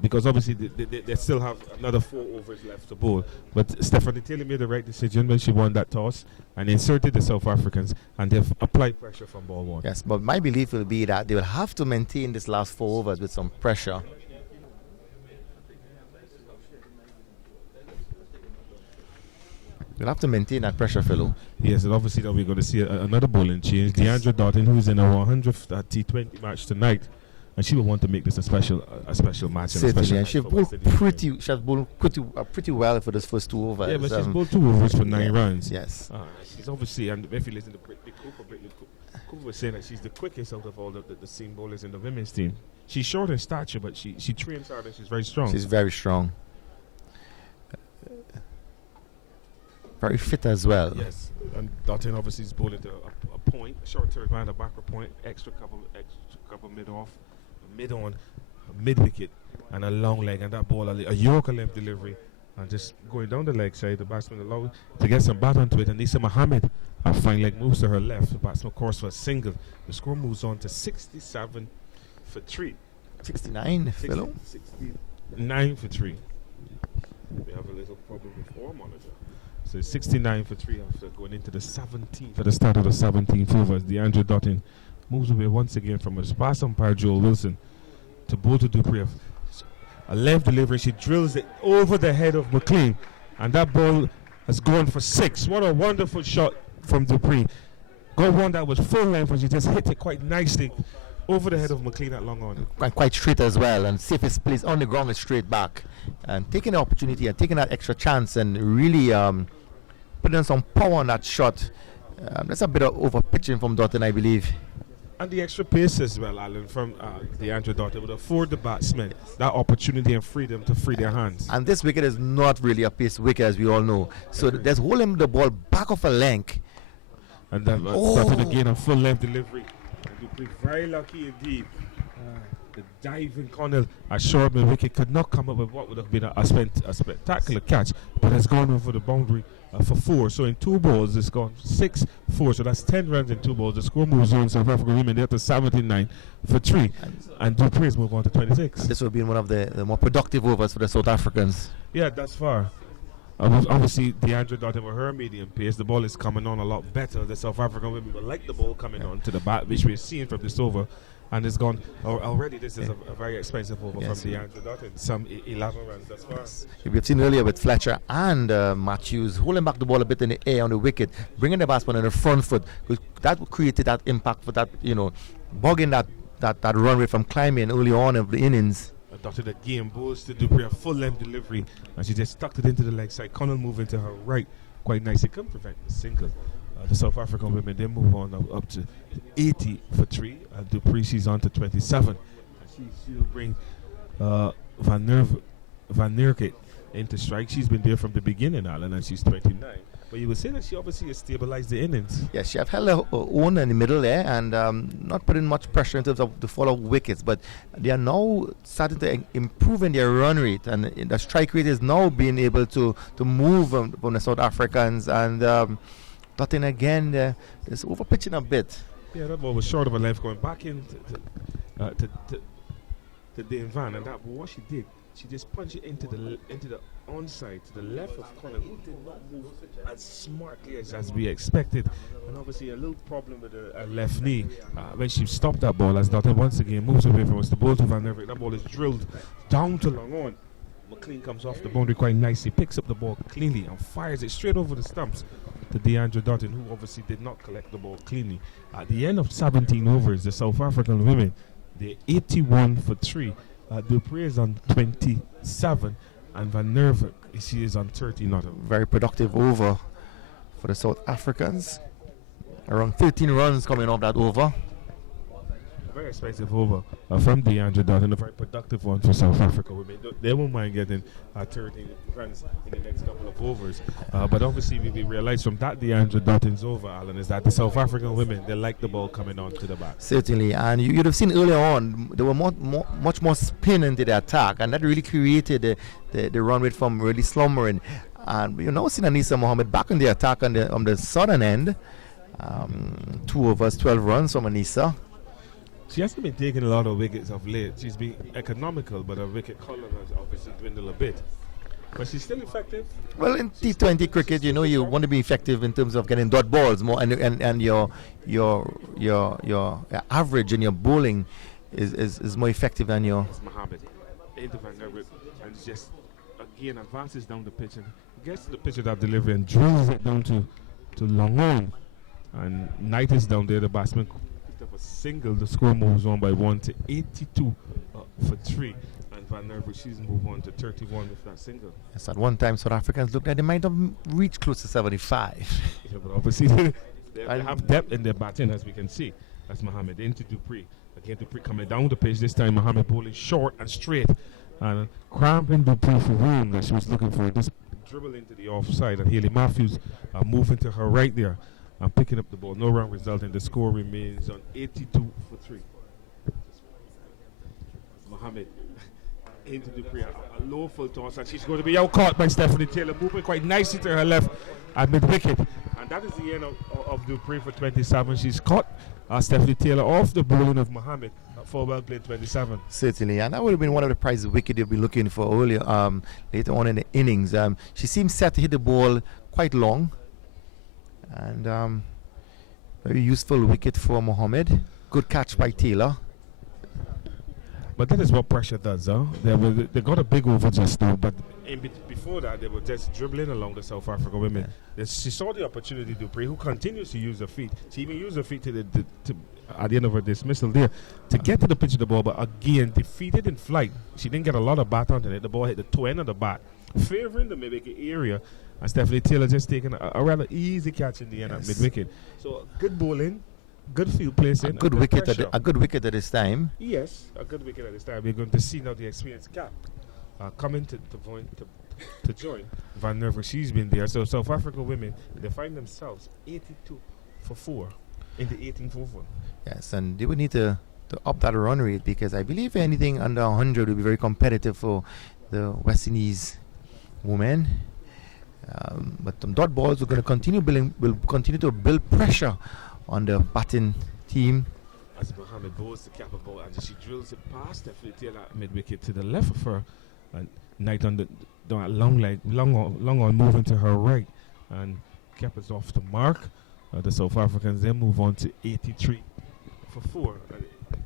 Because obviously they still have another 4 overs left to bowl. But Stephanie Taylor made the right decision when she won that toss and inserted the South Africans, and they've applied pressure from ball 1. Yes, but my belief will be that they will have to maintain this last 4 overs with some pressure. They'll have to maintain that pressure, Philo. Yes, and obviously now we're going to see another bowling change. Deandra Doughton, who's in her 100th T20 match tonight, and she will want to make this a special match. Certainly, and she has bowled pretty well for those first 2 overs. Yeah, but she's bowled 2 overs for 9 runs. Yes. She's obviously, and if you listen to Brittany Cooper was saying that she's the quickest out of all the seam bowlers in the women's team. She's short in stature, but she trains hard and she's very strong. She's very strong. Very fit as well. Yes, and Doughton obviously is bowling to a point, a short third man, a backward point, extra couple mid off, mid on, a mid wicket, and a long leg, and that ball a Yorker length delivery, and just going down the leg side. The batsman allowed to get some bat onto it, and Nisa Mohammed, a fine leg moves to her left. The batsman course for a single. The score moves on to 67 for 3. 69, Philo. 69 for 3. We have a little problem with our monitor. So 69 for 3 after going into the 17th, at the start of the 17th over, as Deandra Doughton moves away once again from a pass umpire Joel Wilson to bowl to Dupree. A left delivery, she drills it over the head of McLean, and that ball has gone for 6. What a wonderful shot from Dupree. Got one that was full length, and she just hit it quite nicely over the head of McLean at long on. And quite straight as well, and safest place on the ground is straight back. And taking the opportunity and taking that extra chance and really putting some power on that shot. That's a bit of over pitching from Doughton, I believe. And the extra pace as well, Alan, from Deandra Doughton would afford the batsmen that opportunity and freedom to free their hands. And this wicket is not really a pace wicket, as we all know. So there's holding the ball back of a length. And then Doughton again a full length delivery. And Dupree very lucky indeed. The diving Connell at short mid wicket could not come up with what would have been a spectacular catch, but has gone over the boundary for 4. So in 2 balls, it's gone 6-4. So that's 10 runs in 2 balls. The score moves on. South African women there to 79 for 3, and Dupree's move on to 26. This will be one of the more productive overs for the South Africans. Yeah, that's far. Obviously, Deandra Doughton with her medium pace, the ball is coming on a lot better. The South African women will like the ball coming on to the bat, which we're seeing from this over. And it's gone already. This is a very expensive over from Deandra Doughton. Some 11 runs, that's far. We've seen earlier with Fletcher and Matthews holding back the ball a bit in the air on the wicket, bringing the batsman on the front foot. That created that impact for that, bogging that run rate from climbing early on of the innings. Doughton again bowls to Dupree, a full length delivery, and she just tucked it into the leg side. Connell moving to her right quite nicely. Couldn't prevent the single. The South African women, they move on up to 80 for 3. And Dupree, she's on to 27. She'll bring Van Nierket into strike. She's been there from the beginning, Alan, and she's 29. But you would say that she obviously has stabilized the innings. Yes, she have held her own in the middle there and not putting much pressure in terms of the fall of wickets. But they are now starting to improve in their run rate, and the strike rate is now being able to move from the South Africans. And Dottin again is over pitching a bit. Yeah, that ball was short of a length going back into Dane Van, and that what she did, she just punched it into the onside to the left of Colin, who did not move as smartly as we expected, and obviously a little problem with a left knee. When she stopped that ball, as Dottin once again moves away from us, the ball to Van Nervik, that ball is drilled down to long on. McLean comes off the boundary quite nicely, picks up the ball cleanly and fires it straight over the stumps to DeAndre Dottin, who obviously did not collect the ball cleanly. At the end of 17 overs, the South African women, they're 81 for 3. Dupree is on 27, and Van Nervik, she is on 30. Not a very productive over for the South Africans. Around 13 runs coming off that over. Very expensive over from DeAndre Dottin, a very productive one for South Africa women. They won't mind getting 13 runs in the next couple of overs. But obviously, we realize from that DeAndre Dottin's over, Alan, is that the South African women, they like the ball coming on to the back. Certainly, and you'd have seen earlier on, there were much more spin into the attack, and that really created the run rate from really slumbering. And you now see Anisa Mohammed back in the attack on the southern end. 2 overs, 12 runs from Anisa. She hasn't been taking a lot of wickets of late. She's been economical, but her wicket column has obviously dwindled a bit. But she's still effective. Well, in T20 cricket, you know, you want to be effective in terms of getting dot balls more, and your average in your bowling is more effective than your. Mohammed into Van Nervik and just again advances down the pitch and gets to the pitch of that delivery and drills it down to long on. And Knight is down there, the batsman. Up a single, the score moves on by 1 to 82 for 3, and Van Nervik, she's moved on to 31 with that single. Yes, at one time South Africans looked like they might have reached close to 75. Yeah, but obviously they have depth in their batting, as we can see. That's Mohammed into Dupree. Again, Dupree coming down the pitch. This time Mohammed bowling short and straight and cramping Dupree for room that she was looking for. Just dribble into the offside, and Haley Matthews moving to her right there. I'm picking up the ball. No wrong result, and the score remains on 82 for 3. Mohammed into Dupree. A low full toss, and she's going to be out caught by Stephanie Taylor, moving quite nicely to her left at mid wicket. And that is the end of Dupree for 27. She's caught Stephanie Taylor off the bowling of Mohammed for well played 27. Certainly, and that would have been one of the prize wicket you'll be looking for earlier, later on in the innings. She seems set to hit the ball quite long. And very useful wicket for Mohammed. Good catch by Taylor. But that is what pressure does, huh? They got a big over just now, but before that, they were just dribbling along the South African women. Yeah. She saw the opportunity, Dupree, who continues to use her feet. She even used her feet at the end of her dismissal there to get to the pitch of the ball, but again, defeated in flight. She didn't get a lot of bat onto it. The ball hit the toe end of the bat, favoring the mid-wicket area. And Stephanie Taylor just taking a rather easy catch in the end at mid-wicket. So good bowling, good field placing. A good wicket at this time. Yes, a good wicket at this time. We're going to see now the experienced cap coming to join Van Nervik. She's been there. So South Africa women, they find themselves 82 for 4 in the 18th over. Yes, and they would need to up that run rate, because I believe anything under 100 will be very competitive for the West Indies women. But dot balls will continue to build pressure on the batting team. As Mohammed bowls the cap ball and she drills it past Stephanie Taylor mid wicket to the left of her, and Knight on the long on moving to her right, and cap is off the mark. The South Africans then move on to 83 for 4.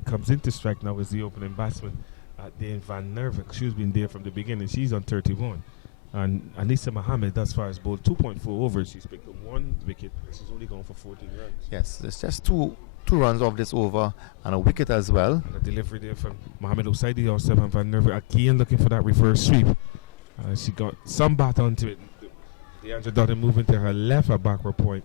Comes into strike now as the opening batsman, Dane Van Nervik. She's been there from the beginning. She's on 31. And Anisa Mohammed, thus far, has bowled 2.4 overs. She's picked up 1 wicket. She's only gone for 14 runs. Yes, there's just two runs off this over and a wicket as well. And a delivery there from Mohammed outside the offside, and Van Nervik again looking for that reverse sweep. She got some bat onto it. DeAndre Dottin moving to her left at backward point.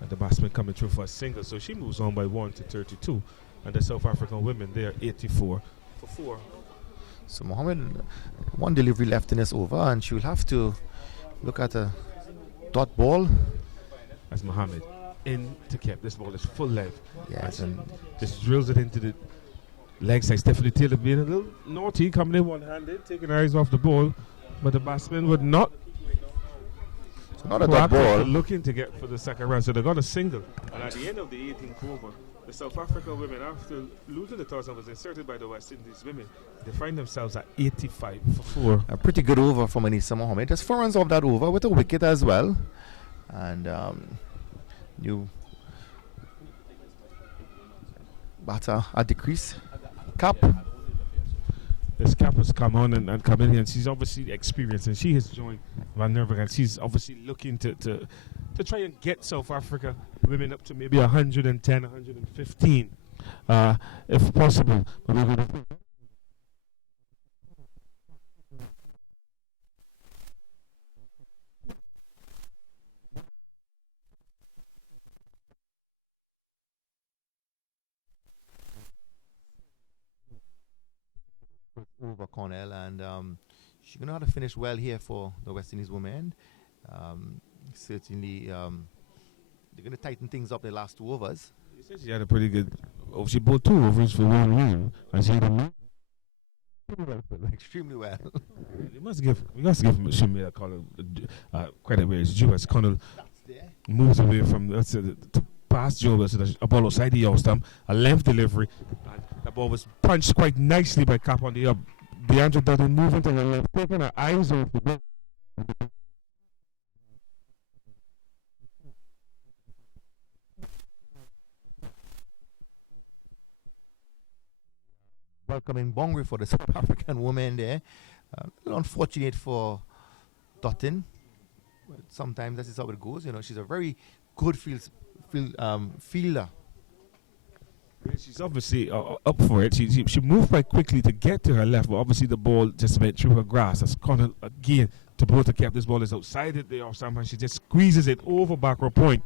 And the batsman coming through for a single. So she moves on by 1 to 32. And the South African women, they are 84 for 4. So Mohammed, one delivery left in this over, and she will have to look at a dot ball. As Mohammed into Kep. This ball is full length. Yes, and just drills it into the leg side. Stephanie Taylor being a little naughty, coming in one-handed, taking her eyes off the ball. But the batsman would not. So not a dot ball. Looking to get for the second run. So they got a single. And at the end of the 18th over, the South African women, after losing the toss and was inserted by the West Indies women, they find themselves at 85 for 4. A pretty good over from Anissa Mohammed. Just 4 runs off that over with a wicket as well. And new batter at the crease. Cap. This Cap has come on and come in here, and she's obviously experienced, and she has joined Van Nervig, and she's obviously looking to try and get South Africa women up to maybe 110, 115, if possible. But we're going to over Cornell, and she's going to have to finish well here for the West Indies women. Certainly, they're going to tighten things up the last 2 overs. She said she had a pretty good. Oh, she bowled 2 overs for 1 run, and she had a extremely well. We must give Shamir credit where it's due, as Connell moves away from the past Joe Wilson, a ball outside the off stump, a length delivery, and the ball was punched quite nicely by Cap on the up. Deandra Dutton moving to the left, taking her eyes off the ball. Welcoming Bongri for the South African woman there. A little unfortunate for Dutton. But sometimes that's just how it goes. You know, she's a very good fielder. She's obviously up for it. She moved quite quickly to get to her left, but obviously the ball just went through her grass. As Connell again to both the cap. This ball is outside it there, or somehow she just squeezes it over backward point.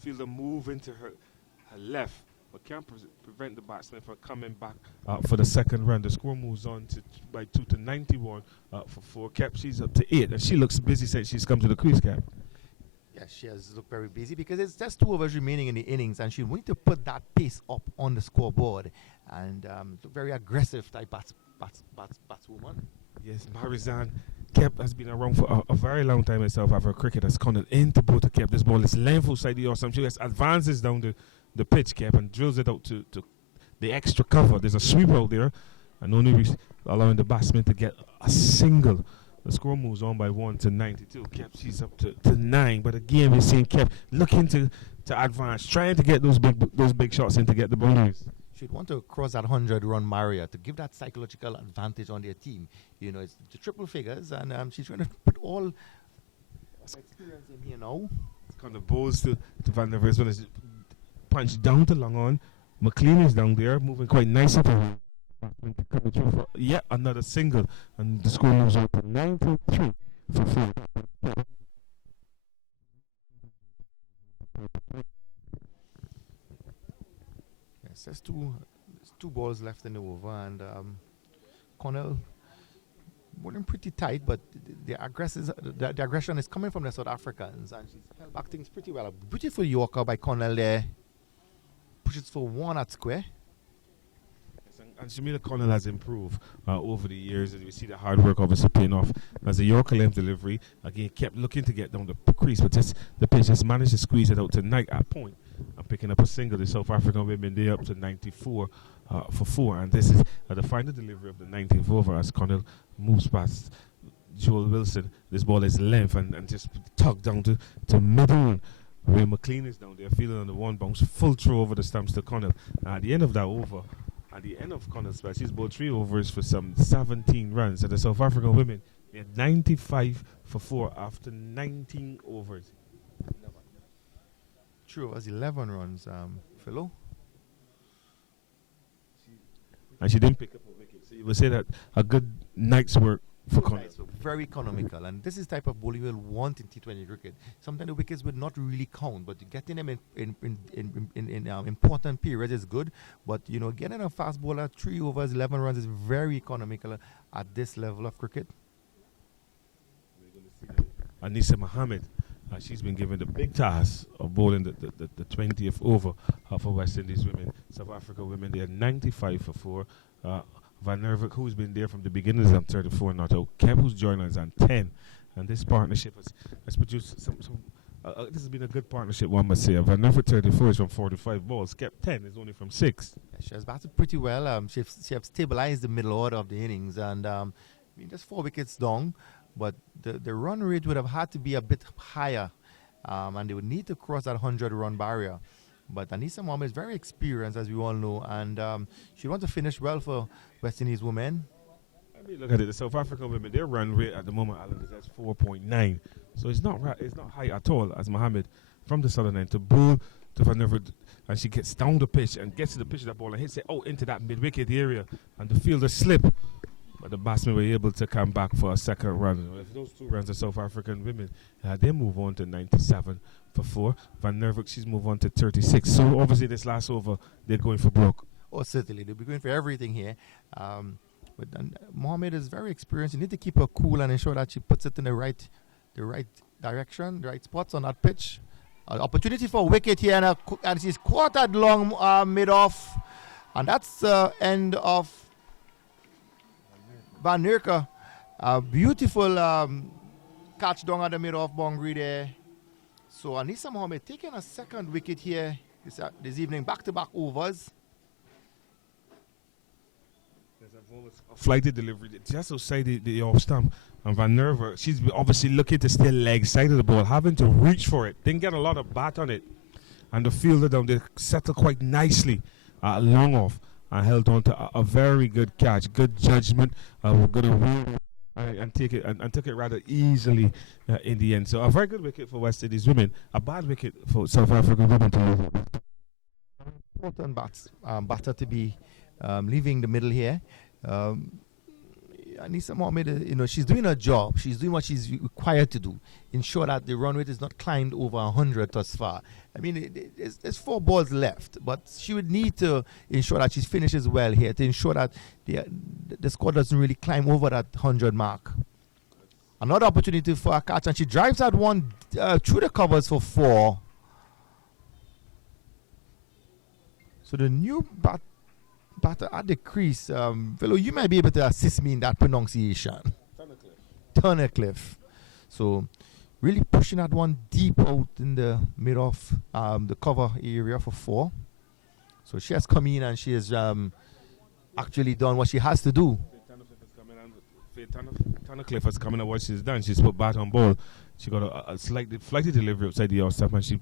Fielder move into her left, but can't prevent the batsman from coming back for the second run. The score moves on by 2 to 91 for 4. Cap, she's up to 8, and she looks busy since she's come to the crease, Cap. Yeah, she has looked very busy because it's just 2 overs remaining in the innings, and she wanted to put that pace up on the scoreboard. And very aggressive type batswoman. Yes, Marizan Kep has been around for a very long time in South Africa cricket. Has come into both the Kep. This ball is length outside the awesome. She just advances down the pitch, Kep, and drills it out to the extra cover. There's a sweep out there, and only allowing the batsman to get a single. The score moves on by 1 to 92. Kep, she's up to 9. But again, we're seeing Kep looking to advance, trying to get those big shots in to get the boundaries. She'd want to cross that 100-run barrier to give that psychological advantage on their team. You know, it's the triple figures, and she's trying to put all experience in here now. It's kind of balls to Van der Veer. It's punched down to long on. McLean is down there, moving quite nicely for her. Coming through for yet another single, and the score moves on to 93 for 4. Yes, there's two balls left in the over, and Cornell bowling pretty tight, but the aggression is coming from the South Africans, and she's held back things pretty well. A beautiful Yorker by Cornell there. Pushes for 1 at square. And Shamila Connell has improved over the years, and we see the hard work obviously paying off. As a Yorker length delivery, again, kept looking to get down the crease, but the pitch just managed to squeeze it out tonight at point. And picking up a single, the South African women, they're up to 94 for 4. And this is the final delivery of the 19th over as Connell moves past Joel Wilson. This ball is length and just tucked down to middle, where McLean is down there, feeling on the one bounce, full throw over the stumps to Connell. At the end of that over, at the end of Connell's spell, she's bowled 3 overs for some 17 runs. And the South African women, they're 95 for 4 after 19 overs. True, was 11 runs, Philo. And she didn't pick up a wicket. So you would say that a good night's work for very economical, and this is type of bowling we'll want in T20 cricket. Sometimes the wickets would not really count, but getting them in important periods is good. But getting a fast bowler 3 overs, 11 runs is very economical at this level of cricket. Anisa Mohammed, she's been given the big task of bowling the 20th over for West Indies women. South Africa women, they are 95 for 4. Van Nervik, who's been there from the beginning, is on 34 not out. Kemp, who's joined us, on 10. And this partnership has produced some this has been a good partnership, one must say. Van Nervik 34 is from 45 balls. Kemp 10 is only from 6. She has batted pretty well. She has stabilized the middle order of the innings, and just 4 wickets down, but the run rate would have had to be a bit higher, and they would need to cross that 100-run barrier. But Anisa Mohammed is very experienced, as we all know, and she wants to finish well for West Indies women. I mean, look at it. The South African women, their run rate at the moment, Alan, is at 4.9. So it's not high at all, as Mohammed from the southern end to bowl to Van Nervik, and she gets down the pitch and gets to the pitch of that ball and hits it out into that mid-wicket area, and the fielder slip. But the batsmen were able to come back for a second run. If those 2 runs, the South African women, they move on to 97 for 4. Van Nervik, she's moved on to 36. So obviously this last over, they're going for broke. Oh, certainly. They'll be going for everything here. But Mohammed is very experienced. You need to keep her cool and ensure that she puts it in the right direction, the right spots on that pitch. Opportunity for a wicket here, and she's quartered long mid-off. And that's the end of Van Nervik. A beautiful catch down at the mid-off boundary there. So Anisa Mohammed taking a second wicket here this evening, back-to-back overs. Flighted delivery just outside the off stump, and Van Nervik, she's obviously looking to stay leg side of the ball, having to reach for it. Didn't get a lot of bat on it, and the fielder down there settled quite nicely long off and held on to a very good catch, good judgment, good awareness, and took it rather easily in the end. So a very good wicket for West Indies women, a bad wicket for South African women to lose. Important batter to be leaving the middle here. Anisa Mohammed, she's doing her job. She's doing what she's required to do. Ensure that the run rate is not climbed over 100 thus far. I mean, there's 4 balls left, but she would need to ensure that she finishes well here to ensure that the score doesn't really climb over that 100 mark. Another opportunity for a catch, and she drives that one through the covers for 4. So the new batter at the crease, fellow, you might be able to assist me in that pronunciation. Tunnicliffe. So really pushing that one deep out in the mid of the cover area for 4. So she has come in and she has actually done what she has to do. Tunnicliffe has come in and what she's done. She's put bat on ball. She got a slightly flighty delivery outside the off and she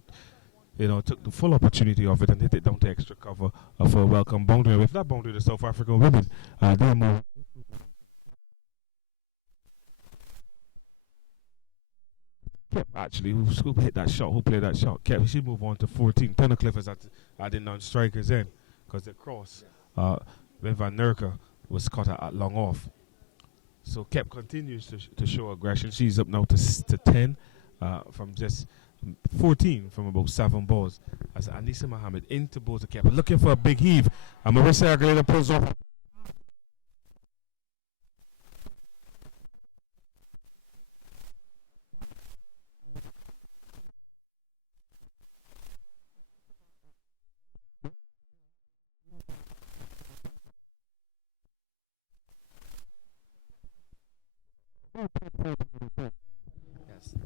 took the full opportunity of it and hit it down to extra cover for a welcome boundary. With that boundary, the South African women, they move. Kep actually, who hit that shot, who played that shot. Kep, she moved on to 14. Tunnicliffe is at the non-strikers end because the cross, when Van Nervik was caught at long off. So Kep continues to show aggression. She's up now to 10 from just 14 from about 7 balls as Anisa Mohammed into both Kep, looking for a big heave. And Marissa Aguilera pulls off.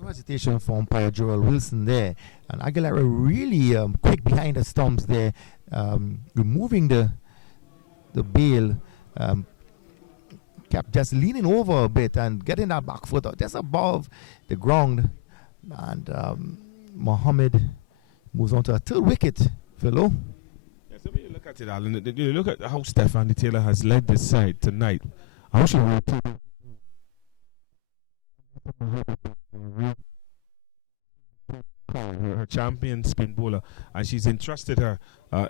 No hesitation for umpire Joel Wilson there, and Aguilera really quick behind the stumps there, removing the bail. Kept just leaning over a bit and getting that back foot just above the ground, and Mohammed moves on to a 3rd wicket, fellow. Yes, when you look at it, Alan, you look at how Stephanie Taylor has led this side tonight. I should repeat it. her champion spin bowler, and she's entrusted her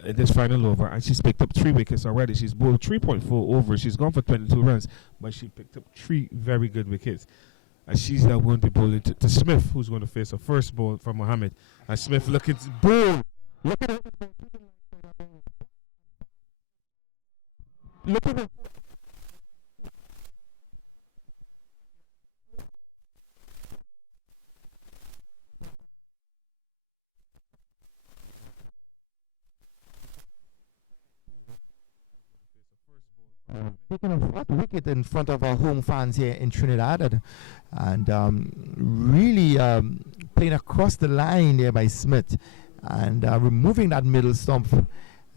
in this final over, and she's picked up 3 wickets already. She's bowled 3.4 overs. She's gone for 22 runs, but she picked up 3 very good wickets. And she's now going to be bowling to Smith, who's going to face a first ball from Mohammed. And Smith looking to bowl. Look at it. Look at it. Taking a flat wicket in front of our home fans here in Trinidad, and really playing across the line there by Smith, and removing that middle stump.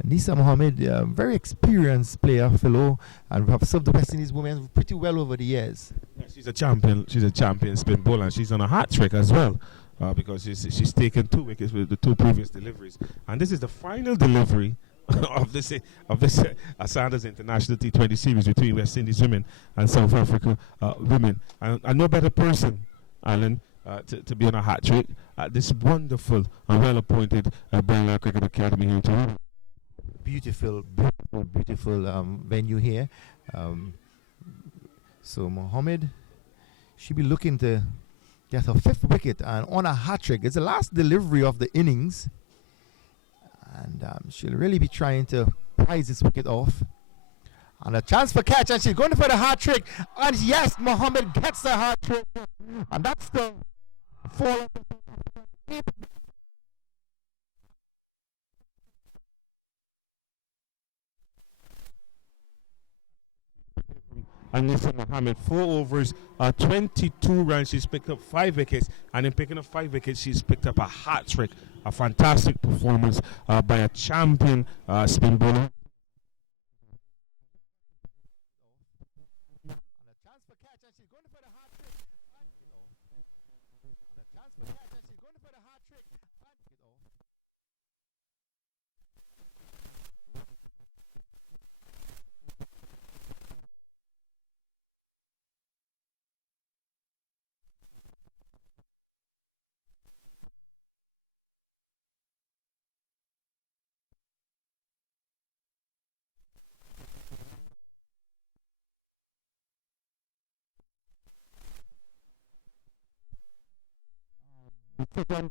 Nisa Mohammed, very experienced player, fellow, and have served the West Indies women pretty well over the years. Yeah, she's a champion. She's a champion spin bowler, and she's on a hat trick as well, because she's taken 2 wickets with the 2 previous deliveries, and this is the final delivery of this Sanders International T20 series between West Indies women and South Africa women. And no better person, Alan, to be on a hat trick at this wonderful and well-appointed Bella Cricket Academy here in Toronto. Beautiful venue here. So Mohammed should be looking to get her 5th wicket and on a hat trick. It's the last delivery of the innings, and she'll really be trying to prize this wicket off. And a chance for catch, and she's going for the hat trick. And yes, Mohammed gets the hat trick, and that's the 4. And Nisa Mohammed, 4 overs, 22 runs. She's picked up 5 wickets, and in picking up 5 wickets, she's picked up a hat trick. A fantastic performance by a champion spin bowler.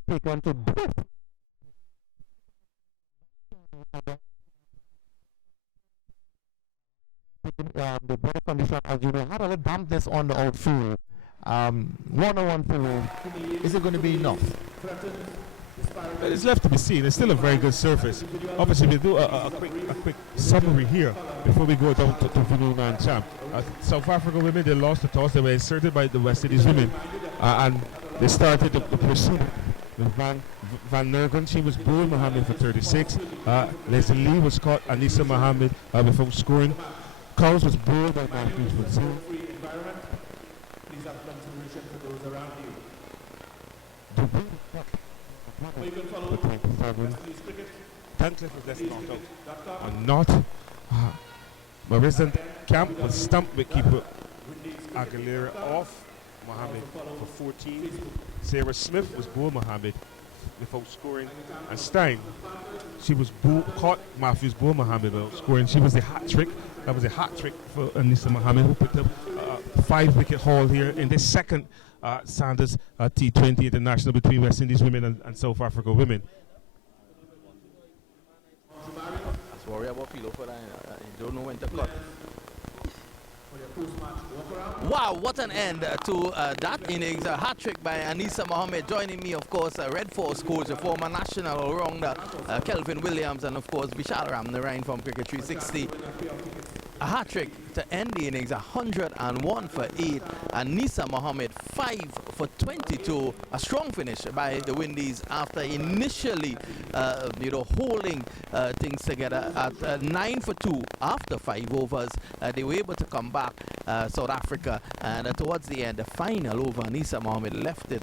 Take on to both. The weather condition, as you know, had a little dampness on the outfield. 101 for is it going to be enough? It's left to be seen. It's still a very good surface. Obviously, we'll do a quick summary here before we go down to Vinuna and Champ. South Africa women, they lost the toss. They were inserted by the West Indies women, and they started the pursuit. Van Nergen, she was bowling Mohammed for 36. Leslie Lee was caught, Anissa Mohammed before scoring. Cowles was bowled by Matthews for 0. Please have consideration for those around you. You can follow Tancliffe was just knocked out. And not. Marissa Camp was stumped wicketkeeper Aguilera off Mohammed for 14. Sarah Smith was bowled Mohammed without scoring. And Stein, she was caught Matthews bowled Mohammed without scoring. She was the hat trick. That was a hat trick for Anissa Mohammed, who picked up 5-wicket haul here in this second Sanders T20 International between West Indies women and South Africa women. That's worry about Philo for that. You don't know when to cut. Wow, what an end to that innings. A hat-trick by Anissa Mohammed. Joining me, of course, Red Force coach, a former national all-rounder, Kelvin Williams, and, of course, Vishal Ramnarayan from Cricket 360. A hat-trick to end the innings, 101 for 8. And Nisa Mohammed, 5 for 22. A strong finish by the Windies after initially, holding things together at 9 for 2 after 5 overs. They were able to come back, South Africa, and towards the end, the final over, Nisa Mohammed left it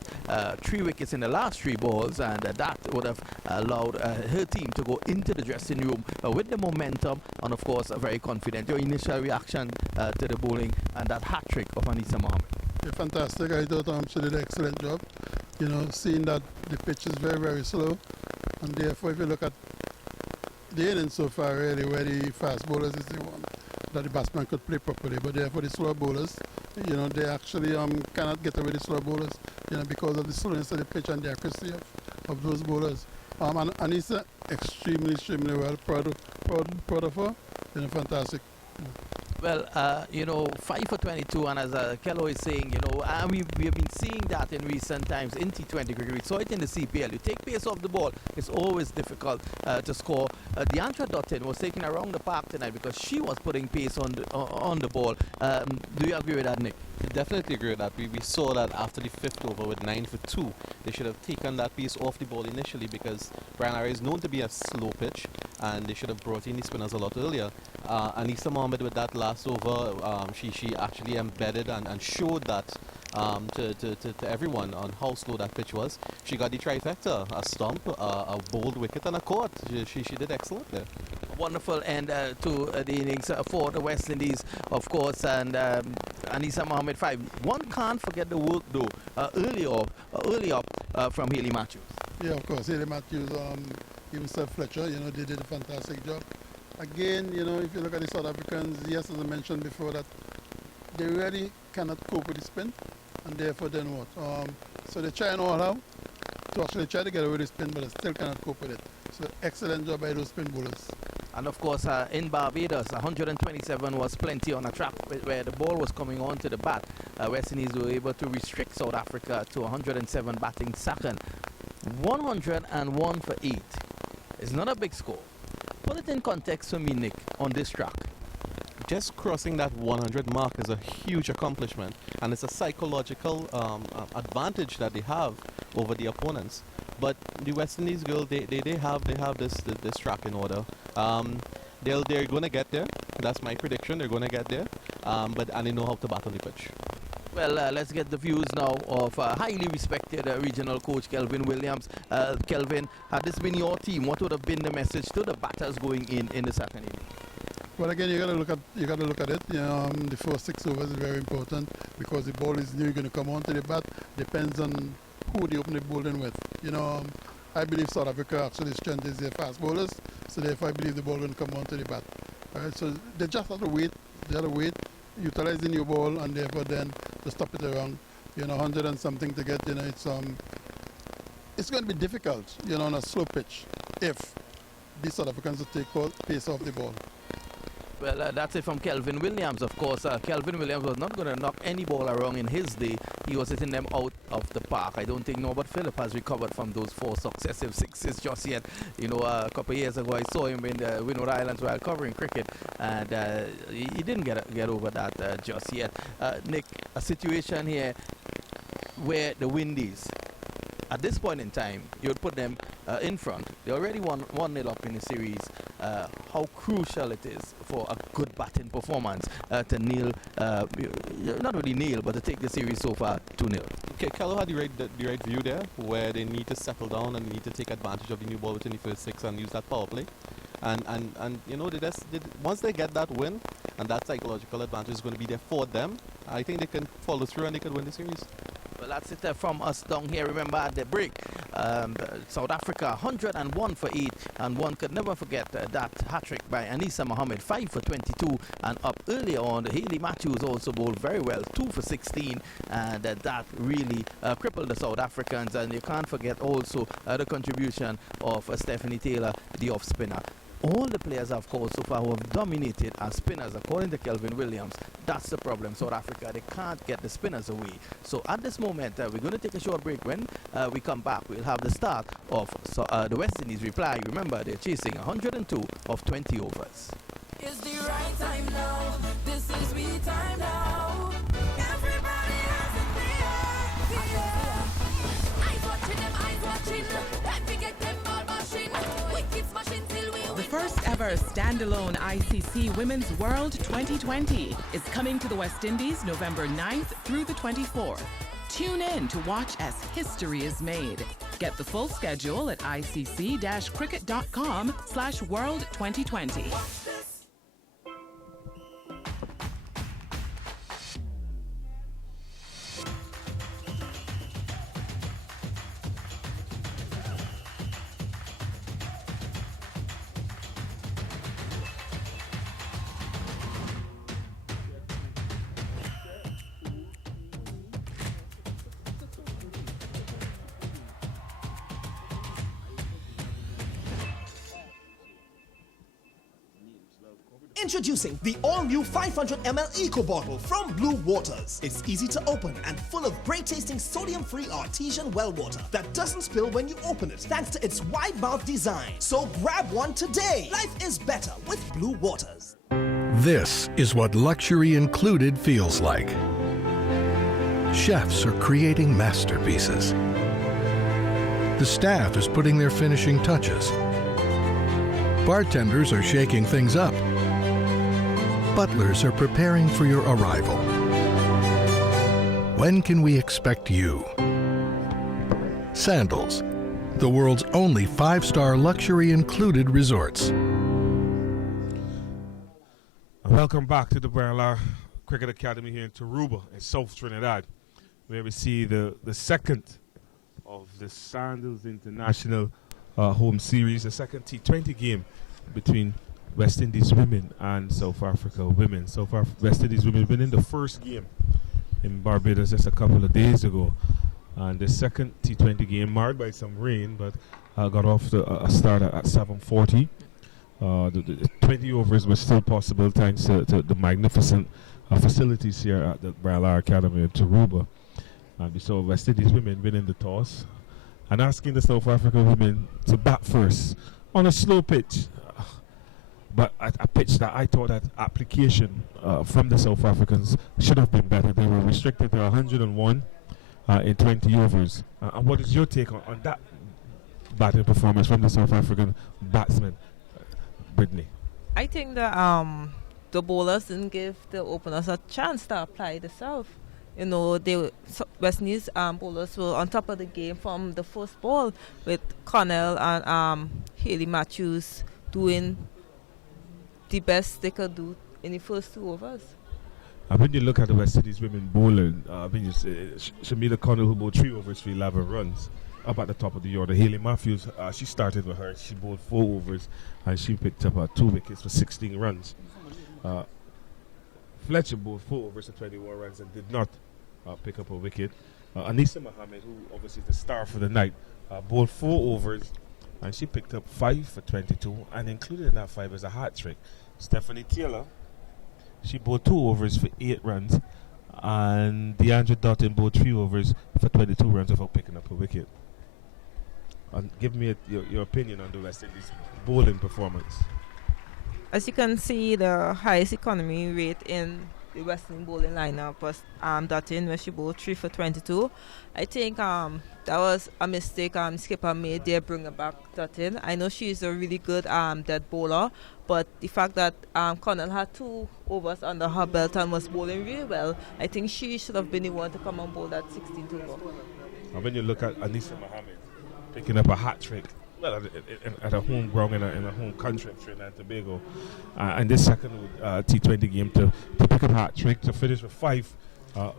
3 wickets in the last 3 balls, and that would have allowed her team to go into the dressing room with the momentum, and of course, very confident. Your initial reaction to the bowling and that hat trick of Anissa Mohammed? Fantastic. I thought she did an excellent job. seeing that the pitch is very, very slow, and therefore if you look at the innings so far, really, where the fast bowlers is the one that the batsman could play properly, but therefore the slow bowlers, they actually cannot get away the slow bowlers, because of the slowness of the pitch and the accuracy of those bowlers. And Anissa extremely, extremely well, proud of her, fantastic. Well, 5 for 22, and as Kello is saying, we have been seeing that in recent times in T20 cricket. We saw it in the CPL. You take pace off the ball, it's always difficult to score. Deandra Dutton was taken around the park tonight because she was putting pace on the ball. Do you agree with that, Nick? I definitely agree with that. We saw that after the 5th over with 9 for 2. They should have taken that piece off the ball initially because Brian Lara is known to be a slow pitch, and they should have brought in the spinners a lot earlier. Anissa Mohammed with that last over, she actually embedded and showed that to everyone on how slow that pitch was. She got the trifecta, a stump, a bold wicket and a caught. She did excellent there. Wonderful end to the innings for the West Indies, of course, and Anissa Mohammed 5. One can't forget the work though early up from Haley Matthews. Yeah, of course, Haley Matthews, even Sir Fletcher, they did a fantastic job. Again, if you look at the South Africans, yes, as I mentioned before, that they really cannot cope with the spin, and therefore then what? So they're trying all out to actually try to get away with the spin, but they still cannot cope with it. So excellent job by those spin bowlers. And of course, in Barbados, 127 was plenty on a track where the ball was coming onto the bat. West Indies were able to restrict South Africa to 107 batting second. 101 for 8. It's not a big score. Put it in context for me, Nick, on this track. Just crossing that 100 mark is a huge accomplishment, and it's a psychological advantage that they have over the opponents. But the West Indies girl, they have this track in order. They're going to get there. That's my prediction. They're going to get there. And they know how to bat on the pitch. Well, let's get the views now of highly respected regional coach Kelvin Williams. Kelvin, had this been your team, what would have been the message to the batters going in the second inning? Well, again, you got to look at it. The first 6 overs is very important because the ball is new, going to come onto the bat. Depends on who they open the bowling with. I believe South Africa actually strength is their fast bowlers, so therefore I believe the ball will come onto the bat. All right, so they just have to wait. They have to wait, utilize the new ball, and therefore then to stop it around. 100 and something to get. It's going to be difficult. On a slow pitch if the South Africans will take pace off the ball. Well, that's it from Kelvin Williams, of course. Kelvin Williams was not going to knock any ball around in his day. He was hitting them out of the park. I don't think Norbert Phillip has recovered from those 4 successive sixes just yet. A couple of years ago, I saw him in the Windward Islands while covering cricket, and he didn't get over that just yet. Nick, a situation here where the Windies, at this point in time, you would put them in front. They already won 1-0 up in the series. How crucial it is for a good batting performance to nail, not really nail, but to take the series so far 2-0. Okay, Kello had the right view there, where they need to settle down and need to take advantage of the new ball within the first 6 and use that power play. And once they get that win, and that psychological advantage is going to be there for them, I think they can follow through and they can win the series. Well, that's it from us down here. Remember at the break, South Africa 101 for 8, and one could never forget that hat-trick by Anissa Mohammed, 5 for 22, and up earlier on, Haley Matthews also bowled very well, 2 for 16, and that really crippled the South Africans. And you can't forget also the contribution of Stephanie Taylor, the off-spinner. All the players, of course, so far who have dominated as spinners, according to Kelvin Williams. That's the problem. South Africa, they can't get the spinners away. So at this moment, we're going to take a short break. When we come back, we'll have the start of the West Indies reply. Remember, they're chasing 102 of 20 overs. It's the right time now. This is we time now. Everybody has it there. Eyes watching them, eyes watching. Let me get them ball bashing. Wicked smashing till we The first ever standalone ICC Women's World 2020 is coming to the West Indies November 9th through the 24th. Tune in to watch as history is made. Get the full schedule at icc-cricket.com/World 2020. Introducing the all-new 500 ml Eco Bottle from Blue Waters. It's easy to open and full of great-tasting sodium-free artesian well water that doesn't spill when you open it thanks to its wide mouth design. So grab one today. Life is better with Blue Waters. This is what luxury included feels like. Chefs are creating masterpieces. The staff is putting their finishing touches. Bartenders are shaking things up. Butlers are preparing for your arrival. When can we expect you? Sandals, the world's only 5-star luxury included resorts. Welcome back to the Barrel Cricket Academy here in Tarouba in South Trinidad, where we see the second of the Sandals International home series, the second T20 game between West Indies women and South Africa women. West Indies women winning the first game in Barbados just a couple of days ago, and the second T20 game marred by some rain, but got off to a start at 7:40. The 20 overs were still possible thanks to the magnificent facilities here at the Barrel Academy in Tarouba. And we saw West Indies women winning the toss and asking the South Africa women to bat first on a slow pitch. But a pitch that I thought that application from the South Africans should have been better. They were restricted to 101 in 20 overs. And what is your take on that batting performance from the South African batsmen, Brittany? I think that the bowlers didn't give the openers a chance to apply the serve. You know, West Indies bowlers were on top of the game from the first ball, with Connell and Haley Matthews doing the best they could do in the first 2 overs. When you look at the West Indies women bowling, Shamila Connell, who bowled 3 overs for 11 runs, up at the top of the order. Haley Matthews, she started with her. She bowled 4 overs and she picked up 2 wickets for 16 runs. Fletcher bowled 4 overs for 21 runs and did not pick up a wicket. Anisa Mohammed, who obviously is the star for the night, bowled 4 overs and she picked up 5 for 22, and included in that 5 is a hat trick. Stephanie Taylor, she bowled 2 overs for 8 runs, and DeAndre Dutton bowled 3 overs for 22 runs without picking up a wicket. And give me your opinion on the West Indies bowling performance. As you can see, the highest economy rate in the West Indies bowling lineup was Dutton, where she bowled 3 for 22. I think that was a mistake skipper made there, bringing back Dutton. I know she's a really good dead bowler, but the fact that Connell had 2 overs under her belt and was bowling really well, I think she should have been the one to come and bowl that 16th over. And when you look at Anisa Mohammed picking up a hat trick, well, at a home ground in a home country of Trinidad and Tobago, and this second T20 game to pick up a hat trick, to finish with 5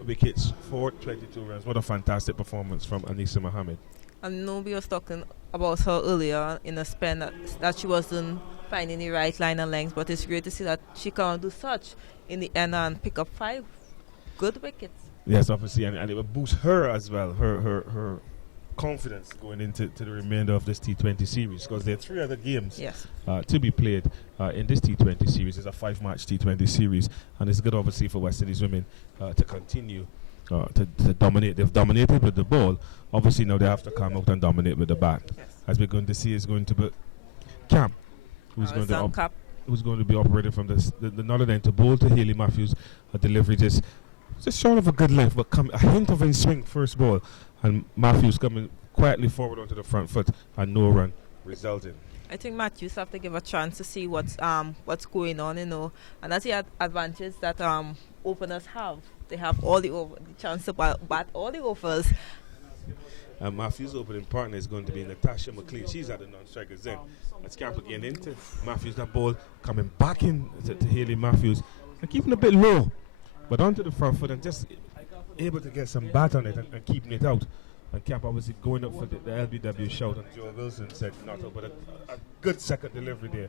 wickets for 22 runs. What a fantastic performance from Anisa Mohammed. I know we was talking about her earlier in a spin that she wasn't finding the right line and length, but it's great to see that she can do such in the end and pick up 5 good wickets. Yes, obviously, and it will boost her as well, her confidence going into the remainder of this T20 series, because there are 3 other games to be played in this T20 series. It's a 5-match T20 series, and it's good obviously for West Indies women to continue to dominate. They've dominated with the ball. Obviously now they have to come out and dominate with the bat. As we're going to see, is going to be Camp, who's going to be operating from the northern end to bowl to Haley Matthews. A delivery just short of a good length, but a hint of a swing first ball, and Matthews coming quietly forward onto the front foot, and no run resulting. I think Matthews have to give a chance to see what's going on, you know, and that's the advantage that openers have. They have all the chance to bat all the overs. Matthews' opening partner is going to be Natasha McLean. She's at the non-striker's end. Let's Camp again into Matthews. That ball coming back in to Haley Matthews and keeping a bit low, but onto the front foot and just able to get some bat on it and keeping it out. And Camp obviously going up for the LBW shout, and Joe Wilson said not out, but a good second delivery there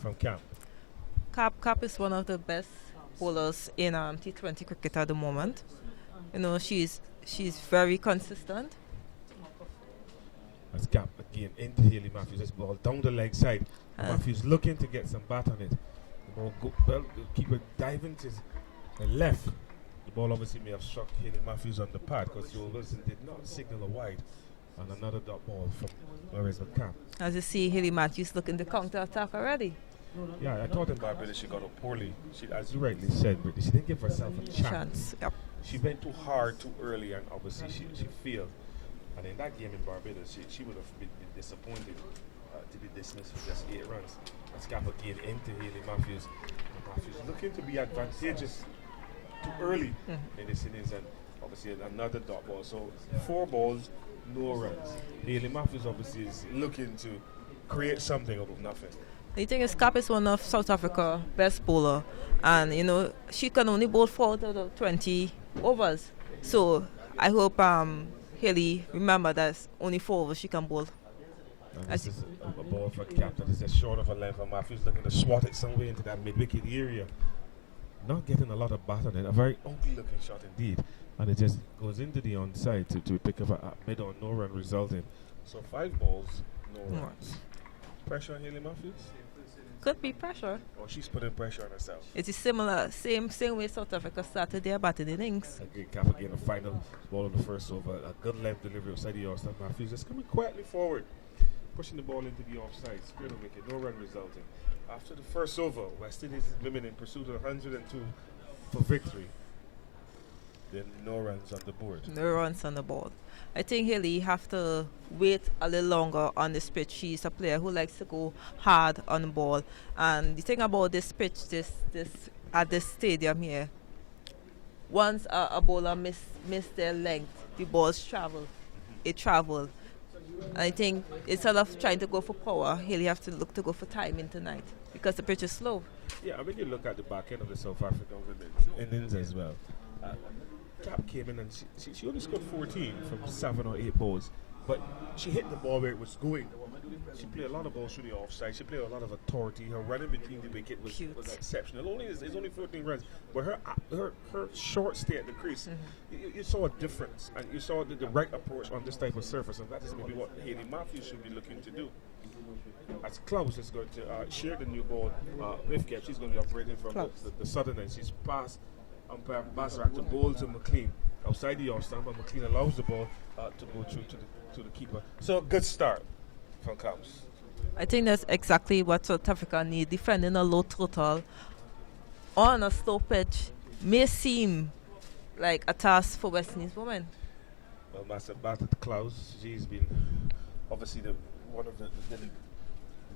from Camp. Cap is one of the best bowlers in T20 cricket at the moment. You know, she's very consistent. That's Camp again into Haley Matthews. This ball down the leg side. Matthews looking to get some bat on it. The Well, the keeper diving to the left. The ball obviously may have struck Haley Matthews on the pad because Joel Wilson did not signal a wide. And another dot ball from Marissa Camp. As you see, Haley Matthews looking to counter attack already. Yeah, I thought in Barbados she got up poorly. She, as you rightly said, Brittany, she didn't give herself a chance. Yep. She went too hard too early, and obviously she failed. And in that game in Barbados, she would have been disappointed to be dismissed for just 8 runs. And Scapa gained into Haley Matthews. Matthews looking to be advantageous too early in this innings, and obviously another dot ball. So 4 balls, no runs. Haley Matthews obviously is looking to create something out of nothing. The thing is, Cap is one of South Africa's best bowler, and she can only bowl 4 out of 20 overs. So I hope Haley remember that only 4 overs she can bowl. And this is a ball for Cap that is just short of a length, and Matthews looking to swat it somewhere into that mid-wicket area. Not getting a lot of bat on it, a very ugly-looking shot indeed, and it just goes into the onside to pick up a mid or no run resulting. So 5 balls, no runs. Pressure on Haley Matthews? Could be pressure. Or she's putting pressure on herself. It is similar, same way South Africa started their batting innings. A great Cap again, a final ball on the first over, a good length delivery outside the offside. Matthews just coming quietly forward, pushing the ball into the offside, square the wicket, no run resulting. After the first over, West Indies women in pursuit of 102 for victory. Then no runs on the board. No runs on the board. I think Haley have to wait a little longer on this pitch. She's a player who likes to go hard on the ball. And the thing about this pitch, this at this stadium here, once a bowler miss their length, the balls travel. It travels. I think instead of trying to go for power, Haley have to look to go for timing tonight because the pitch is slow. Yeah, I mean, you look at the back end of the South African women innings as well. Cap came in and she only scored 14 from 7 or 8 balls, but she hit the ball where it was going. She played a lot of balls through the offside. She played a lot of authority. Her running between the wicket was exceptional. It's only 14 runs, but her short stay at the crease, you saw a difference, and you saw the right approach on this type of surface, and that is maybe what Haley Matthews should be looking to do. As Klaus is going to share the new ball with Cap, she's going to be operating from the southern end. She's past umpire Basarak to bowl to McLean outside the off stump, and McLean allows the ball to go through to the keeper. So a good start from Klaus. I think that's exactly what South Africa need. Defending a low total on a slow pitch may seem like a task for West Indies women. Well, Master Batted Klaus, she's been obviously one of the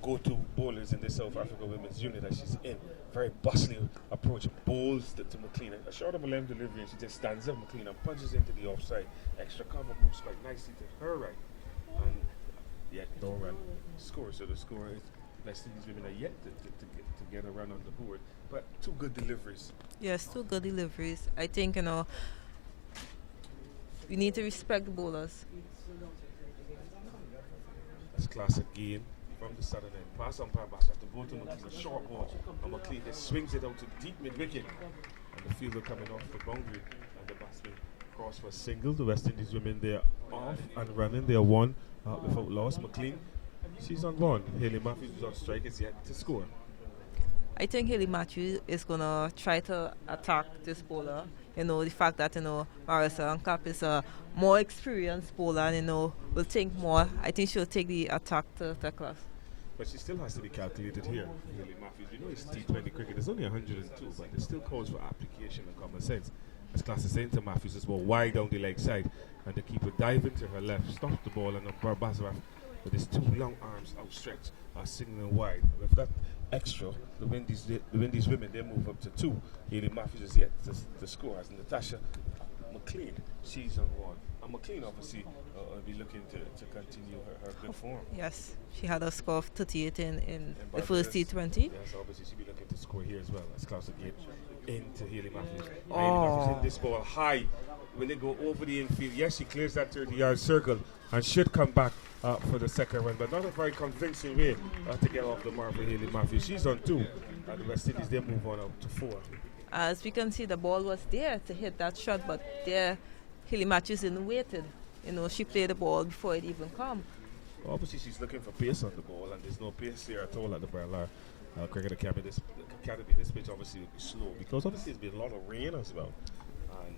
go-to bowlers in the South Africa women's unit that she's in. Very bustling approach, bowls to McLean. A short of a length delivery, and she just stands up McLean and punches into the offside. Extra cover moves quite nicely to her right. And yet no run score. So the score is West Indies women are yet to get a run on the board. But 2 good deliveries. Yes, 2 good deliveries. I think, we need to respect the bowlers. That's classic game from the southern end. Pass on Parbas at the ball to McLean, a short ball, and McLean just swings it out to deep mid-wicket. And the fielder coming off the boundary, and the batsman cross for a single. The West Indies women, they're off and running. They're 1 without loss. McLean, she's on 1. Haley Matthews is on strike, is yet to score. I think Haley Matthews is going to try to attack this bowler. The fact that, Marissa Cap is a more experienced bowler and, will think more. I think she'll take the attack to the class. But she still has to be calculated here, Haley Matthews. It's T20 cricket. It's only 102, but it still calls for application and common sense. As class is saying to Matthews, this ball wide down the leg side, and the keeper diving to her left, stops the ball, and then Basarak with his 2 long arms outstretched, signaling wide. With that extra, the Windies women, they move up to 2. Haley Matthews is yet to score as Natasha McLean, she's on 1. And McLean obviously will be looking to continue her good form. Yes, she had a score of 38 in the first T20. Yes, obviously she'll be looking to score here as well. As Klaus again into Haley Matthews. Haley Matthews hit this ball high. When they go over the infield, yes, she clears that 30-yard circle and should come back for the second one, but not a very convincing way to get off the mark for Haley Matthews. She's on 2, and the West Indies, they move on up to 4. As we can see, the ball was there to hit that shot, but there Haley Matthews didn't waited. She played the ball before it even come. Obviously, she's looking for pace on the ball, and there's no pace there at all at the Barlar. Cricket Academy. This pitch obviously will be slow because obviously there's been a lot of rain as well, and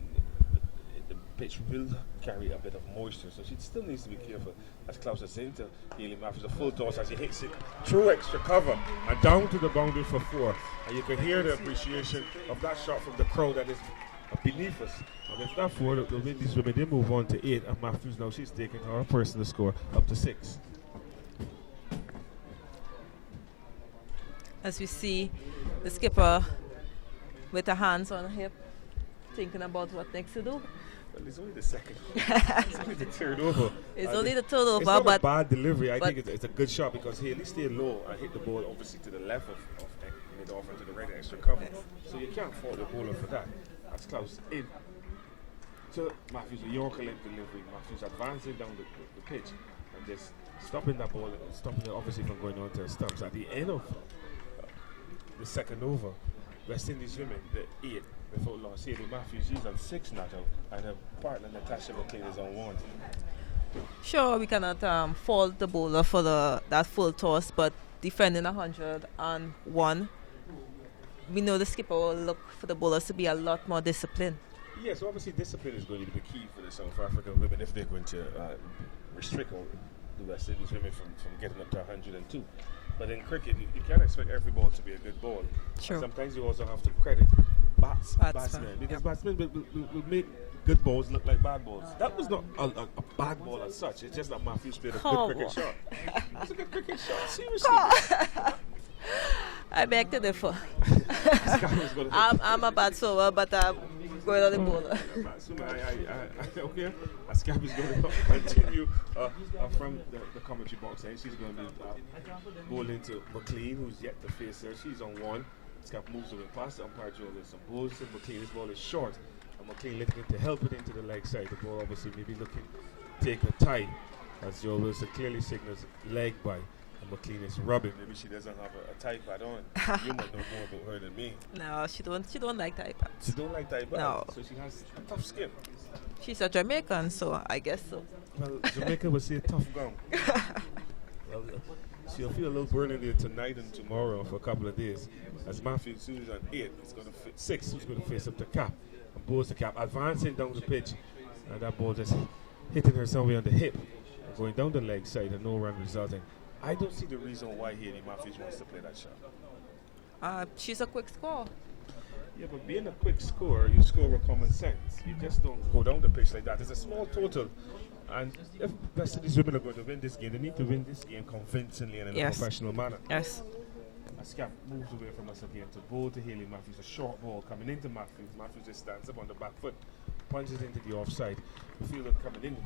the pitch will carry a bit of moisture, so she still needs to be careful. As Klaus is saying to Haley Matthews, a full toss as he hits it through extra cover and down to the boundary for 4. And you can hear the appreciation of that shot from the crowd that is beneath us. And if that 4, the Windies women, they move on to 8, and Matthews now she's taking her personal score up to 6. As we see the skipper with her hands on her hip, thinking about what next to do. Well, it's only the second. It's only the third over. It's only the third over, it's not but a bad delivery. I think it's a good shot because he at least stayed low and hit the ball obviously to the left of mid-off and to the right of extra cover. So you can't fault the bowler for that. That's Klaus in to Matthews, a Yorker length delivery. Matthews advancing down the pitch and just stopping that ball, stopping it obviously from going on to the stumps. At the end of the second over, West Indies women, the 8 before loss. Haley Matthews, she's on 6 now, and her partner Natasha McLean is on 1. Sure, we cannot fault the bowler for that full toss, but defending 101, we know the skipper will look for the bowlers to be a lot more disciplined. Yes, obviously discipline is going to be the key for the South African women if they're going to restrict the West Indies women from getting up to 102. But in cricket, you can't expect every ball to be a good ball. Sure. Sometimes you also have to credit batsmen because batsmen will make good balls look like bad balls. That was not a bad ball as such. It's just that Matthews played a good cricket shot. That's a good cricket shot. Seriously. I beg to differ. I'm a bad server, but I'm going on the bowler. Okay. Ascap is going to continue from the commentary box, and she's going to be bowling to McLean, who's yet to face her. She's on 1. Ascap moves away past the umpire. There's some balls to McLean. This ball is short, and McLean looking to help it into the leg side. The ball obviously maybe looking to take a tie, as Joe Wilson clearly signals leg by. McLean is rubbing. Maybe she doesn't have a tie pad on. You might know more about her than me. No, she don't like tie pads. She don't like tie pads? No. So she has tough skin. She's a Jamaican, so I guess so. Well, Jamaica would say tough gum. Well, she'll feel a little burning there tonight and tomorrow for a couple of days. As Matthews, soon as on 8, it's going to 6, he's going to face up the cap. And bowls the cap, advancing down the pitch. And that ball just hitting her somewhere on the hip. And going down the leg side and no run resulting. I don't see the reason why Haley Matthews wants to play that shot. She's a quick scorer. Yeah, but being a quick scorer, you score with common sense. You just don't go down the pitch like that. It's a small total. And if West Indies women are going to win this game, they need to win this game convincingly and in a professional manner. Yes. Ascap moves away from us again to bowl to Haley Matthews. A short ball coming into Matthews. Matthews just stands up on the back foot, punches into the offside. The fielder coming in.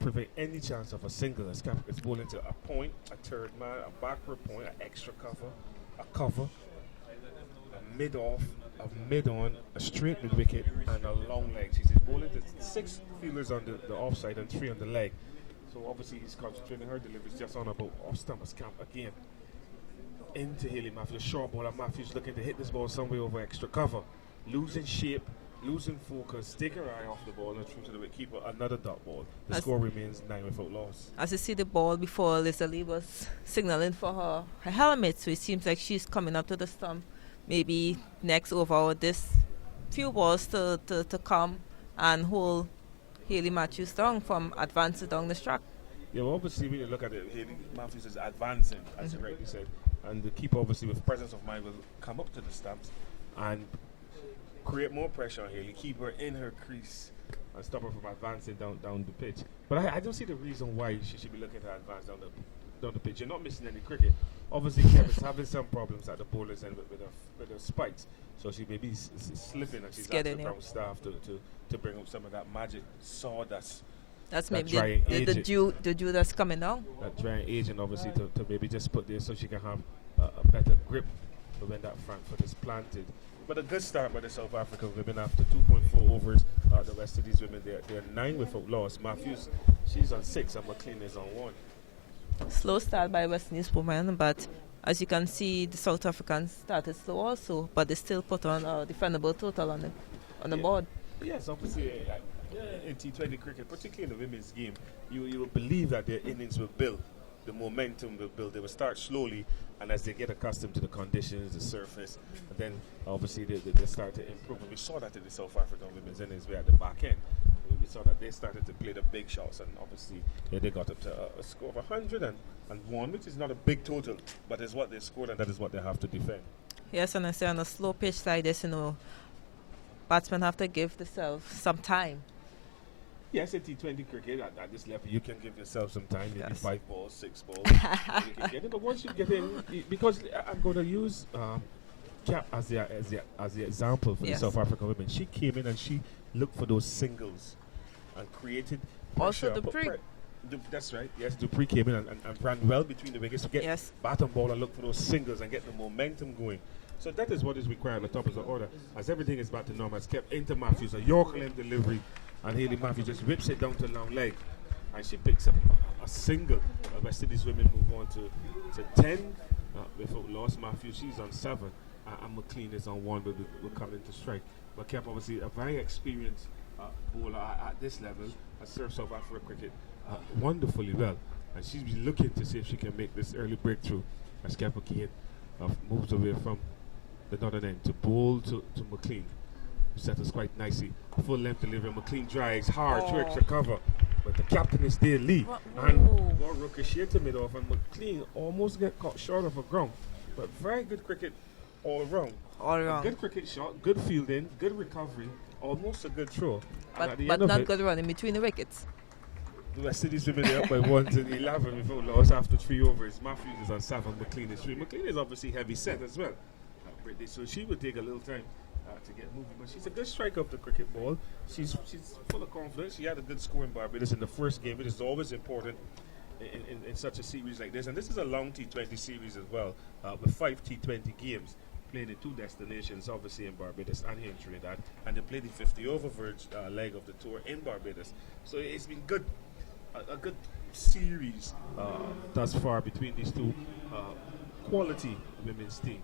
Prevent any chance of a single. Ascap is bowling to a point, a third man, a backward point, an extra cover, a cover, a mid-off, a mid-on, a straight mid-wicket, and a long leg. She's bowling to 6 fielders on the offside and 3 on the leg. So obviously he's concentrating her deliveries just on about off-stump. Ascap again into Haley Matthews. Short ball, and Matthews looking to hit this ball somewhere over extra cover. Losing shape, losing focus, take her eye off the ball and through to the wicketkeeper, another dot ball. The score remains 9 without loss. As you see the ball before, Lisa Lee was signaling for her helmet, so it seems like she's coming up to the stump. Maybe next over this few balls to come and hold Haley Matthews down from advancing down the track. Yeah, well, obviously when you look at it, Haley Matthews is advancing, as you rightly said, and the keeper obviously with presence of mind will come up to the stumps and create more pressure on Haley, keep her in her crease and stop her from advancing down the pitch. But I don't see the reason why she should be looking to advance down the pitch. You're not missing any cricket. Obviously, Kevin's having some problems at the bowler's end with her spikes, so she may be slipping and she's asking ground staff to bring up some of that magic sawdust. That's maybe the dew that's coming down. That drying agent, obviously, to maybe just put there so she can have a better grip when that front foot is planted. But a good start by the South African women after 2.4 overs. The West Indies women, they're 9 without loss. Matthews, she's on 6 and McLean is on 1. Slow start by West Indies women, but as you can see, the South Africans started slow also, but they still put on a defendable total on the board. Yes, obviously, in T20 cricket, particularly in the women's game, you will believe that their innings will build. The momentum will build. They will start slowly, And as they get accustomed to the conditions, the surface, and then obviously they start to improve. And we saw that in the South African women's innings way at the back end. We saw that they started to play the big shots, and obviously they got up to a score of 101, which is not a big total, but is what they scored, and that is what they have to defend. Yes, and I say on a slow pitch side, you know, batsmen have to give themselves some time. Yes, in T20 cricket at this level, you can give yourself some time, maybe 5 balls, 6 balls. You can get it, but once you get in, because I'm going to use Cap as the example for the South African women. She came in and she looked for those singles and created pressure. Also Dupree. That's right. Yes, Dupree came in and ran well between the wickets to get bat on ball and look for those singles and get the momentum going. So that is what is required at the top of the order. As everything is back to normal, it's kept into Matthews, a Yorker limb delivery, and Hayley Matthews just whips it down to long leg, and she picks up a single. West Indies women move on to 10 without loss. Matthews, she's on 7, and McLean is on 1, but will come into strike. But kept obviously a very experienced bowler at this level, has served South Africa cricket wonderfully well, and she's been looking to see if she can make this early breakthrough as Kepa Keane moves away from the northern end to bowl to McLean, who settles quite nicely. Full length delivery. McLean drives hard to extra cover, but the captain is there, Lee, and ball ricochet to mid off, and McLean almost get caught short of a ground. But very good cricket all around. Good cricket shot, good fielding, good recovery, almost a good throw. But not good running between the wickets. The West Indies women are up by 1-11 without loss after 3 overs. Matthews is on 7, McLean is 3. McLean is obviously heavy set as well, so she would take a little time to get moving. But she's a good striker of the cricket ball. She's full of confidence. She had a good score in Barbados in the first game, which is always important in such a series like this. And this is a long T20 series as well, with 5 T20 games played in 2 destinations, obviously in Barbados and here in Trinidad. And they played the 50-over leg of the tour in Barbados. So it's been good. A good series thus far between these two quality women's teams.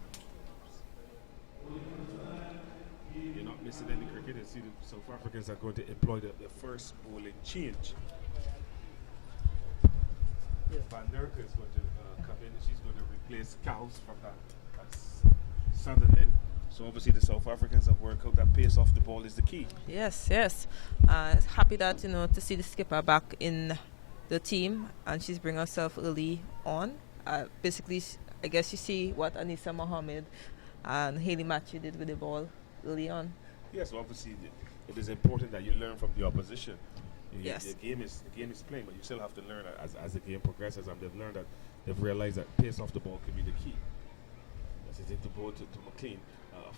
You're not missing any cricket, and see the South Africans are going to employ their first bowling change. Van Nerken is going to come in, and she's going to replace Cows from that southern end. So obviously the South Africans have worked out that pace off the ball is the key. Yes. Happy that, to see the skipper back in the team, and she's bringing herself early on. Basically, I guess you see what Anissa Mohammed and Hayley Matthews did with the ball early on. Yes, obviously it is important that you learn from the opposition. Yes. The game is playing, but you still have to learn as the game progresses, and they've realized that pace off the ball can be the key. As they take the ball to McLean,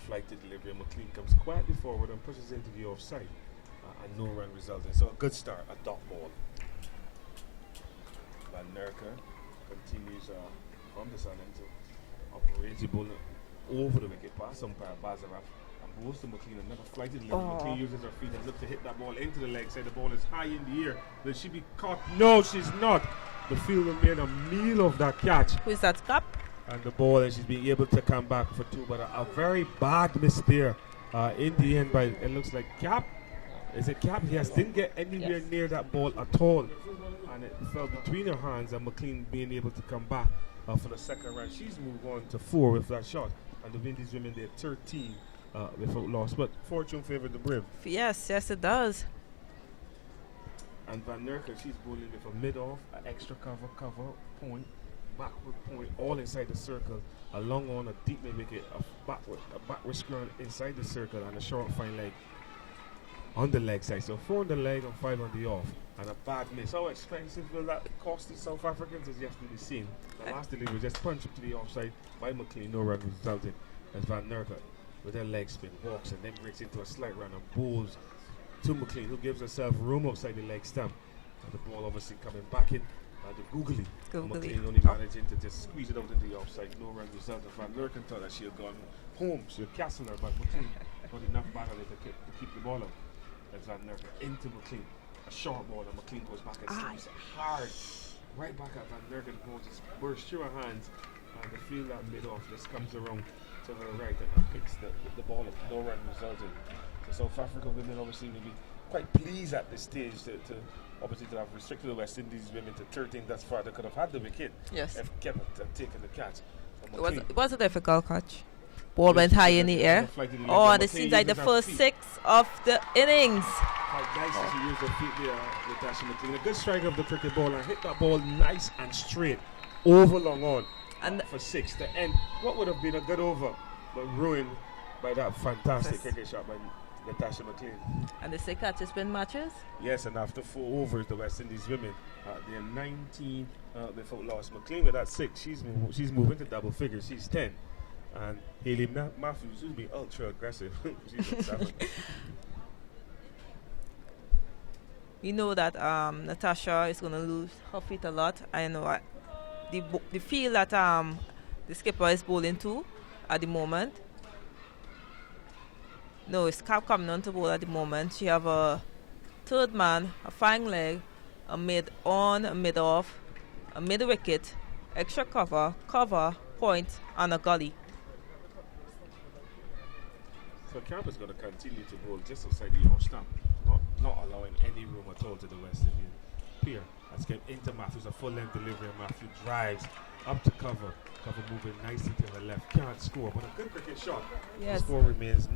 flight to delivery, and McLean comes quietly forward and pushes into the offside, and no run resulting. So a good start, a dot ball. Van Nerken continues from the sun into operate the ball over the wicket past umpire Bazaraf, and goes to McLean. Another flight to delivery. McLean uses her feet and looks to hit that ball into the leg side. The ball is high in the air. Will she be caught? No, she's not. The fielder made a meal of that catch. Who is that, Cap? And the ball, and she's being able to come back for 2, but a very bad miss there in the end by, it looks like Cap. Is it Cap? Yes, didn't get anywhere near that ball at all, and it fell between her hands, and McLean being able to come back for the second round. She's moved on to 4 with that shot, and the Windies women, they're 13 without loss, but fortune favored the brave. Yes, it does. And Van Nerken, she's bowling with a mid-off, an extra cover point, backward point, all inside the circle, a long on, a deep mid wicket, a backward scrun inside the circle, and a short fine leg on the leg side. So 4 on the leg and 5 on the off, and a bad miss. How expensive will that cost the South Africans is yet to be seen. The last delivery just punched up to the offside by McLean, no run resulting, as Van Nerken with her leg spin walks and then breaks into a slight run and bowls to McLean, who gives herself room outside the leg stump. And the ball obviously coming back in. The googly. McLean only managing to just squeeze it out into the offside. No run result. Van Nerken thought that she had gone home. She had castled her, but McLean got enough battle to keep the ball out. That's Van Nerken into McLean. A short ball, and McLean goes back and slaps it hard. Right back at Van Nerken. The ball just bursts through her hands. And the field that mid off just comes around to her right and picks the ball up. No run resulted. So South Africa women obviously will be quite pleased at this stage to have restricted the West Indies women to 13 thus far. They could have had the wicket if Kepa had taken the catch. But It was a difficult catch. Ball went high in the air. Oh, and it seems like the first 6 of the innings. How nice as he used the feet there, Natasha McLean. A good striker of the cricket ball and hit that ball nice and straight over long on and for 6 to end what would have been a good over, but ruined by that fantastic cricket shot by Natasha McLean. And the 6 catches been matches? Yes, and after 4 overs, the West Indies women, they're 19 without loss. McLean with that 6, she's moving to double figures. She's 10. And Hayley Matthews, who's been ultra aggressive, she's at 7. We know that Natasha is going to lose her feet a lot. I know the field that the skipper is bowling to at the moment. No, it's Cap coming on to bowl at the moment. She have a third man, a fine leg, a mid on, a mid off, a mid wicket, extra cover, point, and a gully. So Camp is going to continue to bowl just outside the off stump, not allowing any room at all to the West Indian pair. That's get into Matthews, a full length delivery, and Matthews drives up to cover. Cover moving nicely to her left. Can't score, but a good cricket shot. Yes. The score remains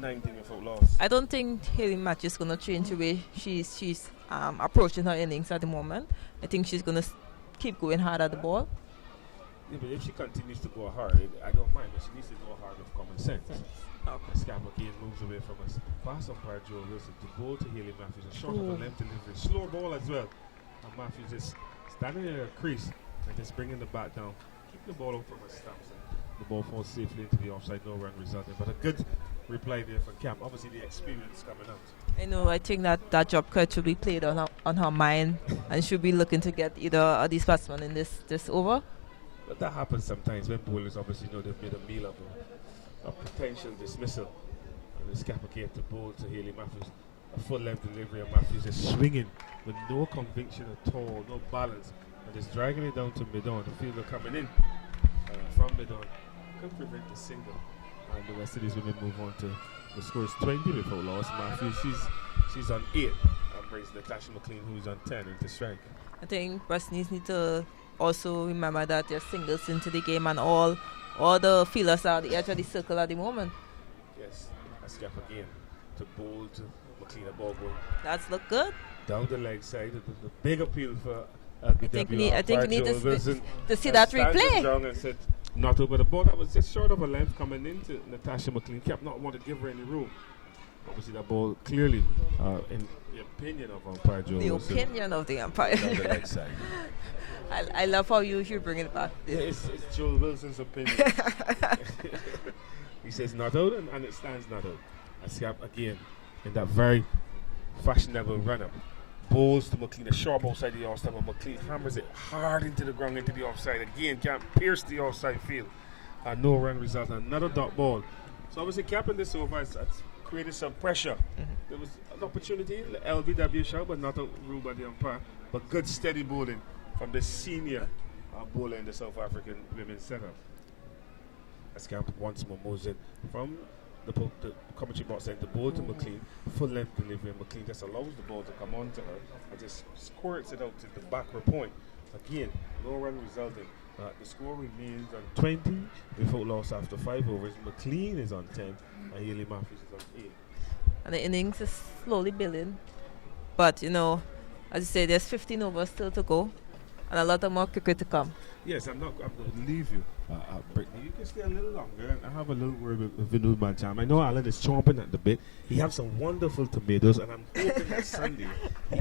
19 without loss. I don't think Hayley Match is going to change the way she's approaching her innings at the moment. I think she's going to keep going hard at the ball. Yeah, but if she continues to go hard, I don't mind, but she needs to go hard with common sense. Okay. Scammer Kane moves away from us. Pass umpire Joe Wilson to ball to Hayley Matthews. A short of a length delivery. Slow ball as well. And Matthews just standing in a crease and just bringing the bat down. Keep the ball out from her stumps. The ball falls safely into the offside. No run resulting. But a good reply there from Camp. Obviously the experience coming out. I know. I think that job cut should be played on her mind and should be looking to get either of these batsmen in this over. But that happens sometimes when bowlers obviously know they've made a meal of a potential dismissal. And the Scapper came to bowl to Hayley Matthews. A full length delivery of Matthews is swinging with no conviction at all, no balance, and just dragging it down to mid-on. The fielder coming in from mid-on. Could prevent the single. And the West Indies women move on to the score is 20 without loss. Matthews, she's on 8 and brings Natasha McLean, who's on 10, into strike. I think West Indies need to also remember that there's singles into the game and all the fielders are at the edge of the circle at the moment. Yes, a step again to bowl to McLean, a ball going. That's look good. Down the leg side, the big appeal for I think we need to see that replay. And said not over the ball. That was just short of a length coming into Natasha McLean. Kept not want to give her any room. Obviously, that ball clearly, in the opinion of umpire Joe Wilson. The opinion of the umpire. Down the leg side. I love how you bring it back. Yeah, it's Joe Wilson's opinion. He says not out, and it stands not out. Ascap again in that very fashionable run-up. Bowls to McLean, a sharp outside the offside, but McLean hammers it hard into the ground, into the offside. Again, can't pierce the offside field. No run result, another dot ball. So obviously capping this over has created some pressure. There was an opportunity, the LBW shot, but not a rule by the umpire. But good steady bowling from the senior bowler in the South African women's setup. As Camp once more moves in from the commentary box and the ball to McLean, full length delivery, and McLean just allows the ball to come on to her and just squirts it out to the backward point. Again, no run resulting. The score remains on 20 without loss after 5 overs. McLean is on 10 and Hayley Matthews is on 8. And the innings is slowly building. But, as you say, there's 15 overs still to go and a lot of more cricket to come. Yes, I'm going to leave you, Brittany. You can stay a little longer and I have a little word with Vinod Mancham. I know Alan is chomping at the bit. He has some wonderful tomatoes, and I'm hoping that Sunday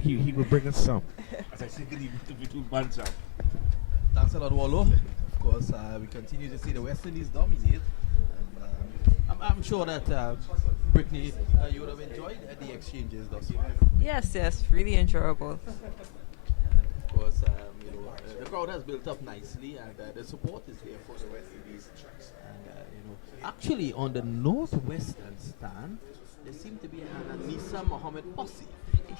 he will bring us some. As I say good evening to Vinod Mancham. Thanks a lot, Wallo. Of course, we continue to see the West Indies dominate. And, I'm sure that, Brittany, you would have enjoyed the exchanges thus far. Yes, really enjoyable. Of course, the crowd has built up nicely, and the support is there for the West Indies. And actually, on the northwestern stand, there seems to be an Anissa Mohammed posse,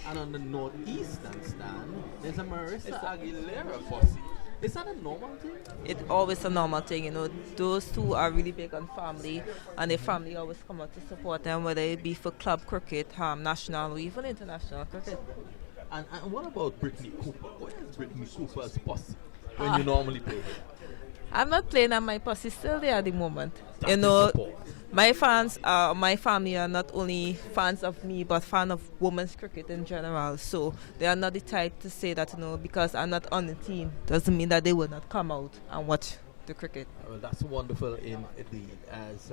and on the northeastern stand, there's a Marissa Aguilera posse. Is that a normal thing? It's always a normal thing, Those two are really big on family, and their family always come out to support them, whether it be for club cricket, national, or even international cricket. And what about Brittany Cooper? What is Brittany Cooper's posse when you normally play her? I'm not playing, and my pussy still there at the moment. That You is know, support. my fans, my family are not only fans of me, but fan of women's cricket in general. So they are not the type to say that, because I'm not on the team, doesn't mean that they will not come out and watch the cricket. Well, that's wonderful indeed. As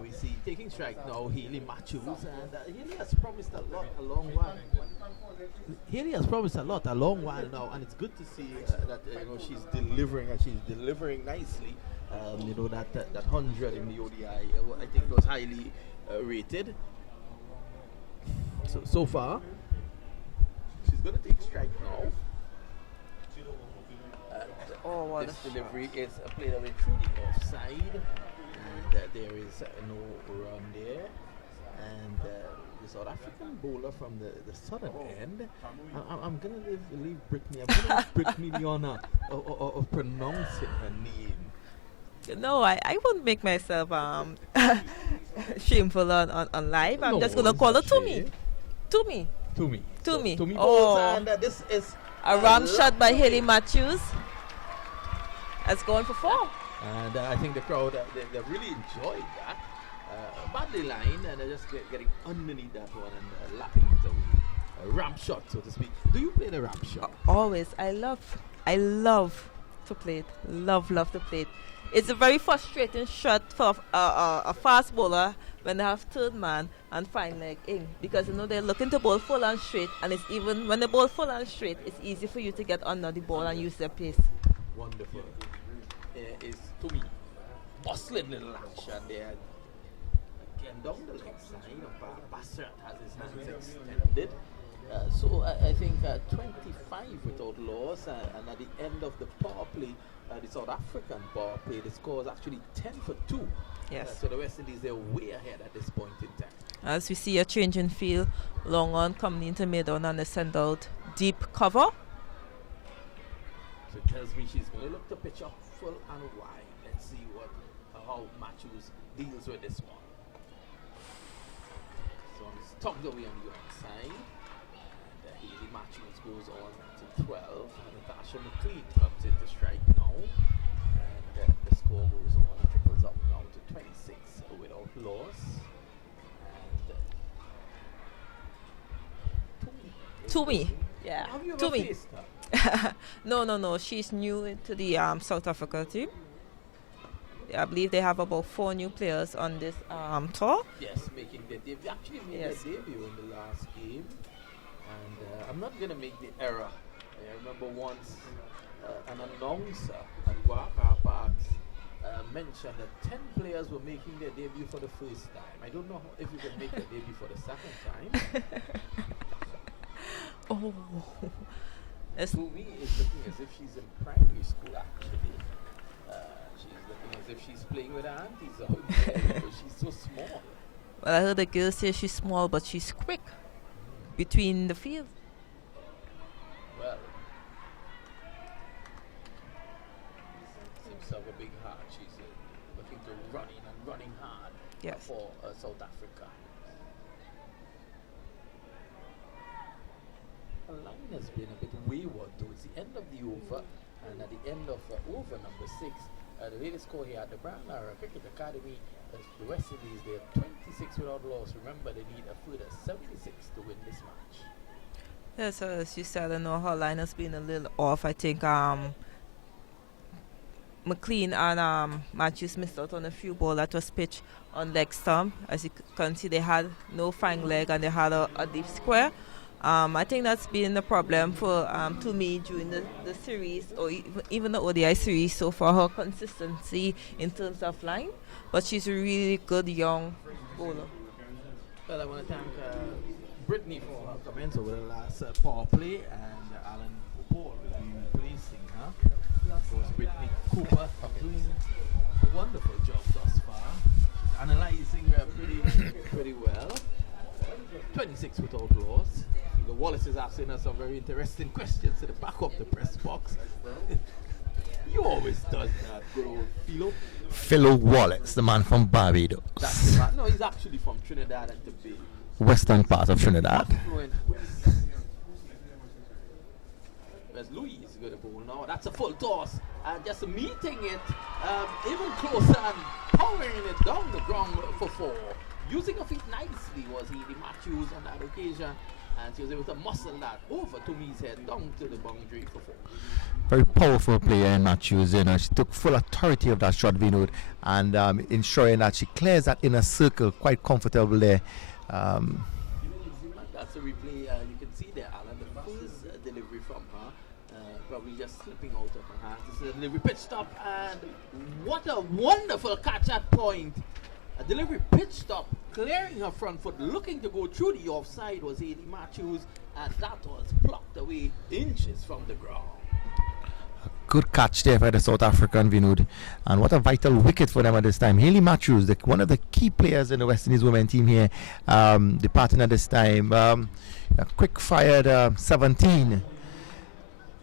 we see taking strike now, Haley Matthews, and Haley has promised a lot a long while. Haley has promised a lot a long while now, and it's good to see that she's delivering, and she's delivering nicely. That 100 in the ODI, I think was highly rated. So far, she's going to take strike now. This delivery is played away through the offside, and there is no run there. And the South African bowler from the southern end, I'm going to leave Brittany. I'm going to give Brittany the honor of pronouncing her name. No, I won't make myself shameful on live. I'm just going to call her Tumi. Tumi. Oh, And this is a ram shot by Haley Matthews. Has gone for 4. And I think the crowd, they really enjoyed that. Badly line, and they're just getting underneath that one and lapping it away. A ramp shot, so to speak. Do you play the ramp shot? Always. I love to play it. Love to play it. It's a very frustrating shot for a fast bowler when they have third man and fine leg in, because they're looking to bowl full and straight, and it's even when they bowl full and straight, it's easy for you to get under the ball and use their pace. Wonderful. Is Tumi bustling little action there. Again down the leg side of Bassert has his hands extended. So I think 25 without loss, and at the end of the power play, the South African power play, the score is actually 10 for 2. Yes. So the West Indies, they're way ahead at this point in time. As we see a change in field, long on coming into middle, and they send out deep cover. So it tells me she's going to look to pitch up full and wide. Let's see how Matthews deals with this one. So it's tugged away on the outside. And Haley Matthews goes on to 12. And Natasha McLean comes in to strike now. And the score goes on and trickles up now to 26 without loss. And Tumi. Yeah. Have you ever faced her? No. She's new to the South Africa team. I believe they have about 4 new players on this tour. Yes, making their debut. They actually made their debut in the last game. And I'm not going to make the error. I remember once an announcer at Waka Parks mentioned that 10 players were making their debut for the first time. I don't know if you can make your debut for the second time. Oh. Tumi is looking as if she's in primary school, actually. She's looking as if she's playing with her aunties out there. She's so small. Well, I heard the girl say she's small, but she's quick between the field. Well, seems to have a big heart. She's looking to running hard for South Africa. The line has been a bit wayward towards the end of the over, and at the end of over number 6, the latest score here at the Brown Arrow Cricket Academy, the West Indies, they're 26 without loss. Remember, they need a further 76 to win this match. Yeah, so as you said, I know her line has been a little off. I think McLean and Matthews missed out on a few balls that was pitched on leg stump. As you can see, they had no fine leg and they had a deep square. I think that's been the problem for Tumi during the series, or even the ODI series so far, her consistency in terms of line. But she's a really good young bowler. Well, I want to thank Brittany for her comments over the last power play, and Alan Paul will be replacing her. Of course, Brittany Cooper doing a wonderful job thus far. She's analyzing pretty well. 26 without loss. The Wallace is asking us some very interesting questions to the back of the press box. You always does that, bro. Philo Wallace, the man from Barbados. That's the man. No, he's actually from Trinidad and Tobago. Western part of Trinidad. Where's Louis is going to bowl now? That's a full toss. just meeting it even closer and powering it down the ground for 4. Using her feet nicely was Healy Matthews on that occasion, and she was able to muscle that over Toomey's head down to the boundary for 4. Very powerful player in Matthews. You know, she took full authority of that shot, Vinod, and ensuring that she clears that inner circle quite comfortable there. That's a replay. You can see there, Alan, the first delivery from her, probably just slipping out of her hands. This is a delivery pitch stop, and what a wonderful catch at point. A delivery pitch stop, clearing her front foot, looking to go through the offside was Healy Matthews, and that was plucked away inches from the ground. Good catch there by the South African, Vinod. And what a vital wicket for them at this time. Healy Matthews, one of the key players in the West Indies women team here, departing at this time. A quick fired 17.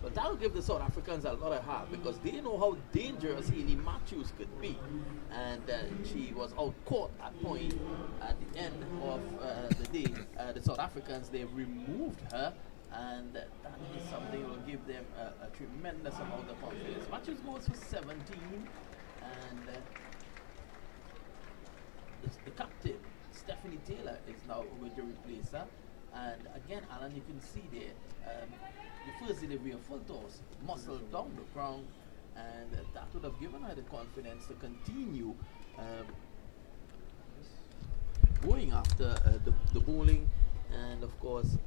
But that will give the South Africans a lot of heart, because they know how dangerous Healy Matthews could be. And she was out caught at point at the end of the day. The South Africans, they've removed her, and that is something that will give them a tremendous amount of confidence. Matthews goes for 17, and the captain, Stephanie Taylor, is now going to replace her. And again, Alan, you can see there, the first delivery of full toss, muscle down the ground, and that would have given her the confidence to continue going after the bowling. And of course,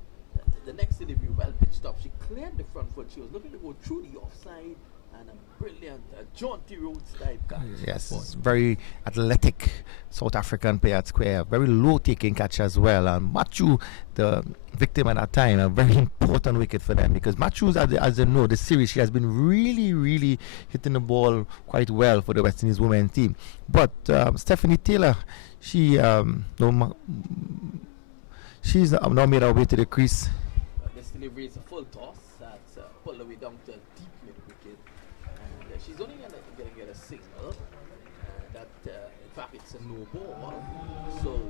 the next delivery, well pitched up, she cleared the front foot. She was looking to go through the offside, and a brilliant jaunty road type catch. Yes, very athletic South African player at square. Very low taking catch as well. And Matthew, the victim at that time, a very important wicket for them, because Matthews, as you know, the series, she has been really hitting the ball quite well for the West Indies women's team. But Stephanie Taylor, she's now made her way to the crease. This delivery is a full toss. That's pulled away down to a deep mid wicket, and she's only going to get a single. In fact, it's a no ball. So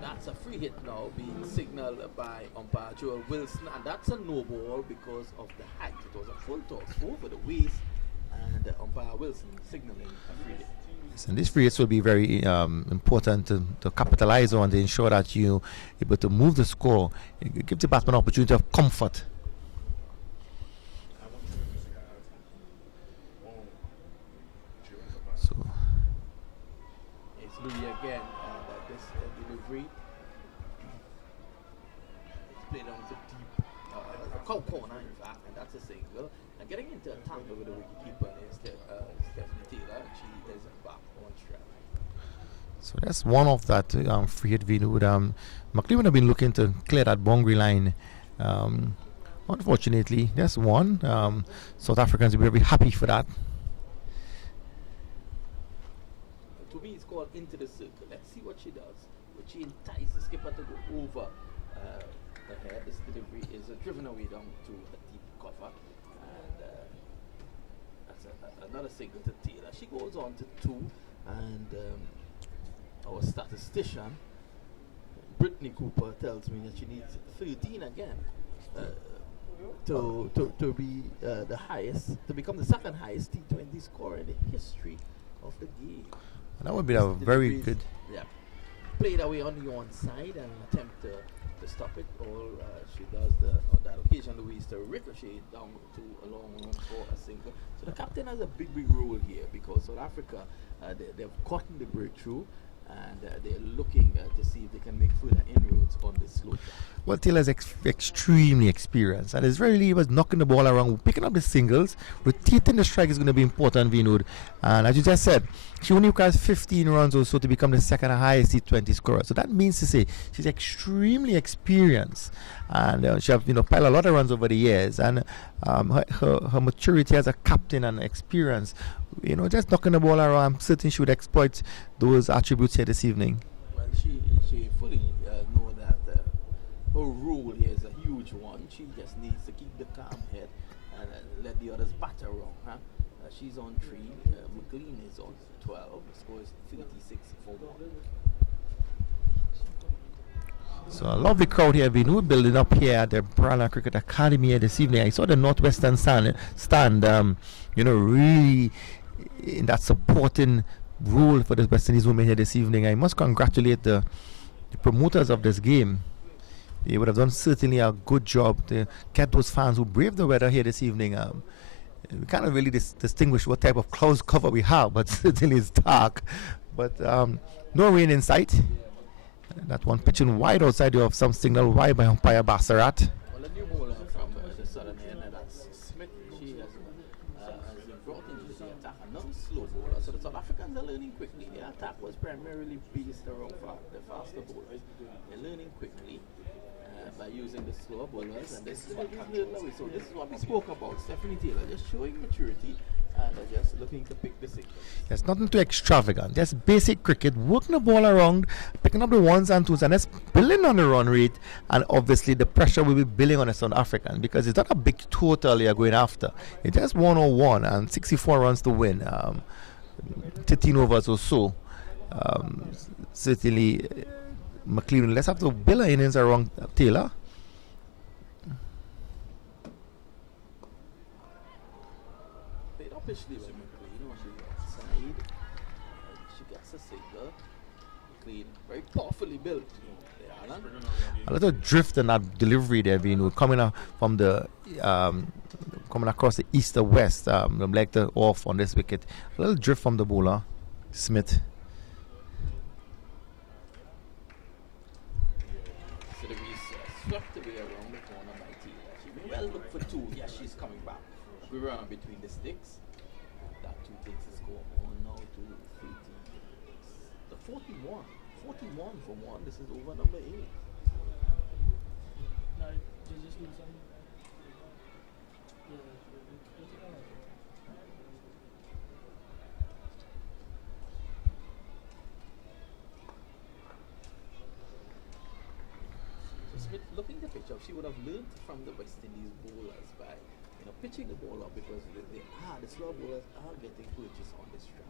that's a free hit now being signaled by umpire Joel Wilson, and that's a no ball because of the height. It was a full toss over the waist, and umpire Wilson signaling a free hit. And this free hits will be very important to capitalize on, to ensure that you're able to move the score. It gives the batsman an opportunity of comfort. So it's Louis again, and this delivery it's played on the deep cow corner, in fact, and that's a single. And getting into a tangle with the wicketkeeper is Stephanie Taylor. She is back on track. So that's one of that free hit video. McLean would have been looking to clear that boundary line. Unfortunately, that's one. South Africans will be very happy for that. To me, it's called into the circle. Let's see what she does. Would she entice the skipper to go over the head? This delivery is driven away down to a deep cover. And that's another single to Taylor. She goes on to 2, and our statistician, Brittany Cooper, tells me that she needs 13 again to be the highest, to become the second highest T20 scorer in the history of the game. And that would be a very good. Yeah, played away on the onside and attempt to stop it. All she does on that occasion, Louise, to ricochet down to a long run for a single. So the captain has a big role here, because South Africa they've gotten the breakthrough, and they're looking to see if they can make further inroads on this slope. Well, Taylor's extremely experienced, and it's really was knocking the ball around, picking up the singles, rotating the strike is going to be important, Vinod. And as you just said, she only requires 15 runs or so to become the second highest T20 scorer. So that means to say she's extremely experienced, and she has piled a lot of runs over the years, and her maturity as a captain and experience, just knocking the ball around. I'm certain she would exploit those attributes here this evening. Well, she fully know that her role here is a huge one. She just needs to keep the calm head and let the others batter wrong. She's on 3. McLean is on 12. The score is 36-4. So a lovely crowd here, Vinu, building up here at the Brala Cricket Academy here this evening. I saw the Northwestern stand, really in that supporting role for the West Indies women here this evening. I must congratulate the promoters of this game. They would have done certainly a good job to get those fans who braved the weather here this evening. We can't really distinguish what type of clouds cover we have, but certainly it's dark. But no rain in sight. That one pitching wide outside, you have some signal wide by umpire Bassarat. Well, a new bowler from the southern end, that's Smith. She has brought into the attack another slow bowler. So the South Africans are learning quickly. Their attack was primarily based around the faster bowlers. They're learning quickly by using the slower bowlers, and this is what we've learned away. So this is what we spoke about. Stephanie Taylor just showing maturity and just looking to pick the signals. There's nothing too extravagant. There's basic cricket, working the ball around, picking up the ones and twos, and that's building on the run rate. And obviously, the pressure will be building on the South African because it's not a big total you're going after. It's just 101 and 64 runs to win, 13 overs or so. Certainly, McLean, let's have to build our innings around Taylor. Officially with McLean, when she gets side, she gets a single. McLean, very powerfully built. A little drift in that delivery there, Vinu, coming up from the coming across the east or west, the leg off on this wicket. A little drift from the bowler, Smith. So the swept away around the corner by Taylor. She may well look for two. Yes, she's coming back. We run between the sticks. That two takes the score on now to 30. The 41. 41 for one. This is over number 8. Now, you just need some. Smith looking to pitch up, she would have learned from the West Indies bowlers by pitching the ball up because the slow bowlers are getting purchase on this track.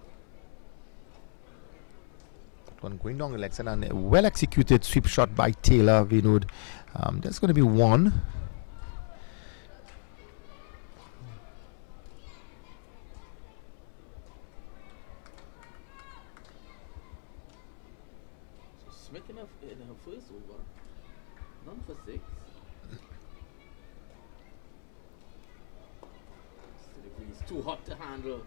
One going down the legs and a well executed sweep shot by Taylor, Vinod. That's going to be one. So Smith in her first over, none for 6. It's too hot to handle.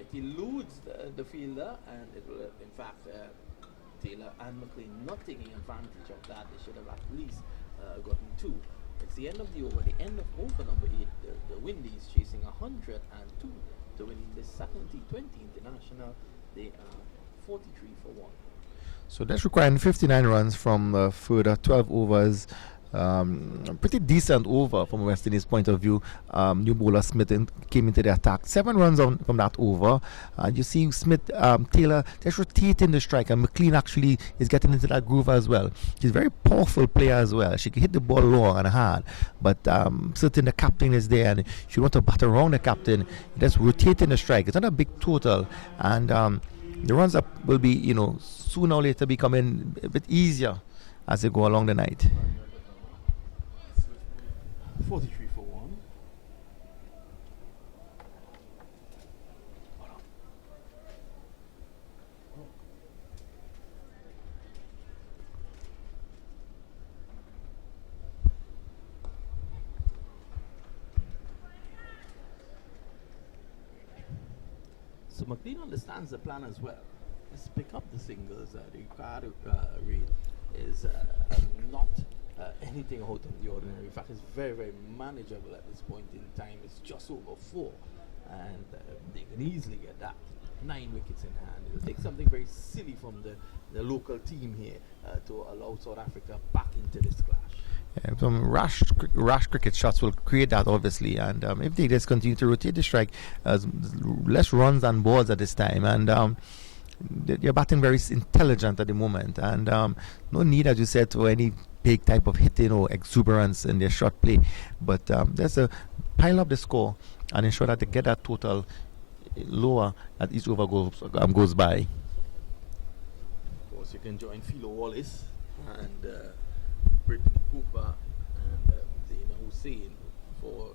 It eludes the fielder, and it will, in fact, Taylor and McLean not taking advantage of that. They should have at least gotten 2. It's the end of the over, the end of over number 8. The Windies chasing 102 to win this second T20 international. They are 43 for 1. So that's requiring 59 runs from further 12 overs. Pretty decent over from West Indies' point of view. New bowler Smith came into the attack. 7 runs from that over. You see Smith, Taylor, just rotating the strike, and McLean actually is getting into that groove as well. She's a very powerful player as well. She can hit the ball long and hard, but certainly the captain is there, and she wants to bat around the captain. Just rotating the strike. It's not a big total, and the runs up will be, sooner or later becoming a bit easier as they go along the night. 43 for 1. So McLean understands the plan as well. Let's pick up the singles. The required rate is not anything out of the ordinary. In fact, it's very, very manageable at this point in time. It's just over 4, and they can easily get that. 9 wickets in hand. It'll take something very silly from the local team here to allow South Africa back into this clash. Some rash cricket shots will create that, obviously, and if they just continue to rotate the strike, less runs than balls at this time, and they're batting very intelligent at the moment, and no need, as you said, for any big type of hitting or exuberance in their shot play, but there's a pile up the score and ensure that they get that total lower as each over goes by. Of course, you can join Philo Wallace and Brittany Cooper and Dana Hussein for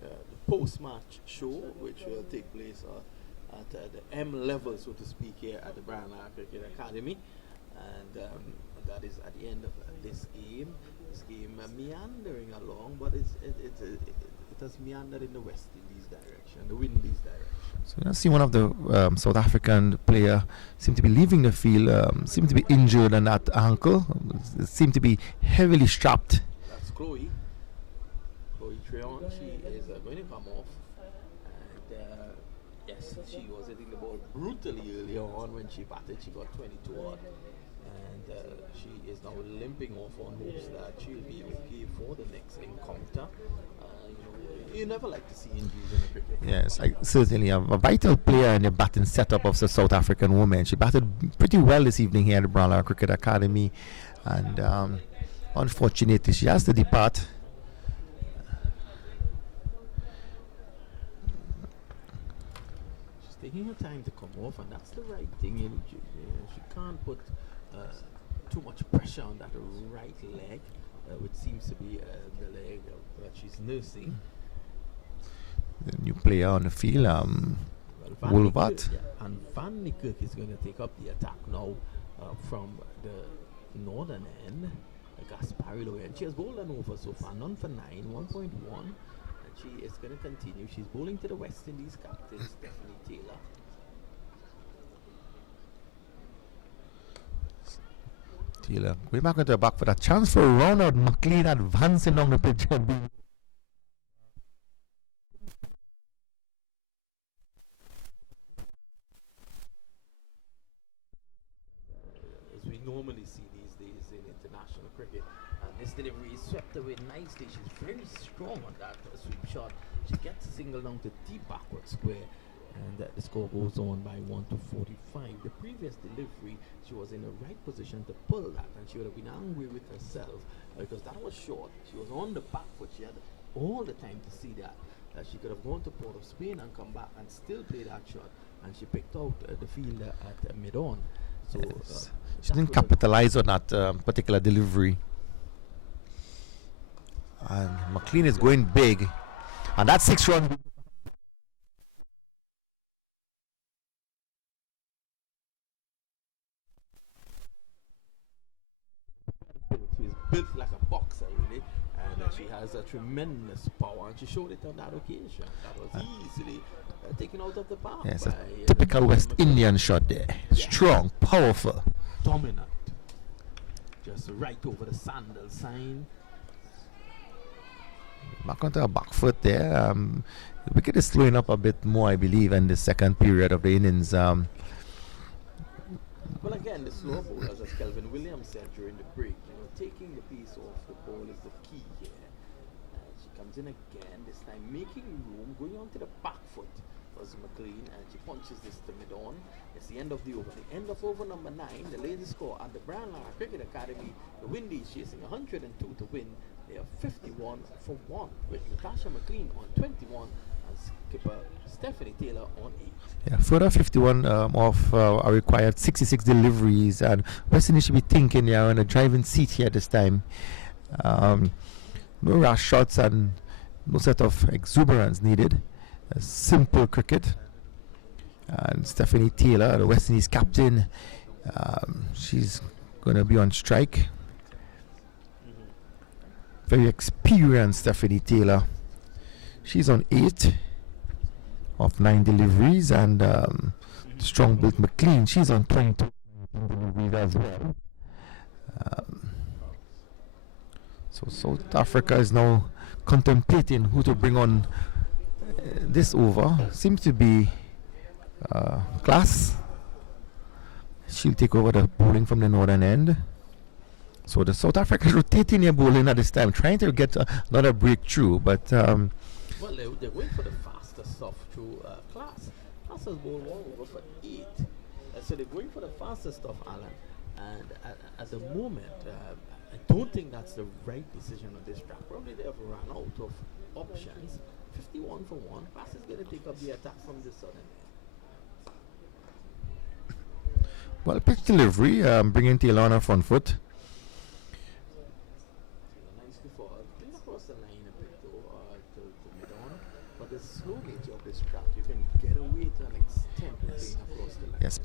the post-match show, which will take place at the M level, so to speak, here at the Brown Cricket Academy. And that is at the end of this game. This game meandering along, but it has meandered in the West Indies direction, the Windies direction. So I see one of the South African player seem to be leaving the field, seem to be injured on that ankle, seem to be heavily strapped. That's Chloe Treon. She is going to come off, and yes, she was hitting the ball brutally earlier on when she batted. She got 22 odd, and she is now limping off on hopes that she'll be okay for the next encounter. You never like to see injuries in the cricket. Yes, certainly a vital player in the batting setup of the South African woman. She batted pretty well this evening here at the Brown Cricket Academy, and unfortunately she has to depart. She's taking her time to come off, and that's the right thing. She can't put too much pressure on that right leg, which seems to be the leg that she's nursing. The new player on the field, Wolvat. And Van Niekerk is going to take up the attack now from the northern end. Gasparilo, and she has bowled an over so far, none for 9, 1.1, and she is going to continue. She's bowling to the West Indies captain, Stephanie Taylor. Taylor going back into the back for that chance for Ronald McLean advancing down the pitch. As we normally see these days in international cricket, and this delivery is swept away nicely. She's very strong on that sweep shot. She gets a single down to deep backward square, and the score goes on by 1 to 45. The previous delivery, she was in the right position to pull that, and she would have been angry with herself because that was short. She was on the back foot. She had all the time to see that. She could have gone to Port of Spain and come back and still play that shot, and she picked out the fielder at mid-on. So she didn't capitalize on that particular delivery. And McLean is going big, and that 6-run. She's built like a boxer, really, and she has a tremendous power, and she showed it on that occasion. That was easily taken out of the park. Yes, a typical West Indian shot there. Strong, powerful, dominant. Just right over the sandal sign. Back onto a back foot there. The wicket is slowing up a bit more, I believe, in the second period of the innings. Well, again, the slow bowlers, as Kelvin Williams said during the break, taking the piece off the ball is the key here. She comes in again, this time making room, going on to the back foot was McLean, and she punches this to mid-on. It's the end of the over. The end of over number 9, the latest score at the Brown Cricket Academy. The Windies chasing 102 to win. They are 51 for 1, with Natasha McLean on 21 and skipper Stephanie Taylor on 8. Yeah, further 51 of our required 66 deliveries, and West Indies should be thinking they are in a driving seat here this time. No rash shots and no set of exuberance needed. Simple cricket. And Stephanie Taylor, the West Indies captain, she's going to be on strike. Very experienced Stephanie Taylor. She's on 8 of 9 deliveries, and strong built McLean, she's on 22 deliveries as well. So South Africa is now contemplating who to bring on this over. Seems to be Class. She'll take over the bowling from the northern end. So the South Africans rotating their bowling at this time, trying to get another breakthrough, but well, they're going for the faster stuff through Class. Class has bowled 1 over for 8. So they're going for the faster stuff, Alan. And at the moment, I don't think that's the right decision on this track. Probably they have run out of options. 51 for 1. Class is going to take up the attack from the southern end. Well, pitch delivery, bringing Taylor on her front foot. Nicely forward. Playing across the line a bit though, to mid-on. But the slow nature of this track, you can get away to an extent playing across the line. Yes,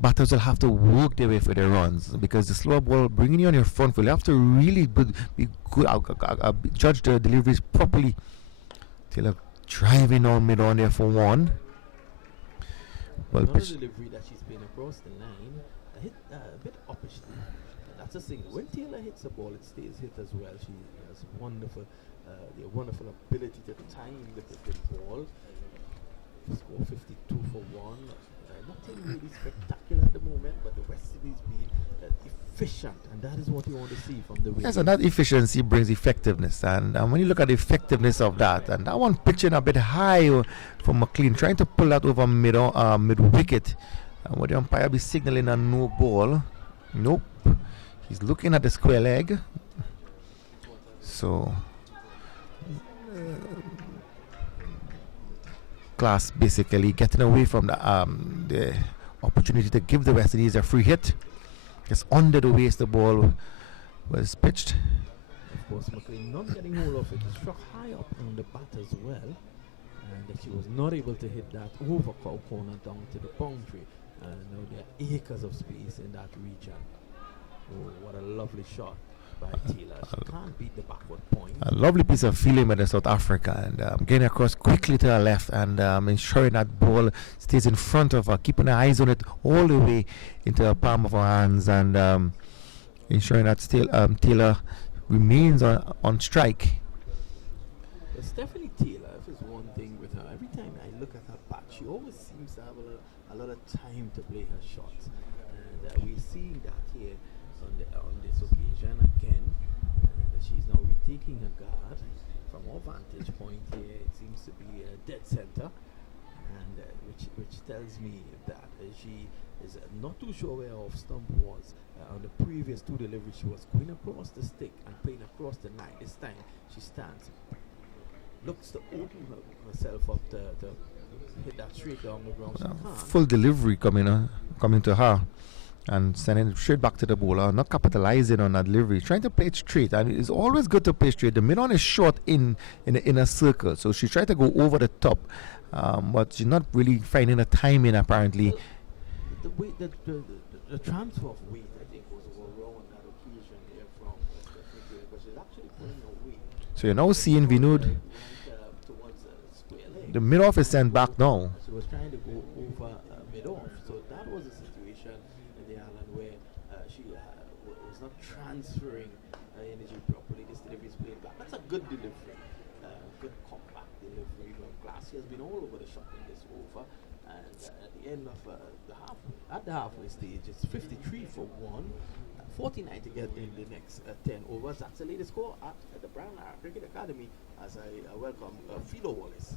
batters will have to work their way for their runs because the slower ball bringing you on your front foot. You have to really be good, judge the deliveries properly. Taylor driving on mid-on there for one. Well, Another pitch. delivery that she's playing across the line, hit a bit uppishly. That's a single. When Taylor hits the ball, it stays hit as well. She has wonderful, the wonderful ability to time the ball. Score 52 for one. Nothing really spectacular at the moment, but the West Indies being efficient, and that is what you want to see from the Windies. Yes, and that efficiency brings effectiveness. And when you look at the effectiveness of that, and that one pitching a bit high for McLean, trying to pull that over mid wicket, and would the umpire be signaling a no ball? Nope. He's looking at the square leg. So Class basically getting away from the opportunity to give the West Indies a free hit. Just under the waist the ball was pitched. Of course, McLean not getting hold of it. It struck high up on the bat as well, and she was not able to hit that over corner down to the boundary. Now there are acres of space in that region. Oh, what a lovely shot by Taylor. She can't beat the backward point. A lovely piece of feeling by the South Africa, and getting across quickly to her left and ensuring that ball stays in front of her, keeping her eyes on it all the way into the palm of her hands, and ensuring that Taylor remains on strike. But Stephanie Taylor, if it's one thing with her, every time I look at her bat, she always seems to have a lot of time to play her shots, and we're seeing that here on this occasion again. She's now retaking her guard from our vantage point here. It seems to be a dead center, and which tells me that she is not too sure where her off stump was. On the previous two deliveries, she was going across the stick and playing across the line. This time, she stands, looks to open herself up to hit that straight down the ground. She can't. Full delivery coming to her and sending it straight back to the bowler, not capitalizing on that delivery, trying to play it straight. And it's always good to play straight. The mid-on is short in the inner circle, so she tried to go over the top, but she's not really finding the timing apparently. The way the transfer of weight, I think, was wrong on that occasion there from because she's actually pulling her weight. So you're now seeing Vinod. The mid-off is sent back now. She was trying to go over mid-off, so that was a situation in the island where she was not transferring energy properly. This delivery is played back. That's a good delivery, good compact delivery from Glass. She has been all over the shot in this over, and at the end of the halfway stage, it's 53 for 1. 49 to get in the next 10 overs. That's the latest score at the Brown Cricket Academy as I welcome Philo Wallace.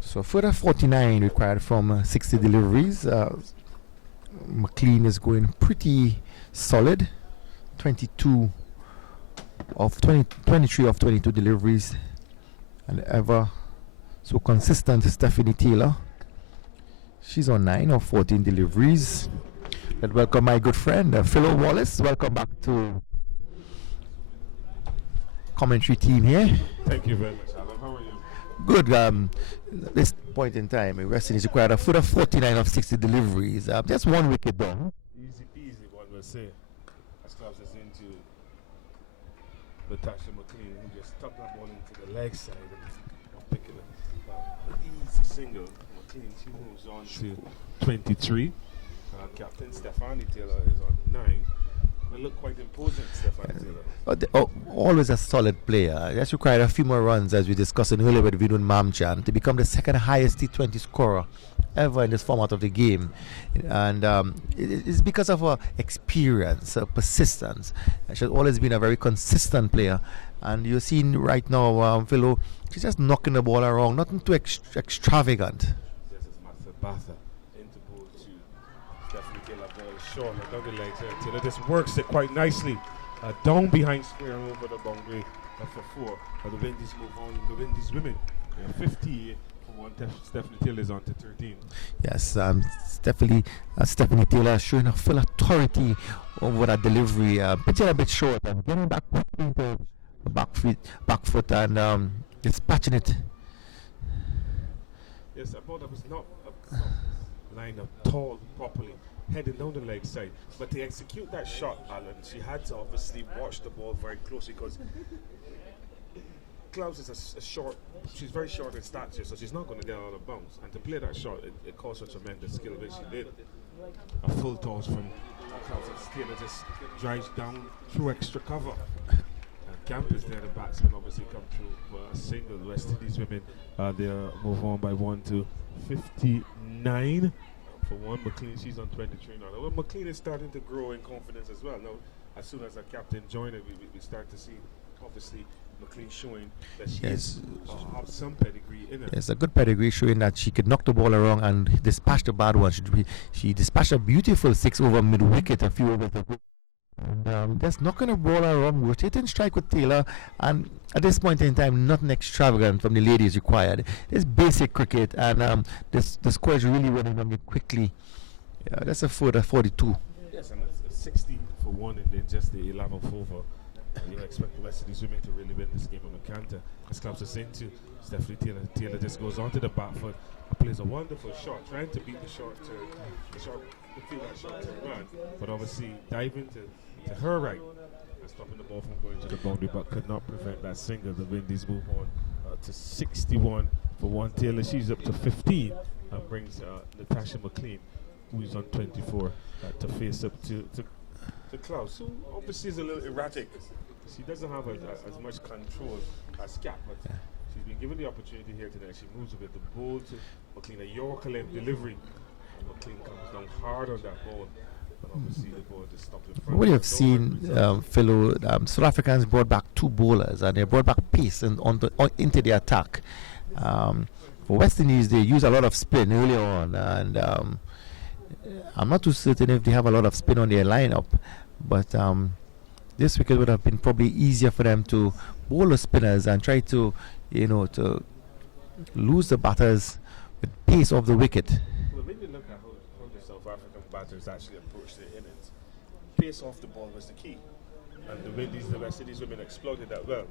So further 49 required from 60 deliveries. McLean is going pretty solid. 23 of 22 deliveries, and ever so consistent Stephanie Taylor. She's on 9 of 14 deliveries. Let's welcome my good friend Philo Wallace. Welcome back to commentary team here. Thank you very much, Alan. How are you? Good. At this point in time, West Indies required a further 49 of 60 deliveries. Just one wicket down. Easy peasy, one will say. As clubs is into Natasha McLean, who just tucked that ball into the leg side of picking it. Easy single. McLean, she moves on to 23. Captain Stephanie Taylor is on 9. They look quite imposing, Stephanie Taylor. Always a solid player. Just required a few more runs, as we discussed earlier with Vinod Mamchan, to become the second highest T20 scorer ever in this format of the game. And it's because of her experience, her persistence. She's always been a very consistent player. And you're seeing right now, Philo, she's just knocking the ball around, nothing too extravagant. This is Master Batha. Into ball to Stephanie Taylor, ball short, her double legs. Taylor just works it quite nicely. Down behind square and over the boundary for 4. But the Windies move on. The Windies women, 58 for 1. Stephanie Taylor's on to 13. Yes, Stephanie Taylor showing her full authority over that delivery. Pitching a bit short and getting back into back foot and dispatching it. Yes, a ball that was not lined up tall properly, heading down the leg side. But to execute that shot, Alan, she had to obviously watch the ball very closely because Klaus is a short, she's very short in stature, so she's not going to get out of bounds. And to play that shot, it cost her tremendous skill, which she did. A full toss from Klaus, and Taylor just drives down through extra cover. Camp is there, the batsman obviously come through for a single. The West Indies women, they move on by 1 to 59 for 1. McLean, she's on 23 now. Well, McLean is starting to grow in confidence as well. Now, as soon as our captain joined it, we start to see, obviously, McLean showing that she has some pedigree in her. It's a good pedigree showing that she could knock the ball around and dispatch the bad one. She dispatched a beautiful 6 over mid-wicket a few overs ago. And just knocking the ball around, rotating strike with Taylor, and at this point in time, nothing extravagant from the ladies required. It's basic cricket, and the score is really running on it quickly. That's a 42. Yes, and it's 60 for 1, and then just the 11th over. You expect the West Indies women to really win this game on the counter. As Klaus was saying to Stephanie Taylor, Taylor just goes onto the back foot, plays a wonderful shot, trying to beat the short turn, the field that short turn run, but obviously diving to her right and stopping the ball from going to the boundary, but could not prevent that single. The Windies move on to 61 for 1. Taylor, she's up to 15 and brings Natasha McLean, who is on 24, to face up to Klaus, who obviously is a little erratic. She doesn't have as much control as Cap, but she's been given the opportunity here today. She moves with the ball to McLean, a Yorker length delivery. And McLean comes down hard on that ball. But obviously the ball just stopped in front. What you have seen, fellow South Africans brought back 2 bowlers, and they brought back pace into the attack. For West Indies, they use a lot of spin early on, and I'm not too certain if they have a lot of spin on their lineup, but this wicket would have been probably easier for them to bowl the spinners and try to, to lose the batters with pace off the wicket. Well, when you look at how the South African batters actually approached their innings, pace off the ball was the key. And the West Indies women exploited that well.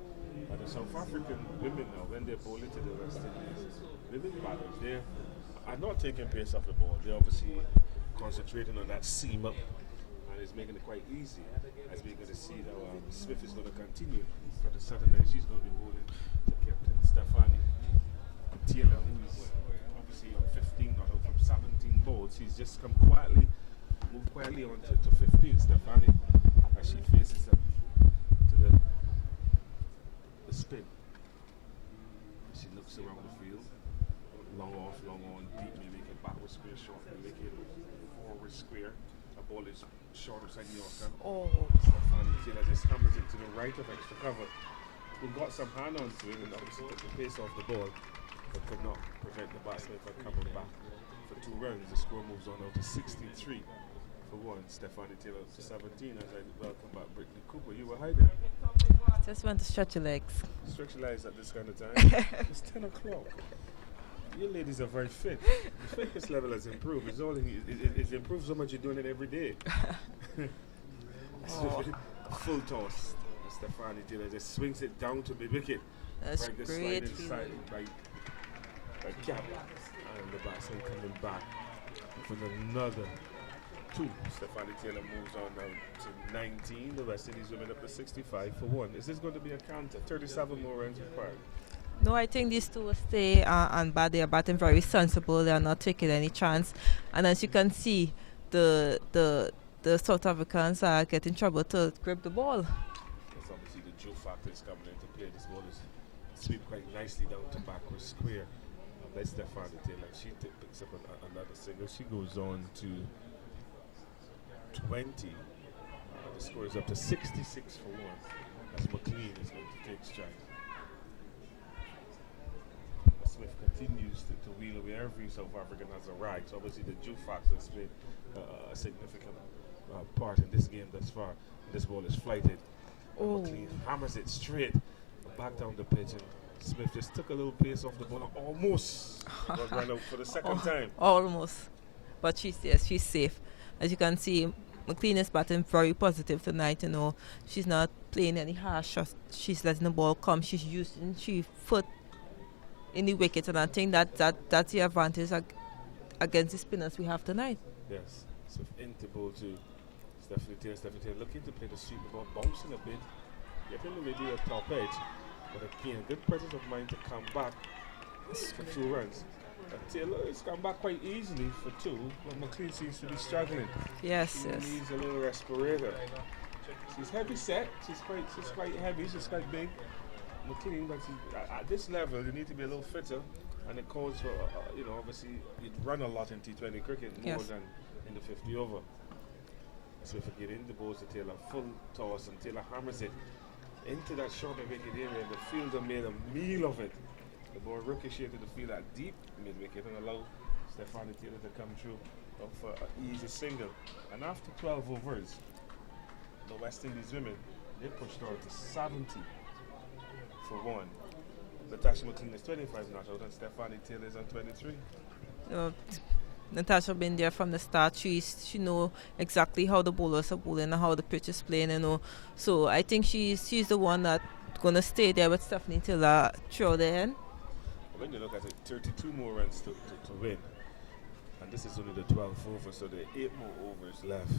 And the South African women now, when they're bowling to the West Indies, women batters, they are not taking pace off the ball. They're obviously concentrating on that seam up, and it's making it quite easy. As we're going to see that Smith is going to continue for the Southern end. She's going to be bowling to Captain Stephanie Taylor, who's obviously on 15, not from 17 balls. She's just moved quietly on to 15, Stephanie, as she faces up to the spin. She looks around the field, long off, long on, deep, may make it backward square, short, may make it forward square. A ball is short of side Yorker. Stephanie Taylor just hammers it to the right of extra cover. We got some hand onto it and obviously took the pace off the ball, but could not prevent the batsman from coming back for 2 runs. The score moves on now to 63 for 1. Stephanie Taylor to 17 as I welcome back Brittany Cooper. You were hiding. Just want to stretch your legs. Stretch your legs at this kind of time. It's 10 o'clock. You ladies are very fit. The fitness level has improved. It's improved so much you're doing it every day. Full toss. Stephanie Taylor just swings it down to mid-wicket. That's right, great. Inside by Cap. And the batsman coming back for another 2. Stephanie Taylor moves on now to 19. The West Indies women up to 65 for 1. Is this going to be a counter? 37 more runs required. No, I think these 2 will stay and bat. They are batting very sensible. They are not taking any chance. And as you can see, the South Africans are getting trouble to grip the ball. There's obviously the Joe factor is coming into play. This ball is sweep quite nicely down to backward square. That's Stephanie Taylor. She picks up another single. She goes on to 20. The score is up to 66 for 1 as McLean is going to take strike. Smith continues to wheel away. Every South African has a rag. So obviously the Jew factor has played a significant part in this game thus far. This ball is flighted. McLean hammers it straight back down the pitch, and Smith just took a little pace off the ball, almost got run out for the second time. Almost. But she's safe. As you can see, McLean is batting very positive tonight. She's not playing any harsh shots. She's letting the ball come. She's using she foot in the wicket, and I think that's the advantage against the spinners we have tonight. Yes. Smith into ball to Stephanie Taylor looking to play the sweep, the ball bouncing a bit, getting the lady at top edge. But again, good presence of mind to come back for 2 runs. Taylor has come back quite easily for 2, but McLean seems to be struggling. Yes. Needs a little respirator. She's heavy set. She's quite heavy. She's quite big. McLean, but at this level, you need to be a little fitter, and it calls for obviously you'd run a lot in T20 cricket more than in the 50 over. So if we get in the balls to Taylor, full toss, and Taylor hammers it into that short wicket area. The fielder made a meal of it. The ball ricocheted the field at deep mid wicket and allowed Stephanie Taylor to come through for an easy single. And after 12 overs, the West Indies women, they pushed her to 70 for 1. Natasha McLean is 25 not out, and Stephanie Taylor is on 23. Natasha been there from the start. She know exactly how the bowlers are bowling and how the pitch is playing. So I think she's the one that's gonna stay there with Stephanie Taylor through the end. When you look at it, 32 more runs to win, and this is only the 12th over, so there are 8 more overs left.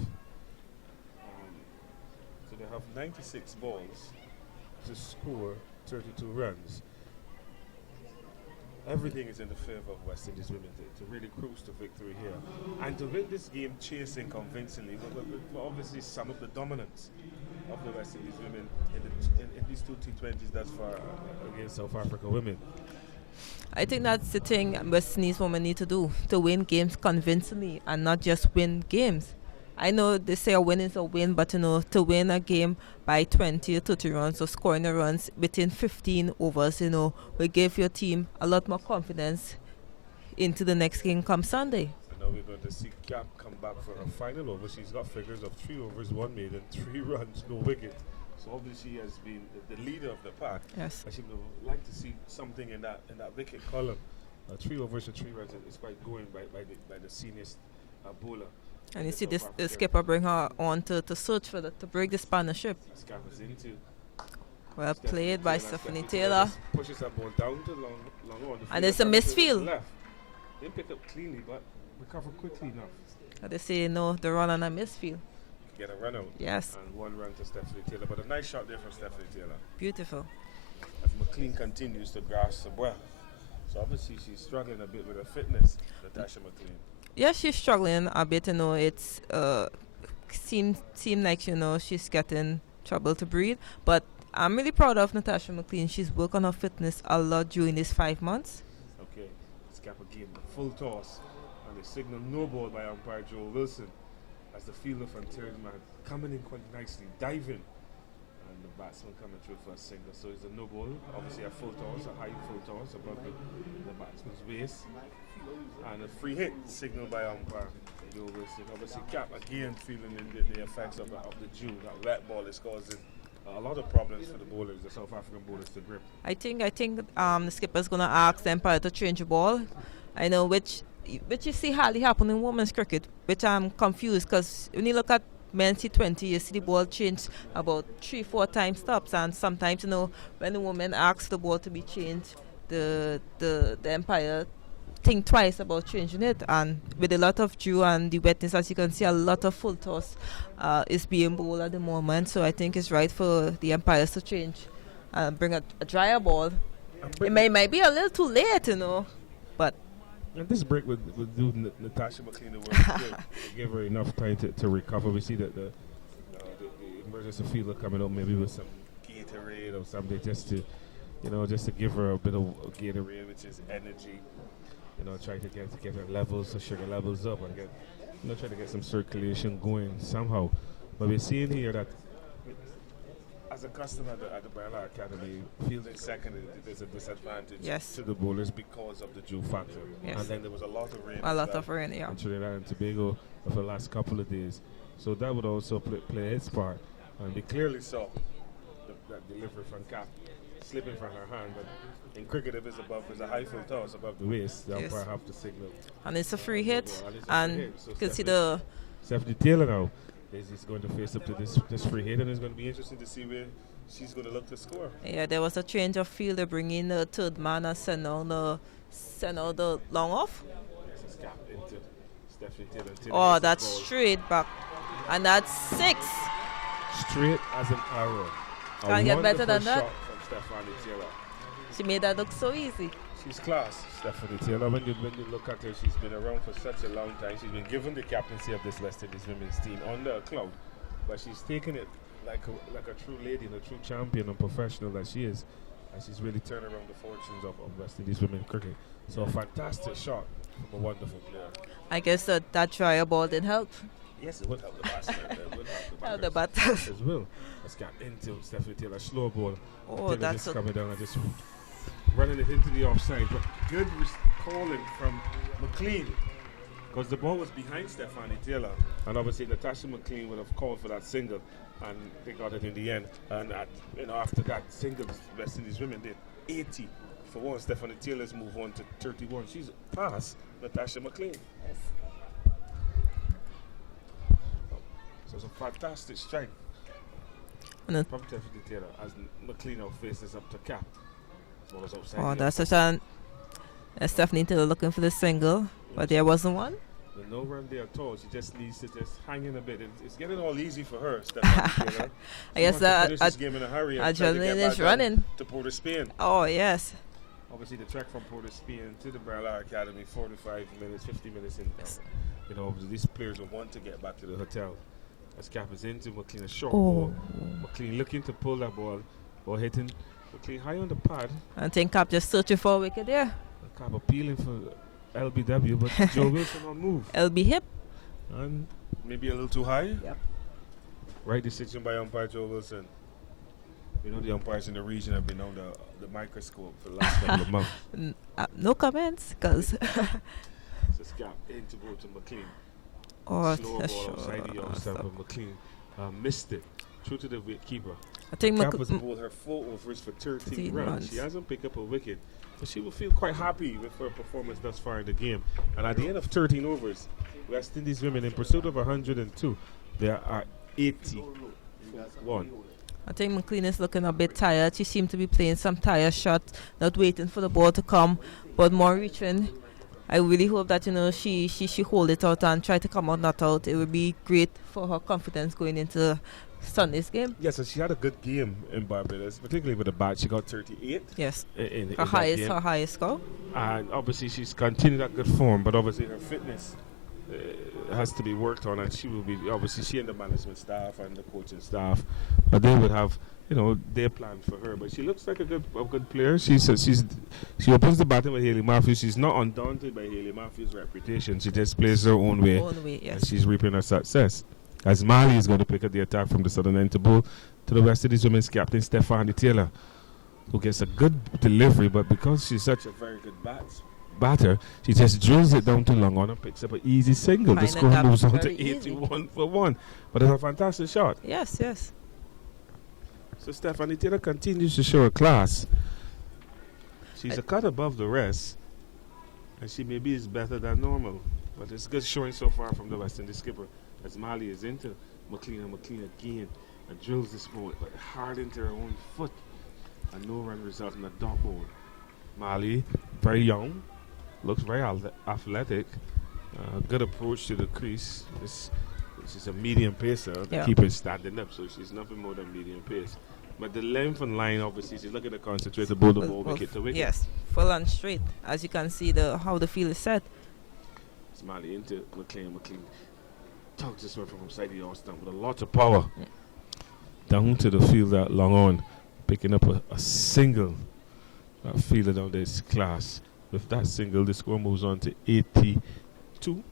So they have 96 balls to score 32 runs. Everything is in the favor of West Indies women to really cruise to victory here, and to win this game chasing convincingly. But obviously sum up the dominance of the West Indies women in these 2 T20s thus far against South Africa women. I think that's the thing West Indies women need to do, to win games convincingly and not just win games. I know they say a win is a win, but to win a game by 20 or 30 runs or scoring the runs within 15 overs, will give your team a lot more confidence into the next game come Sunday. I know we're going to see Cap come back for her final over. She's got figures of 3 overs, 1 made, and 3 runs, no wicket. So obviously she has been the leader of the pack. Yes. I should like to see something in that wicket column. 3 overs and 3 runs is quite going by the senior bowler. And you see the skipper bring her on to search for to break this partnership. Skipper's into. Well played by Stephanie Taylor. Pushes that ball down to long on. And it's a misfield. Left. Didn't pick up cleanly, but recover quickly enough. They say the run on a misfield. Get a run out. Yes. And 1 run to Stephanie Taylor, but a nice shot there from Stephanie Taylor. Beautiful. As McLean continues to grasp the well. So obviously she's struggling a bit with her fitness, Natasha McLean. Yeah, she's struggling a bit. It's seem like she's getting trouble to breathe. But I'm really proud of Natasha McLean. She's worked on her fitness a lot during these 5 months. Okay, Scap again, full toss, and the signal no ball by umpire Joe Wilson as the fielder from third man coming in quite nicely, diving, and the batsman coming through for a single. So it's a no ball, obviously a full toss, a high full toss above the batsman's waist. And a free hit signaled by umpire Joe Wilson. Obviously, Cap again feeling the effects of the dew. That wet ball is causing a lot of problems for the bowlers, the South African bowlers, to grip. I think the skipper's gonna ask the umpire to change the ball. I know which you see hardly happen in women's cricket, which I'm confused because when you look at men's T20, you see the ball change about 3-4 times stops, and sometimes when the woman asks the ball to be changed, the umpire think twice about changing it. And with a lot of dew and the wetness, as you can see, a lot of full toss is being bowled at the moment. So I think it's right for the umpires to change and bring a drier ball. It might be a little too late, but. And this break would do Natasha McLean the work. Give her enough time to recover. We see that the emergency fielder coming up maybe with some Gatorade or something just to give her a bit of Gatorade, which is energy. Try to get her levels, her sugar levels up, and try to get some circulation going somehow. But we're seeing here that as a customer at the Barla Academy, fielding second is a disadvantage to the bowlers because of the dew factor. Yes. And then there was a lot of rain. Yeah. In Trinidad and Tobago for the last couple of days. So that would also play its part. And we clearly saw that delivery from Cap slipping from her hand. But in cricket, if it's a high full toss above the waist, the umpire have to signal. And it's a free hit. And you So can see the... Stephanie Taylor now is going to face up to this free hit, and it's going to be interesting to see where she's going to look to score. Yeah, there was a change of field. They bring in the third man and send out the long off. Yes, it's capped into Stephanie Taylor. Oh, that's straight back. And that's 6. Straight as an arrow. Can't get better than that. Shot from Stephanie Taylor. She made that look so easy. She's class, Stephanie Taylor. When you look at her, she's been around for such a long time. She's been given the captaincy of this West Indies women's team under a cloud, but she's taken it like a true lady and a true champion and professional that she is, and she's really turned around the fortunes of West Indies women's cricket. So a fantastic shot from a wonderful player. I guess that dryer ball didn't help. Yes, it would help the batsman. It would help the batters. As well. Let's get into Stephanie Taylor. Slow ball. Oh, Taylor that's just coming down and just running it into the offside. But good calling from McLean, because the ball was behind Stephanie Taylor. And obviously Natasha McLean would have called for that single, and they got it in the end. And after that single, West Indies women did 80 for 1. Stephanie Taylor's move on to 31. She's past Natasha McLean. Yes. So it's a fantastic strike from Stephanie Taylor as McLean now faces up to Cap. Oh, that's such an... Stephanie Taylor looking for the single, but there wasn't one. There's no run there at all. She just needs to just hang in a bit. It's getting all easy for her, Stephanie Taylor. I guess this game in a hurry and adrenaline is running. To Port of Spain. Oh, yes. Obviously, the trek from Port of Spain to the Barla Academy, 45 minutes, 50 minutes in. These players will want to get back to the hotel. As Cap is into McLean, a short ball. McLean looking to pull that ball hitting McLean high on the pad. I think Cap just searching for a wicket there. Cap appealing for LBW, but Joe Wilson on move. LB hip. And maybe a little too high. Yep. Right decision by umpire Joe Wilson. The umpires in the region have been on the microscope for the last couple of months. No comments, because... So Cap in to go to McLean. Oh, slow ball outside the offside, but McLean missed it. True to the wicketkeeper. I think Cap has bowled her 4 overs for 13 runs. She hasn't picked up a wicket, but she will feel quite happy with her performance thus far in the game. And at the end of 13 overs, West Indies women in pursuit of 102, there are 81. I think McLean is looking a bit tired. She seemed to be playing some tired shots, not waiting for the ball to come, but more reaching. I really hope that she hold it out and try to come out not out. It would be great for her confidence going into Sunday's game. Yes, and she had a good game in Barbados, particularly with the bat. She got 38. Yes, in her highest score. And obviously she's continued that good form, but obviously her fitness has to be worked on, and she will be she and the management staff and the coaching staff, they would have their plan for her. But she looks like a good player. She opens the batting with Hayley Matthews. She's not undaunted by Hayley Matthews' reputation. She just plays her own way. Yes. And she's reaping her success. As Mali is going to pick up the attack from the southern end to bowl to the West Indies women's captain Stephanie Taylor, who gets a good delivery, but because she's such a very good batter, she just drills it down to long on and picks up an easy single. The score moves on to 81 for 1. But it's a fantastic shot. Yes. So Stephanie Taylor continues to show her class. She's a cut above the rest, and she maybe is better than normal. But it's good showing so far from the West Indies skipper, as Mali is into McLean again and drills this ball but hard into her own foot. A no-run result in a dot ball. Mali, very young, looks very athletic. Good approach to the crease. She's a medium pacer. The keeper is standing up, so she's nothing more than medium pace. But the length and line, obviously, she's looking to concentrate to bowl the ball wicket to wicket. Yes, full and straight. As you can see, how the field is set. It's Mali into McLean. McLean tugs this one from side of the off stump with a lot of power. Down to the field at long on, picking up a single. That fielder down there is class. With that single, the score moves on to 82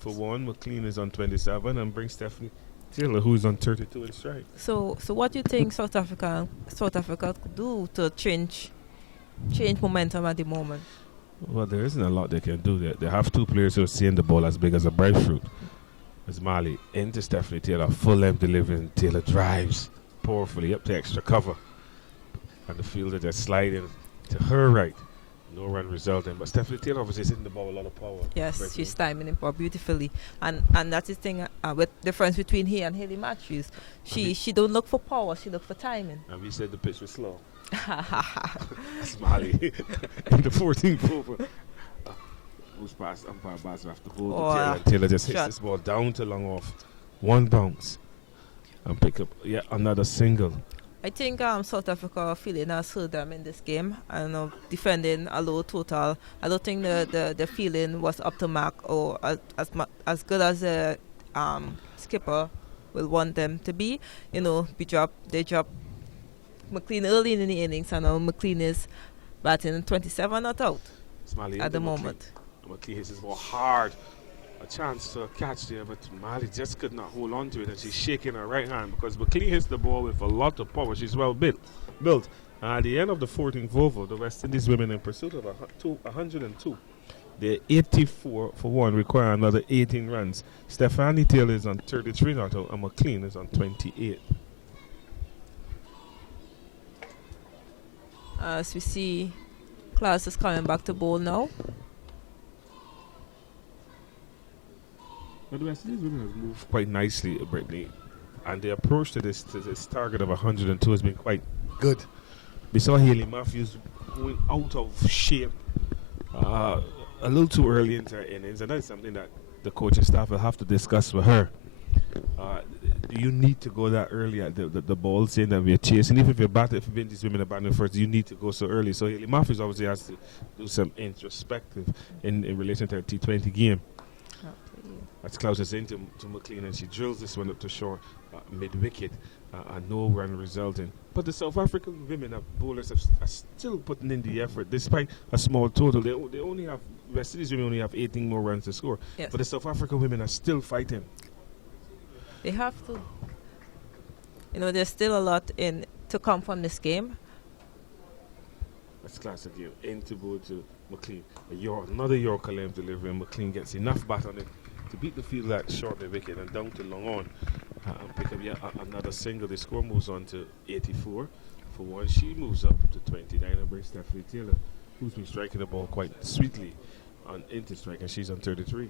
for 1. McLean is on 27 and brings Stephanie Taylor, who's on 32 in strike. So what do you think South Africa could do to change momentum at the moment? Well, there isn't a lot they can do. They have 2 players who are seeing the ball as big as a breadfruit. As Mali into Stephanie Taylor, full length delivery, and Taylor drives powerfully up to extra cover. and the fielder just sliding to her right. No run resulting, but Stephanie Taylor obviously is hitting the ball with a lot of power. Yes, Right she's now. timing it beautifully, and that's the thing with difference between her and Haley Matthews. She don't look for power; she look for timing. And we said the pitch was slow. That's Molly in the 14th over. Who's pass? Umpire Bass after the ball. Oh, Taylor, and Taylor just hits shot. this ball down to long off, one bounce, and pick up yet another single. I think South Africa feeling has hurt them in this game. I know defending a low total. I don't think the feeling was up to mark or as good as the skipper will want them to be. You know, they dropped McLean early in the innings, and now McLean is batting 27 not out Smiley at the moment. McLean hits his ball hard. A chance to catch there, but Mali just could not hold on to it, and she's shaking her right hand because McLean hits the ball with a lot of power. She's well built. At the end of the 14th over, the West Indies women in pursuit of 102. They're 84 for 1, require another 18 runs. Stephanie Taylor is on 33 not out, and McLean is on 28. As we see, Class is coming back to bowl now. But the West Indies women have moved quite nicely, Brittany, and the approach to this target of 102 has been quite good. We saw Haley Matthews going out of shape a little too early into her innings, and that's something that the coaching staff will have to discuss with her. Do you need to go that early at the ball, saying that we're chasing? Even if these women are batting first, you need to go so early. So Haley Matthews obviously has to do some introspective in relation to her T20 game. That's closest into McLean, and she drills this one up to shore mid-wicket, and no run resulting. But the South African women bowlers are still putting in the effort, despite a small total. They only have, West Indies women only have 18 more runs to score. Yes. But the South African women are still fighting. They have to. You know, there's still a lot to come from this game. That's classic game. Into bowl to McLean. Another Yorker length delivery, and McLean gets enough bat on it to beat the field at short wicket and down to long on, and pick up another single. The score moves on to 84 for 1. She moves up to 29 and brings Stephanie Taylor, who's been striking the ball quite sweetly into strike, and she's on 33.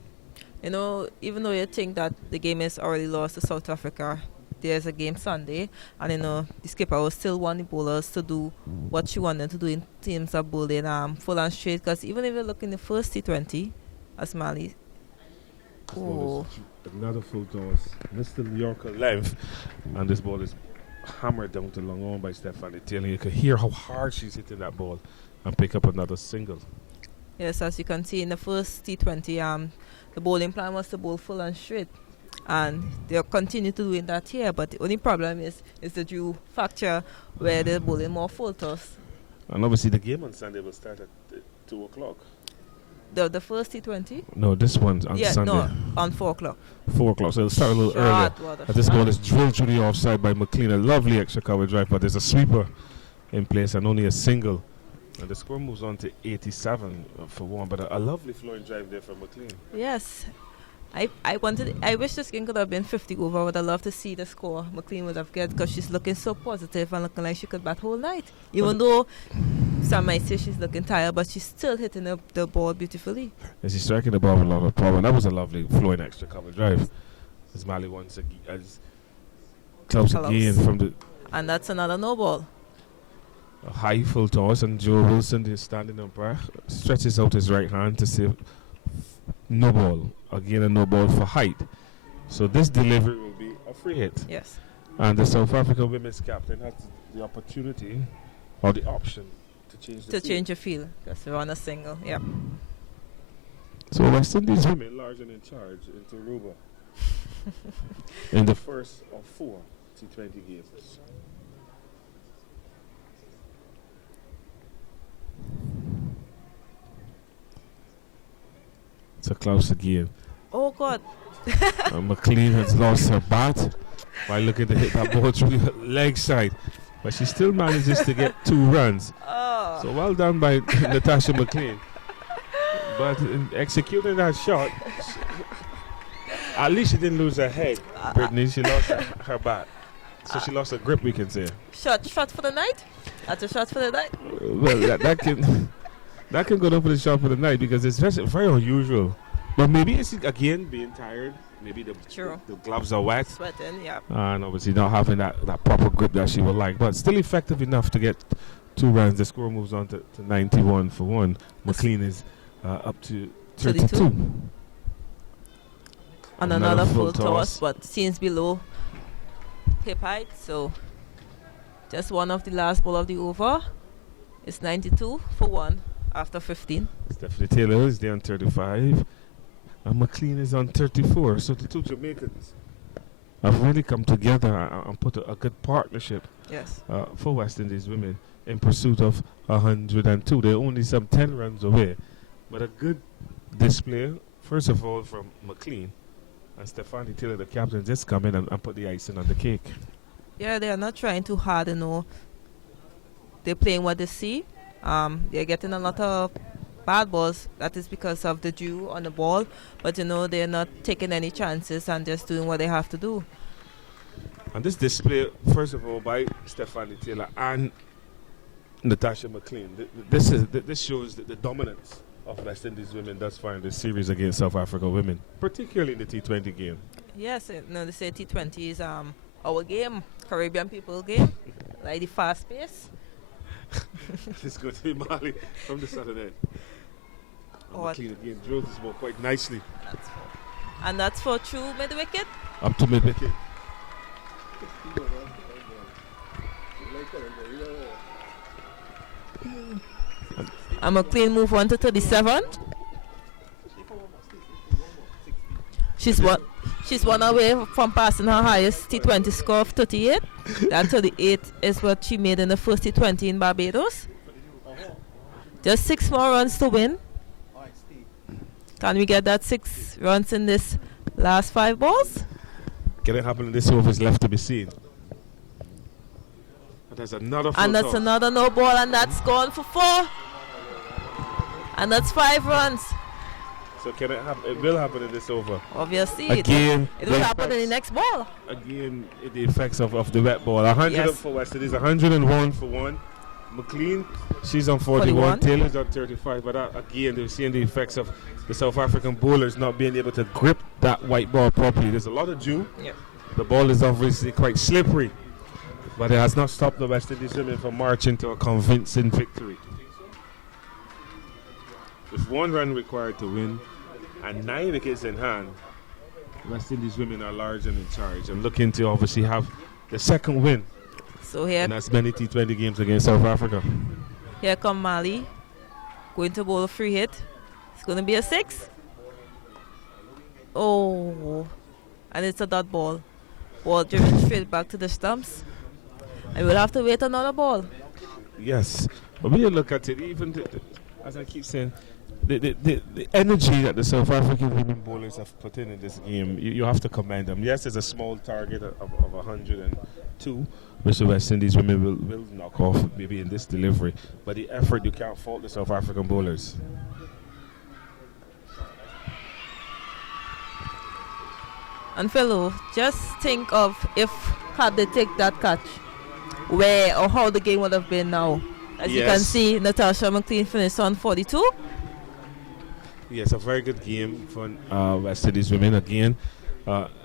You know, even though you think that the game is already lost to South Africa, there's a game Sunday, and you know the skipper will still want the bowlers to do what she wanted to do in terms of bowling full and straight. Because even if you look in the first T20, as Mali. Oh. Another full toss. Mr. Yorker length, and this ball is hammered down to long on by Stephanie Taylor. You can hear how hard she's hitting that ball and pick up another single. Yes, as you can see in the first T20, the bowling plan was to bowl full and straight, and they'll continue to doing that here. But the only problem is the due factor where they're bowling more full toss. And obviously the game on Sunday will start at 2 o'clock. The first T20? No, this one's on Sunday. No, on 4 o'clock. 4 o'clock, so it'll start a little earlier. As this ball is drilled through the offside by McLean. A lovely extra cover drive, but there's a sweeper in place and only a single. And the score moves on to 87 for 1, but a lovely flowing drive there from McLean. Yes. I wish this game could have been 50 over. I would have loved to see the score McLean would have get, because she's looking so positive and looking like she could bat whole night. Even though some might say she's looking tired, but she's still hitting the ball beautifully. And she's striking the ball with a lot of power. And that was a lovely flowing extra cover drive. As Mali once again, as close again from the. And that's another no ball. A high full toss, and Joe Wilson, the standing umpire, stretches out his right hand to say no ball. Again, a no ball for height. So this delivery will be a free hit. Yes. And the South African women's captain has the opportunity or the option to change the field. Change the field, because we're on a single. Yep. So West Indies women large and in charge into Aruba in the first of 4 T20 games. It's a close again. Oh, God. McLean has lost her bat by looking to hit that ball through the leg side. But she still manages to get 2 runs. Oh. So well done by Natasha McLean. But in executing that shot, at least she didn't lose her head, Brittany. She lost her bat. So she lost her grip, we can say. Shot for the night? That's a shot for the night. Well, that can that can go down for the shot for the night because it's very unusual. But maybe it's again being tired. Maybe the gloves are wet. Sweating, yeah. And obviously not having that proper grip that she would like. But still effective enough to get 2 runs. The score moves on to 91 for 1. McLean is up to 32. And another full toss, but seems below hip height. So just one of the last ball of the over. It's 92 for 1 after 15. Stephanie Taylor is there on 35. And McLean is on 34. So the two Jamaicans have really come together and put a good partnership for West Indies women in pursuit of 102. They're only some 10 runs away. But a good display, first of all, from McLean. And Stephanie Taylor, the captain, just come in and put the icing on the cake. Yeah, they are not trying too hard, you know. They're playing what they see. They're getting a lot of bad balls. That is because of the dew on the ball. But, you know, they're not taking any chances and just doing what they have to do. And this display, first of all, by Stephanie Taylor and Natasha McLean, this shows the dominance of West Indies women thus far in this series against South Africa women, particularly in the T20 game. Yes, no, they say T20 is our game, Caribbean people game, like the fast pace. It's going to be Mali from the southern end. McLean again drills this ball quite nicely. And that's for true mid-wicket? Up to mid-wicket. And McLean move on to 37. She's one away from passing her highest T20 score of 38. That 38 is what she made in the first T20 in Barbados. Just 6 more runs to win. Can we get that 6 runs in this last 5 balls? Can it happen in this over is left to be seen. And there's another full and that's toss. Another no ball, and that's gone for 4. And that's 5 runs. So can it happen? It will happen in this over. Obviously. Again, it will happen in the next ball. Again, the effects of the wet ball. 100 for West Indies, 101 for 1. McLean, she's on 41. Taylor's on 35. But again, they're seeing the effects of the South African bowlers not being able to grip that white ball properly. There's a lot of dew. Yep. The ball is obviously quite slippery. But it has not stopped the West Indies women from marching to a convincing victory. With 1 run required to win and 9 wickets in hand, West Indies women are large and in charge and looking to obviously have the second win in as many T20 games against South Africa. Here come Mali, going to bowl a free hit. It's going to be a 6. Oh, and it's a dot ball. Ball driven straight back to the stumps. And we'll have to wait another ball. Yes, but when you look at it, even as I keep saying, the energy that the South African women bowlers have put in this game, you have to commend them. Yes, it's a small target of 102, which the West Indies women will knock off maybe in this delivery. But the effort, you can't fault the South African bowlers. And fellow, just think of if had they take that catch, where or how the game would have been now. As you can see, Natasha McLean finished on 42. Yes, a very good game for West Indies women again.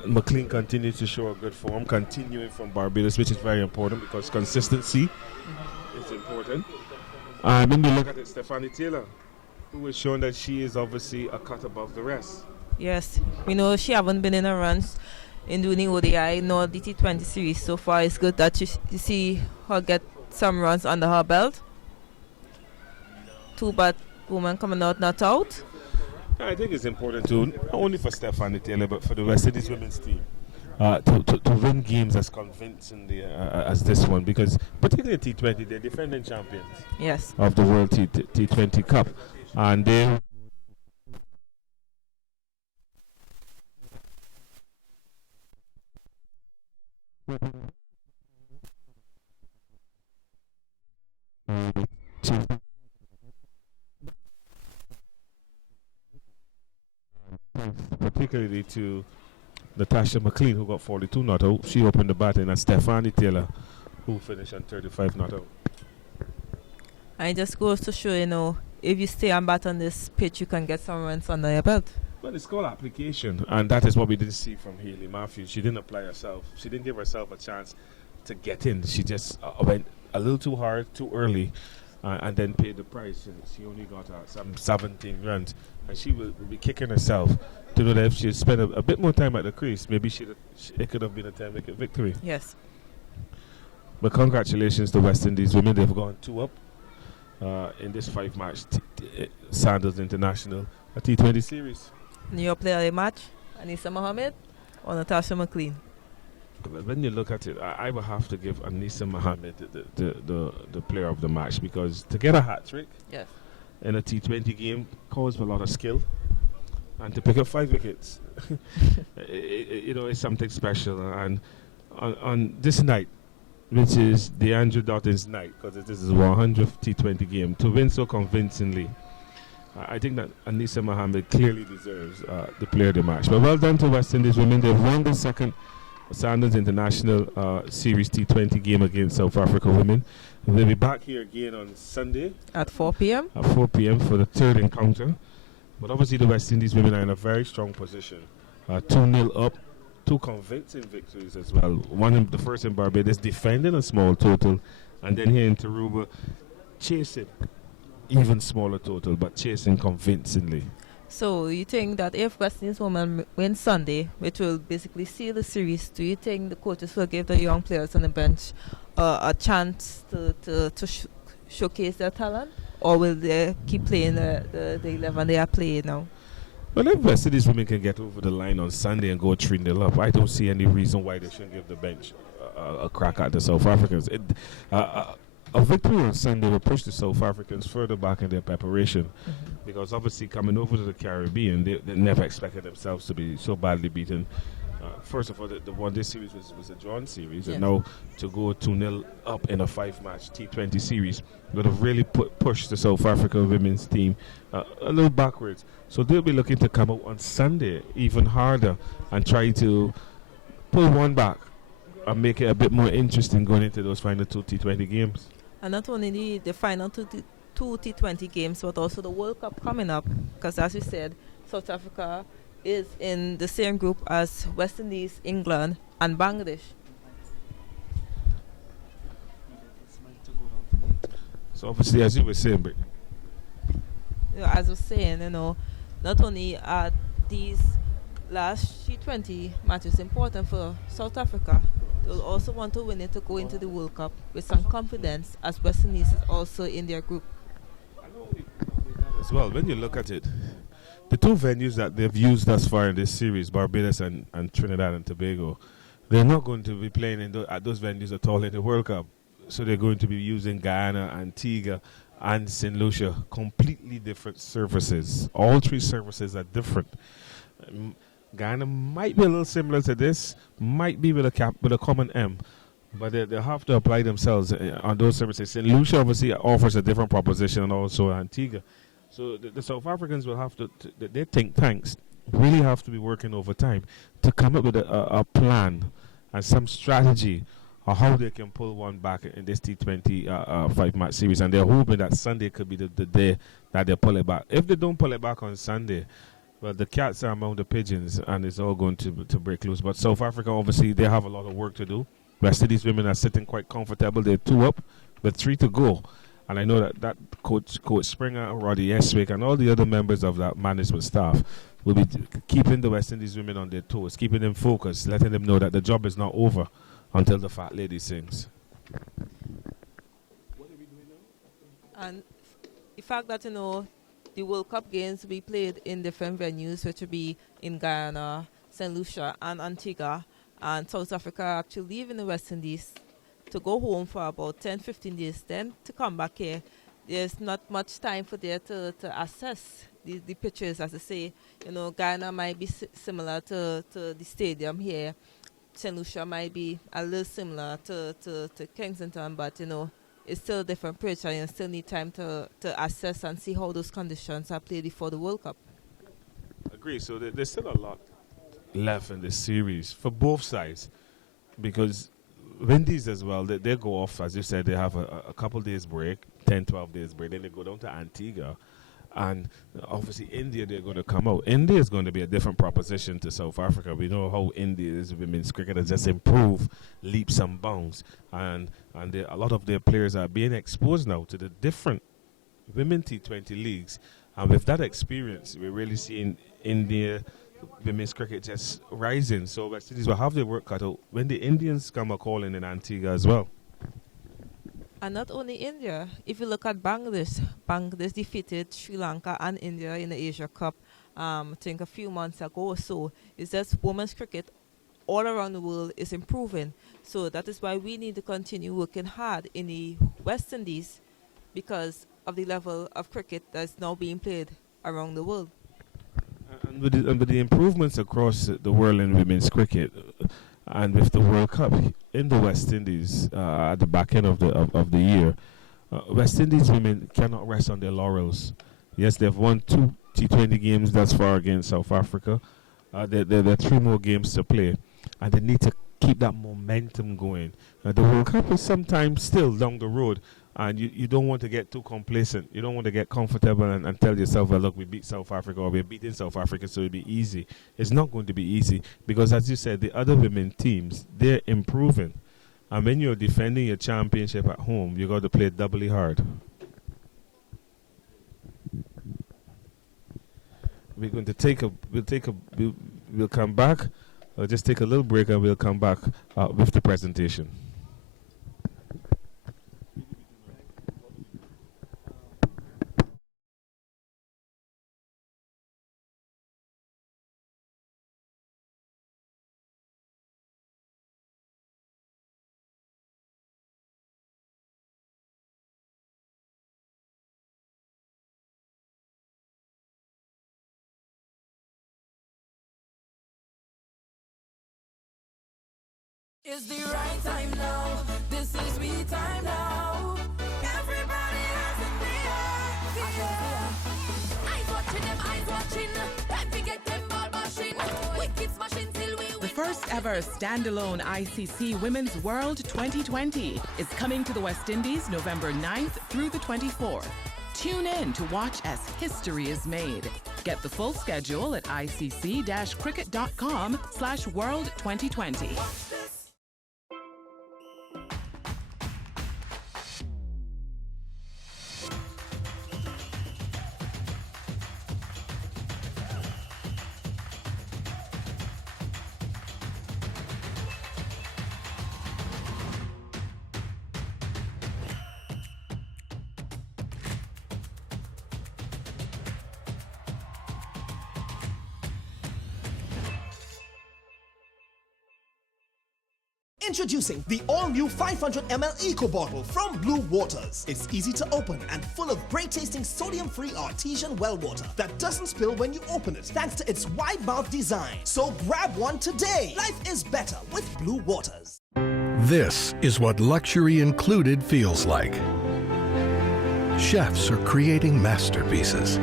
McLean continues to show a good form, continuing from Barbados, which is very important because consistency is important. And when we look at it, Stephanie Taylor, who has shown that she is obviously a cut above the rest. Yes, we know she haven't been in a runs in doing the ODI nor the T20 series so far. It's good that you see her get some runs under her belt. 2 bad women coming out not out. I think it's important too, not only for Stephanie Taylor, but for the West Indies women's team to win games as convincingly as this one, because particularly T20, they're defending champions of the World T20 Cup, and they particularly to Natasha McLean, who got 42 not out. She opened the batting, and Stephanie Taylor, who finished on 35 not out. And it just goes to show, if you stay and bat on this pitch, you can get some runs under your belt. Well, it's called application, and that is what we didn't see from Haley Matthews. She didn't apply herself. She didn't give herself a chance to get in. She just went a little too hard, too early, and then paid the price. And she only got some 17 runs, and she will be kicking herself to know that if she had spent a bit more time at the crease, maybe it could have been a 10-wicket victory. Yes. But congratulations to West Indies women. They've gone 2 up in this 5-match Sandals International, a T20 series. Your player of the match, Anissa Mohammed or Natasha McLean? When you look at it, I will have to give Anissa Mohammed the player of the match, because to get a hat-trick in a T20 game calls for a lot of skill, and to pick up 5 wickets, it's something special. And on this night, which is the Andrew Dotton's night, because this is 100th T20 game, to win so convincingly, I think that Anissa Mohammed clearly deserves the player of the match. But well done to West Indies women. They've won the second Sandals International Series T20 game against South Africa women. They'll be back here again on Sunday at 4 p.m. At 4 p.m. for the third encounter. But obviously the West Indies women are in a very strong position. 2-0 up, 2 convincing victories as well. The first in Barbados, defending a small total, and then here in Tarouba, chasing even smaller total, but chasing convincingly. So you think that if West Indies women win Sunday, which will basically seal the series, do you think the coaches will give the young players on the bench a chance to showcase their talent, or will they keep playing the 11 they are playing now? Well, if West Indies women can get over the line on Sunday and go 3-0 up, I don't see any reason why they shouldn't give the bench a crack at the South Africans. A victory on Sunday will push the South Africans further back in their preparation, because obviously coming over to the Caribbean, they never expected themselves to be so badly beaten. First of all, the one-day series was a drawn series, and now to go 2-0 up in a 5-match T20 series would have really pushed the South Africa women's team a little backwards. So they'll be looking to come out on Sunday even harder and try to pull one back and make it a bit more interesting going into those final 2 T20 games. And not only the final two T20 games, but also the World Cup coming up. Because as we said, South Africa is in the same group as West Indies, England, and Bangladesh. So obviously, as you were saying, but as I was saying, not only are these last T20 matches important for South Africa, they'll also want to win it to go into the World Cup with some confidence, as West Indies is also in their group. As well, when you look at it, the 2 venues that they've used thus far in this series, Barbados and Trinidad and Tobago, they're not going to be playing at those venues at all in the World Cup. So they're going to be using Guyana, Antigua, and St. Lucia, completely different services. All 3 services are different. Guyana might be a little similar to this, might be with a common M, but they have to apply themselves on those services. St. Lucia obviously offers a different proposition, and also Antigua. So the South Africans will have to their think tanks really have to be working overtime to come up with a plan and some strategy on how they can pull one back in this T20 5-match series. And they're hoping that Sunday could be the day that they pull it back. If they don't pull it back on Sunday, well, the cats are among the pigeons, and it's all going to break loose. But South Africa, obviously, they have a lot of work to do. West Indies women are sitting quite comfortable. They're 2 up with 3 to go. And I know that Coach Springer, Roddy Eswick, and all the other members of that management staff will be keeping the West Indies women on their toes, keeping them focused, letting them know that the job is not over until the fat lady sings. And the fact that, the World Cup games will be played in different venues, which will be in Guyana, St. Lucia, and Antigua, and South Africa actually leaving the West Indies to go home for about 10-15 days, then to come back here. There's not much time for there to assess the pitches. As I say, Guyana might be similar to the stadium here. St. Lucia might be a little similar to Kensington, but it's still a different pitch, and you still need time to assess and see how those conditions are played before the World Cup. Agree. So there's still a lot left in this series for both sides, because Windies as well, they go off, as you said, they have a couple days break, 10, 12 days break, then they go down to Antigua. And obviously India, they're going to come out. India is going to be a different proposition to South Africa. We know how India's women's cricket has just improved leaps and bounds. And a lot of their players are being exposed now to the different women T20 leagues. And with that experience, we're really seeing India women's cricket just rising. So West Indies will have their work cut out when the Indians come a calling in Antigua as well. And not only India, if you look at Bangladesh defeated Sri Lanka and India in the Asia Cup, I think a few months ago or so. It's just women's cricket all around the world is improving. So that is why we need to continue working hard in the West Indies because of the level of cricket that's now being played around the world. And with the improvements across the world in women's cricket, and with the World Cup in the West Indies at the back end of the year, West Indies women cannot rest on their laurels. Yes, they've won 2 T20 games thus far against South Africa. There are 3 more games to play, and they need to keep that momentum going. The World Cup is sometimes still down the road, and you don't want to get too complacent. You don't want to get comfortable and tell yourself, well, look, we beat South Africa or we're beating South Africa, so it'll be easy. It's not going to be easy because, as you said, the other women teams, they're improving. And when you're defending your championship at home, you got to play doubly hard. We're going to we'll come back. I'll just take a little break and we'll come back with the presentation. It's the right time now. This is we time now. Everybody has in the air. Eyes watching them, eyes watching. Time to get them ball bashing. Wicked smashing till we win. The first ever standalone ICC Women's World 2020 is coming to the West Indies November 9th through the 24th. Tune in to watch as history is made. Get the full schedule at icc-cricket.com/World 2020. Introducing the all-new 500ml Eco Bottle from Blue Waters. It's easy to open and full of great-tasting sodium-free artesian well water that doesn't spill when you open it thanks to its wide mouth design. So grab one today. Life is better with Blue Waters. This is what luxury included feels like. Chefs are creating masterpieces.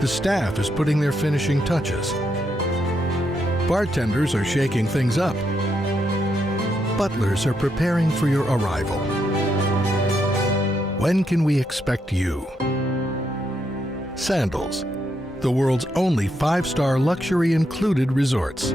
The staff is putting their finishing touches. Bartenders are shaking things up. Butlers are preparing for your arrival. When can we expect you? Sandals, the world's only 5-star luxury included resorts.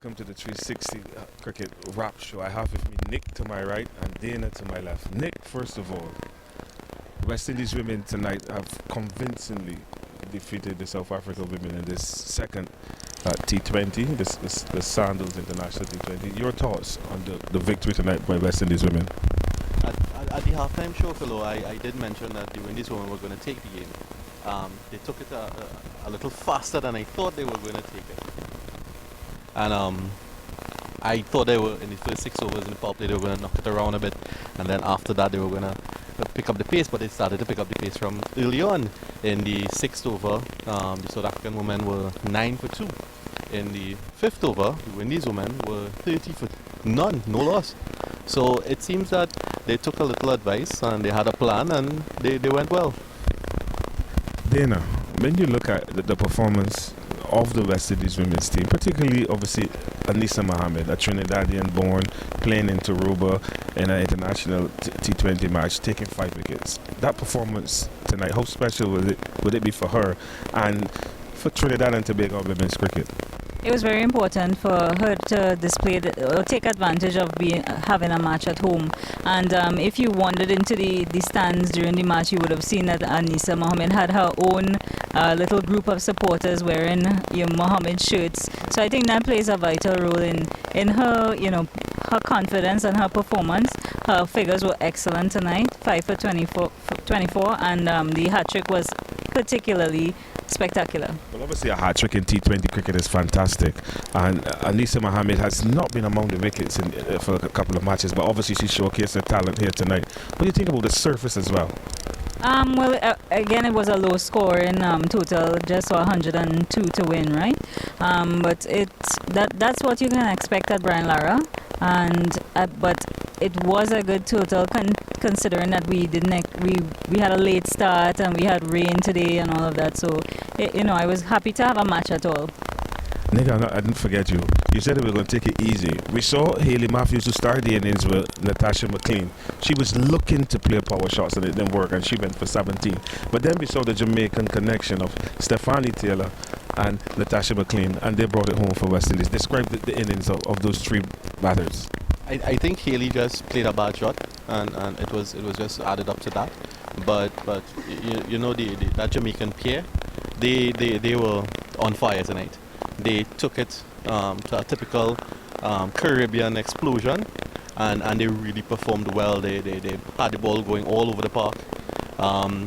Welcome to the 360 Cricket Wrap Show. I have with me Nick to my right and Dana to my left. Nick, first of all, West Indies women tonight have convincingly defeated the South Africa women in this second T20, the Sandals International T20. Your thoughts on the victory tonight by West Indies women? At the halftime show, Philo, I did mention that the Windies women were going to take the game. They took it a little faster than I thought they were going to take it. And I thought they were, in the first 6 overs in the power play, they were going to knock it around a bit. And then after that, they were going to pick up the pace, but they started to pick up the pace from early on. In the 6th over, the South African women were 9 for 2. In the 5th over, the Windies women were 30 for none, no loss. So it seems that they took a little advice and they had a plan and they went well. Dana, when you look at the performance of the West Indies women's team, particularly obviously Anisa Mohammed, a Trinidadian born, playing in Aruba in an international T20 match, taking 5 wickets. That performance tonight, how special would it be for her and for Trinidad and Tobago women's cricket? It was very important for her to display or take advantage of having a match at home. And if you wandered into the stands during the match, you would have seen that Anisa Mohammed had her own little group of supporters wearing Mohammed shirts. So I think that plays a vital role in her, her confidence and her performance. Her figures were excellent tonight, 5 for 24, and the hat-trick was particularly spectacular. Well, obviously a hat-trick in T20 cricket is fantastic, and Anisa Mohammed has not been among the wickets for a couple of matches, but obviously she showcased her talent here tonight. What do you think about the surface as well? Again, it was a low score in total, just 102 to win, right? But that's what you can expect at Brian Lara, and but it was a good total considering that we had a late start and we had rain today and all of that. So I was happy to have a match at all. Nick, I didn't forget you. You said that we were going to take it easy. We saw Hayley Matthews who started the innings with Natasha McLean. She was looking to play power shots and it didn't work, and she went for 17. But then we saw the Jamaican connection of Stephanie Taylor and Natasha McLean, and they brought it home for West Indies. Describe the innings of those 3 batters. I think Hayley just played a bad shot, and it was just added up to that. But that Jamaican pair, they were on fire tonight. They took it to a typical Caribbean explosion, and they really performed well. They had the ball going all over the park.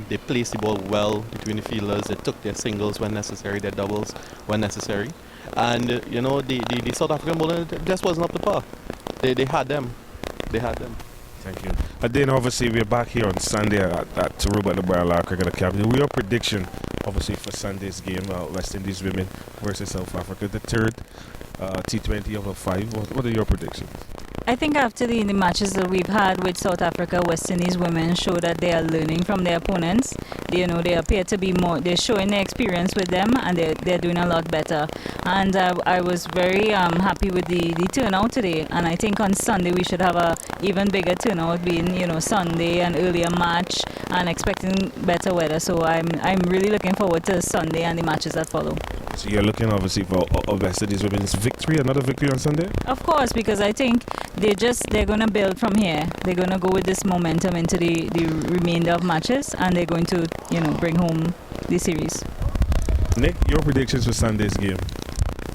They placed the ball well between the fielders. They took their singles when necessary, their doubles when necessary. And the South African bowler just wasn't up to par. They had them. They had them. Thank you. Then obviously we're back here on Sunday at Aruba at the Brian Lara Cricket Academy. Your prediction, obviously, for Sunday's game, West Indies women versus South Africa, the third T20 over 5. What are your predictions? I think after the matches that we've had with South Africa, West Indies women show that they are learning from their opponents. They appear to be more, they're showing their experience with them, and they're doing a lot better. And I was very happy with the turnout today, and I think on Sunday we should have a even bigger turnout, being Sunday and earlier match, and expecting better weather. So I'm really looking forward to Sunday and the matches that follow. So you're looking obviously for West Indies women's victory, another victory on Sunday? Of course, because I think they're going to build from here. They're going to go with this momentum into the remainder of matches, and they're going to bring home the series. Nick, your predictions for Sunday's game?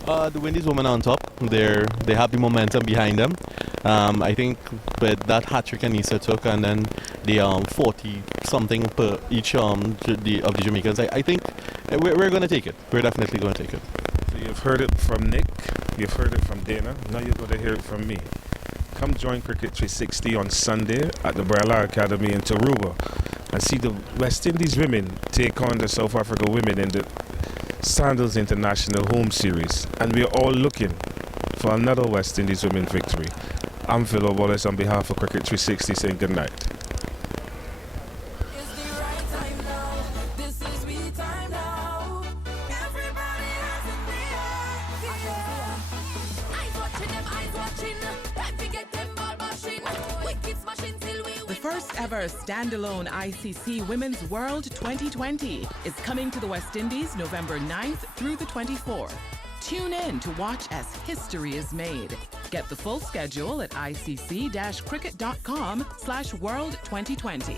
The Windies women on top. They have the momentum behind them. I think with that hat-trick Anisa took, and then the 40-something per each of the Jamaicans, I think we're going to take it. We're definitely going to take it. So you've heard it from Nick, you've heard it from Dana, now you're going to hear it from me. Come join Cricket 360 on Sunday at the Brian Lara Academy in Aruba and see the West Indies women take on the South Africa women in the Sandals International Home Series. And we're all looking for another West Indies women victory. I'm Phil Wallace on behalf of Cricket 360 saying good night. First ever standalone ICC Women's World 2020 is coming to the West Indies November 9th through the 24th. Tune in to watch as history is made. Get the full schedule at icc-cricket.com/World 2020.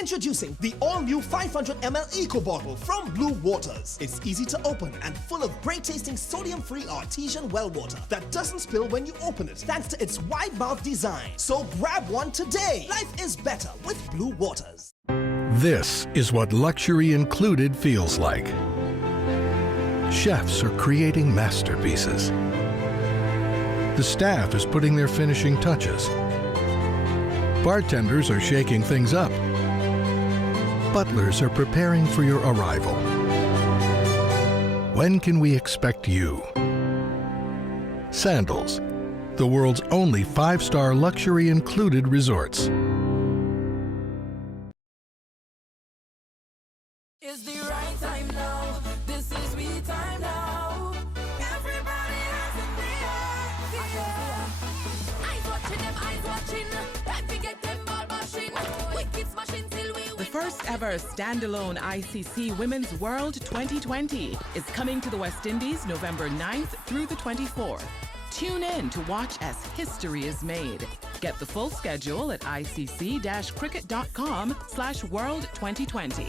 Introducing the all-new 500 ml Eco Bottle from Blue Waters. It's easy to open and full of great-tasting sodium-free artesian well water that doesn't spill when you open it thanks to its wide mouth design. So grab one today. Life is better with Blue Waters. This is what luxury included feels like. Chefs are creating masterpieces. The staff is putting their finishing touches. Bartenders are shaking things up. Butlers are preparing for your arrival. When can we expect you? Sandals, the world's only 5-star luxury included resorts. It's the right time now. This is we time now. Everybody has in the air. Eyes watching them, eyes watching. Time to get them ball machine. Wicked smashing till we. The first ever standalone ICC Women's World 2020 is coming to the West Indies November 9th through the 24th. Tune in to watch as history is made. Get the full schedule at icc-cricket.com/World 2020.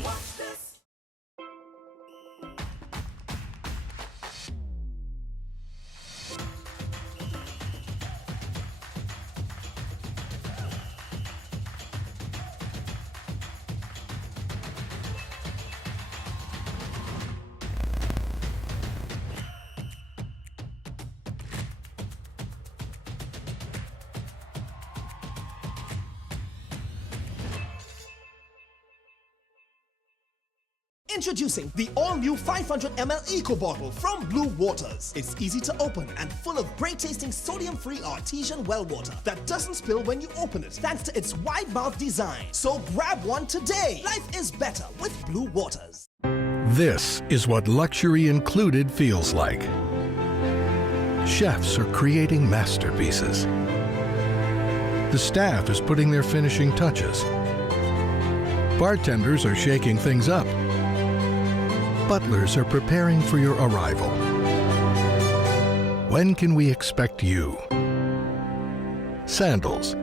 Introducing the all-new 500 ml Eco Bottle from Blue Waters. It's easy to open and full of great-tasting sodium-free artesian well water that doesn't spill when you open it thanks to its wide mouth design. So grab one today. Life is better with Blue Waters. This is what luxury included feels like. Chefs are creating masterpieces. The staff is putting their finishing touches. Bartenders are shaking things up. Butlers are preparing for your arrival. When can we expect you? Sandals,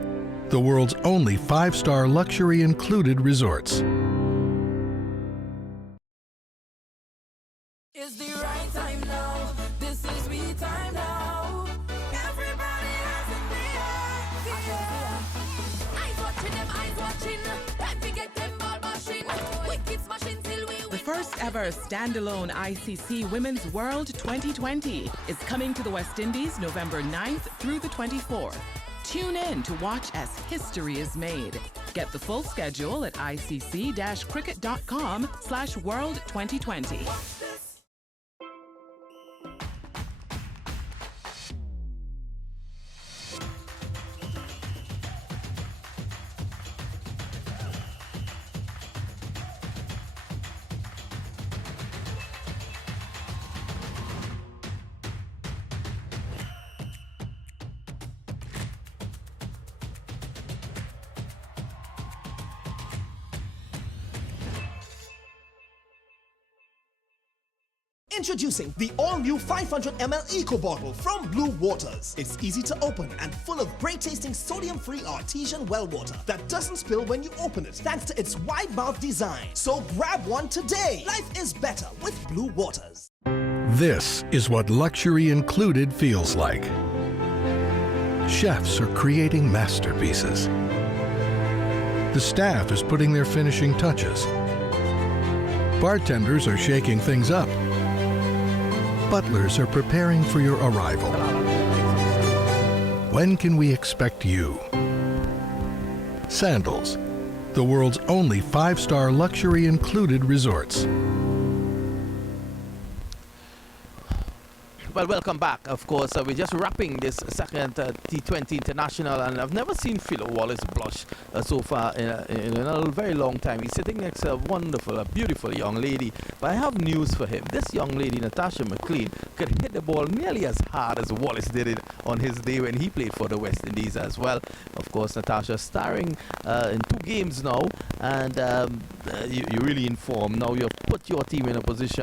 the world's only 5-star luxury included resorts. It's the right time now. This is we time now. Everybody has in the air. Eyes watching them, eyes watching. Time to get them ball machine. Wicked smashing till we. The first ever standalone ICC Women's World 2020 is coming to the West Indies November 9th through the 24th. Tune in to watch as history is made. Get the full schedule at icc-cricket.com/World 2020. Introducing the all-new 500 ml Eco Bottle from Blue Waters. It's easy to open and full of great-tasting sodium-free artesian well water that doesn't spill when you open it thanks to its wide mouth design. So grab one today. Life is better with Blue Waters. This is what luxury included feels like. Chefs are creating masterpieces. The staff is putting their finishing touches. Bartenders are shaking things up. Butlers are preparing for your arrival. When can we expect you? Sandals, the world's only 5-star luxury included resorts. Well, welcome back. Of course, we're just wrapping this second T20 International, and I've never seen Philo Wallace blush so far in a very long time. He's sitting next to a wonderful, a beautiful young lady. But I have news for him. This young lady, Natasha McLean, could hit the ball nearly as hard as Wallace did it on his day when he played for the West Indies as well. Of course, Natasha starring in 2 games now, and you're really informed. Now you've put your team in a position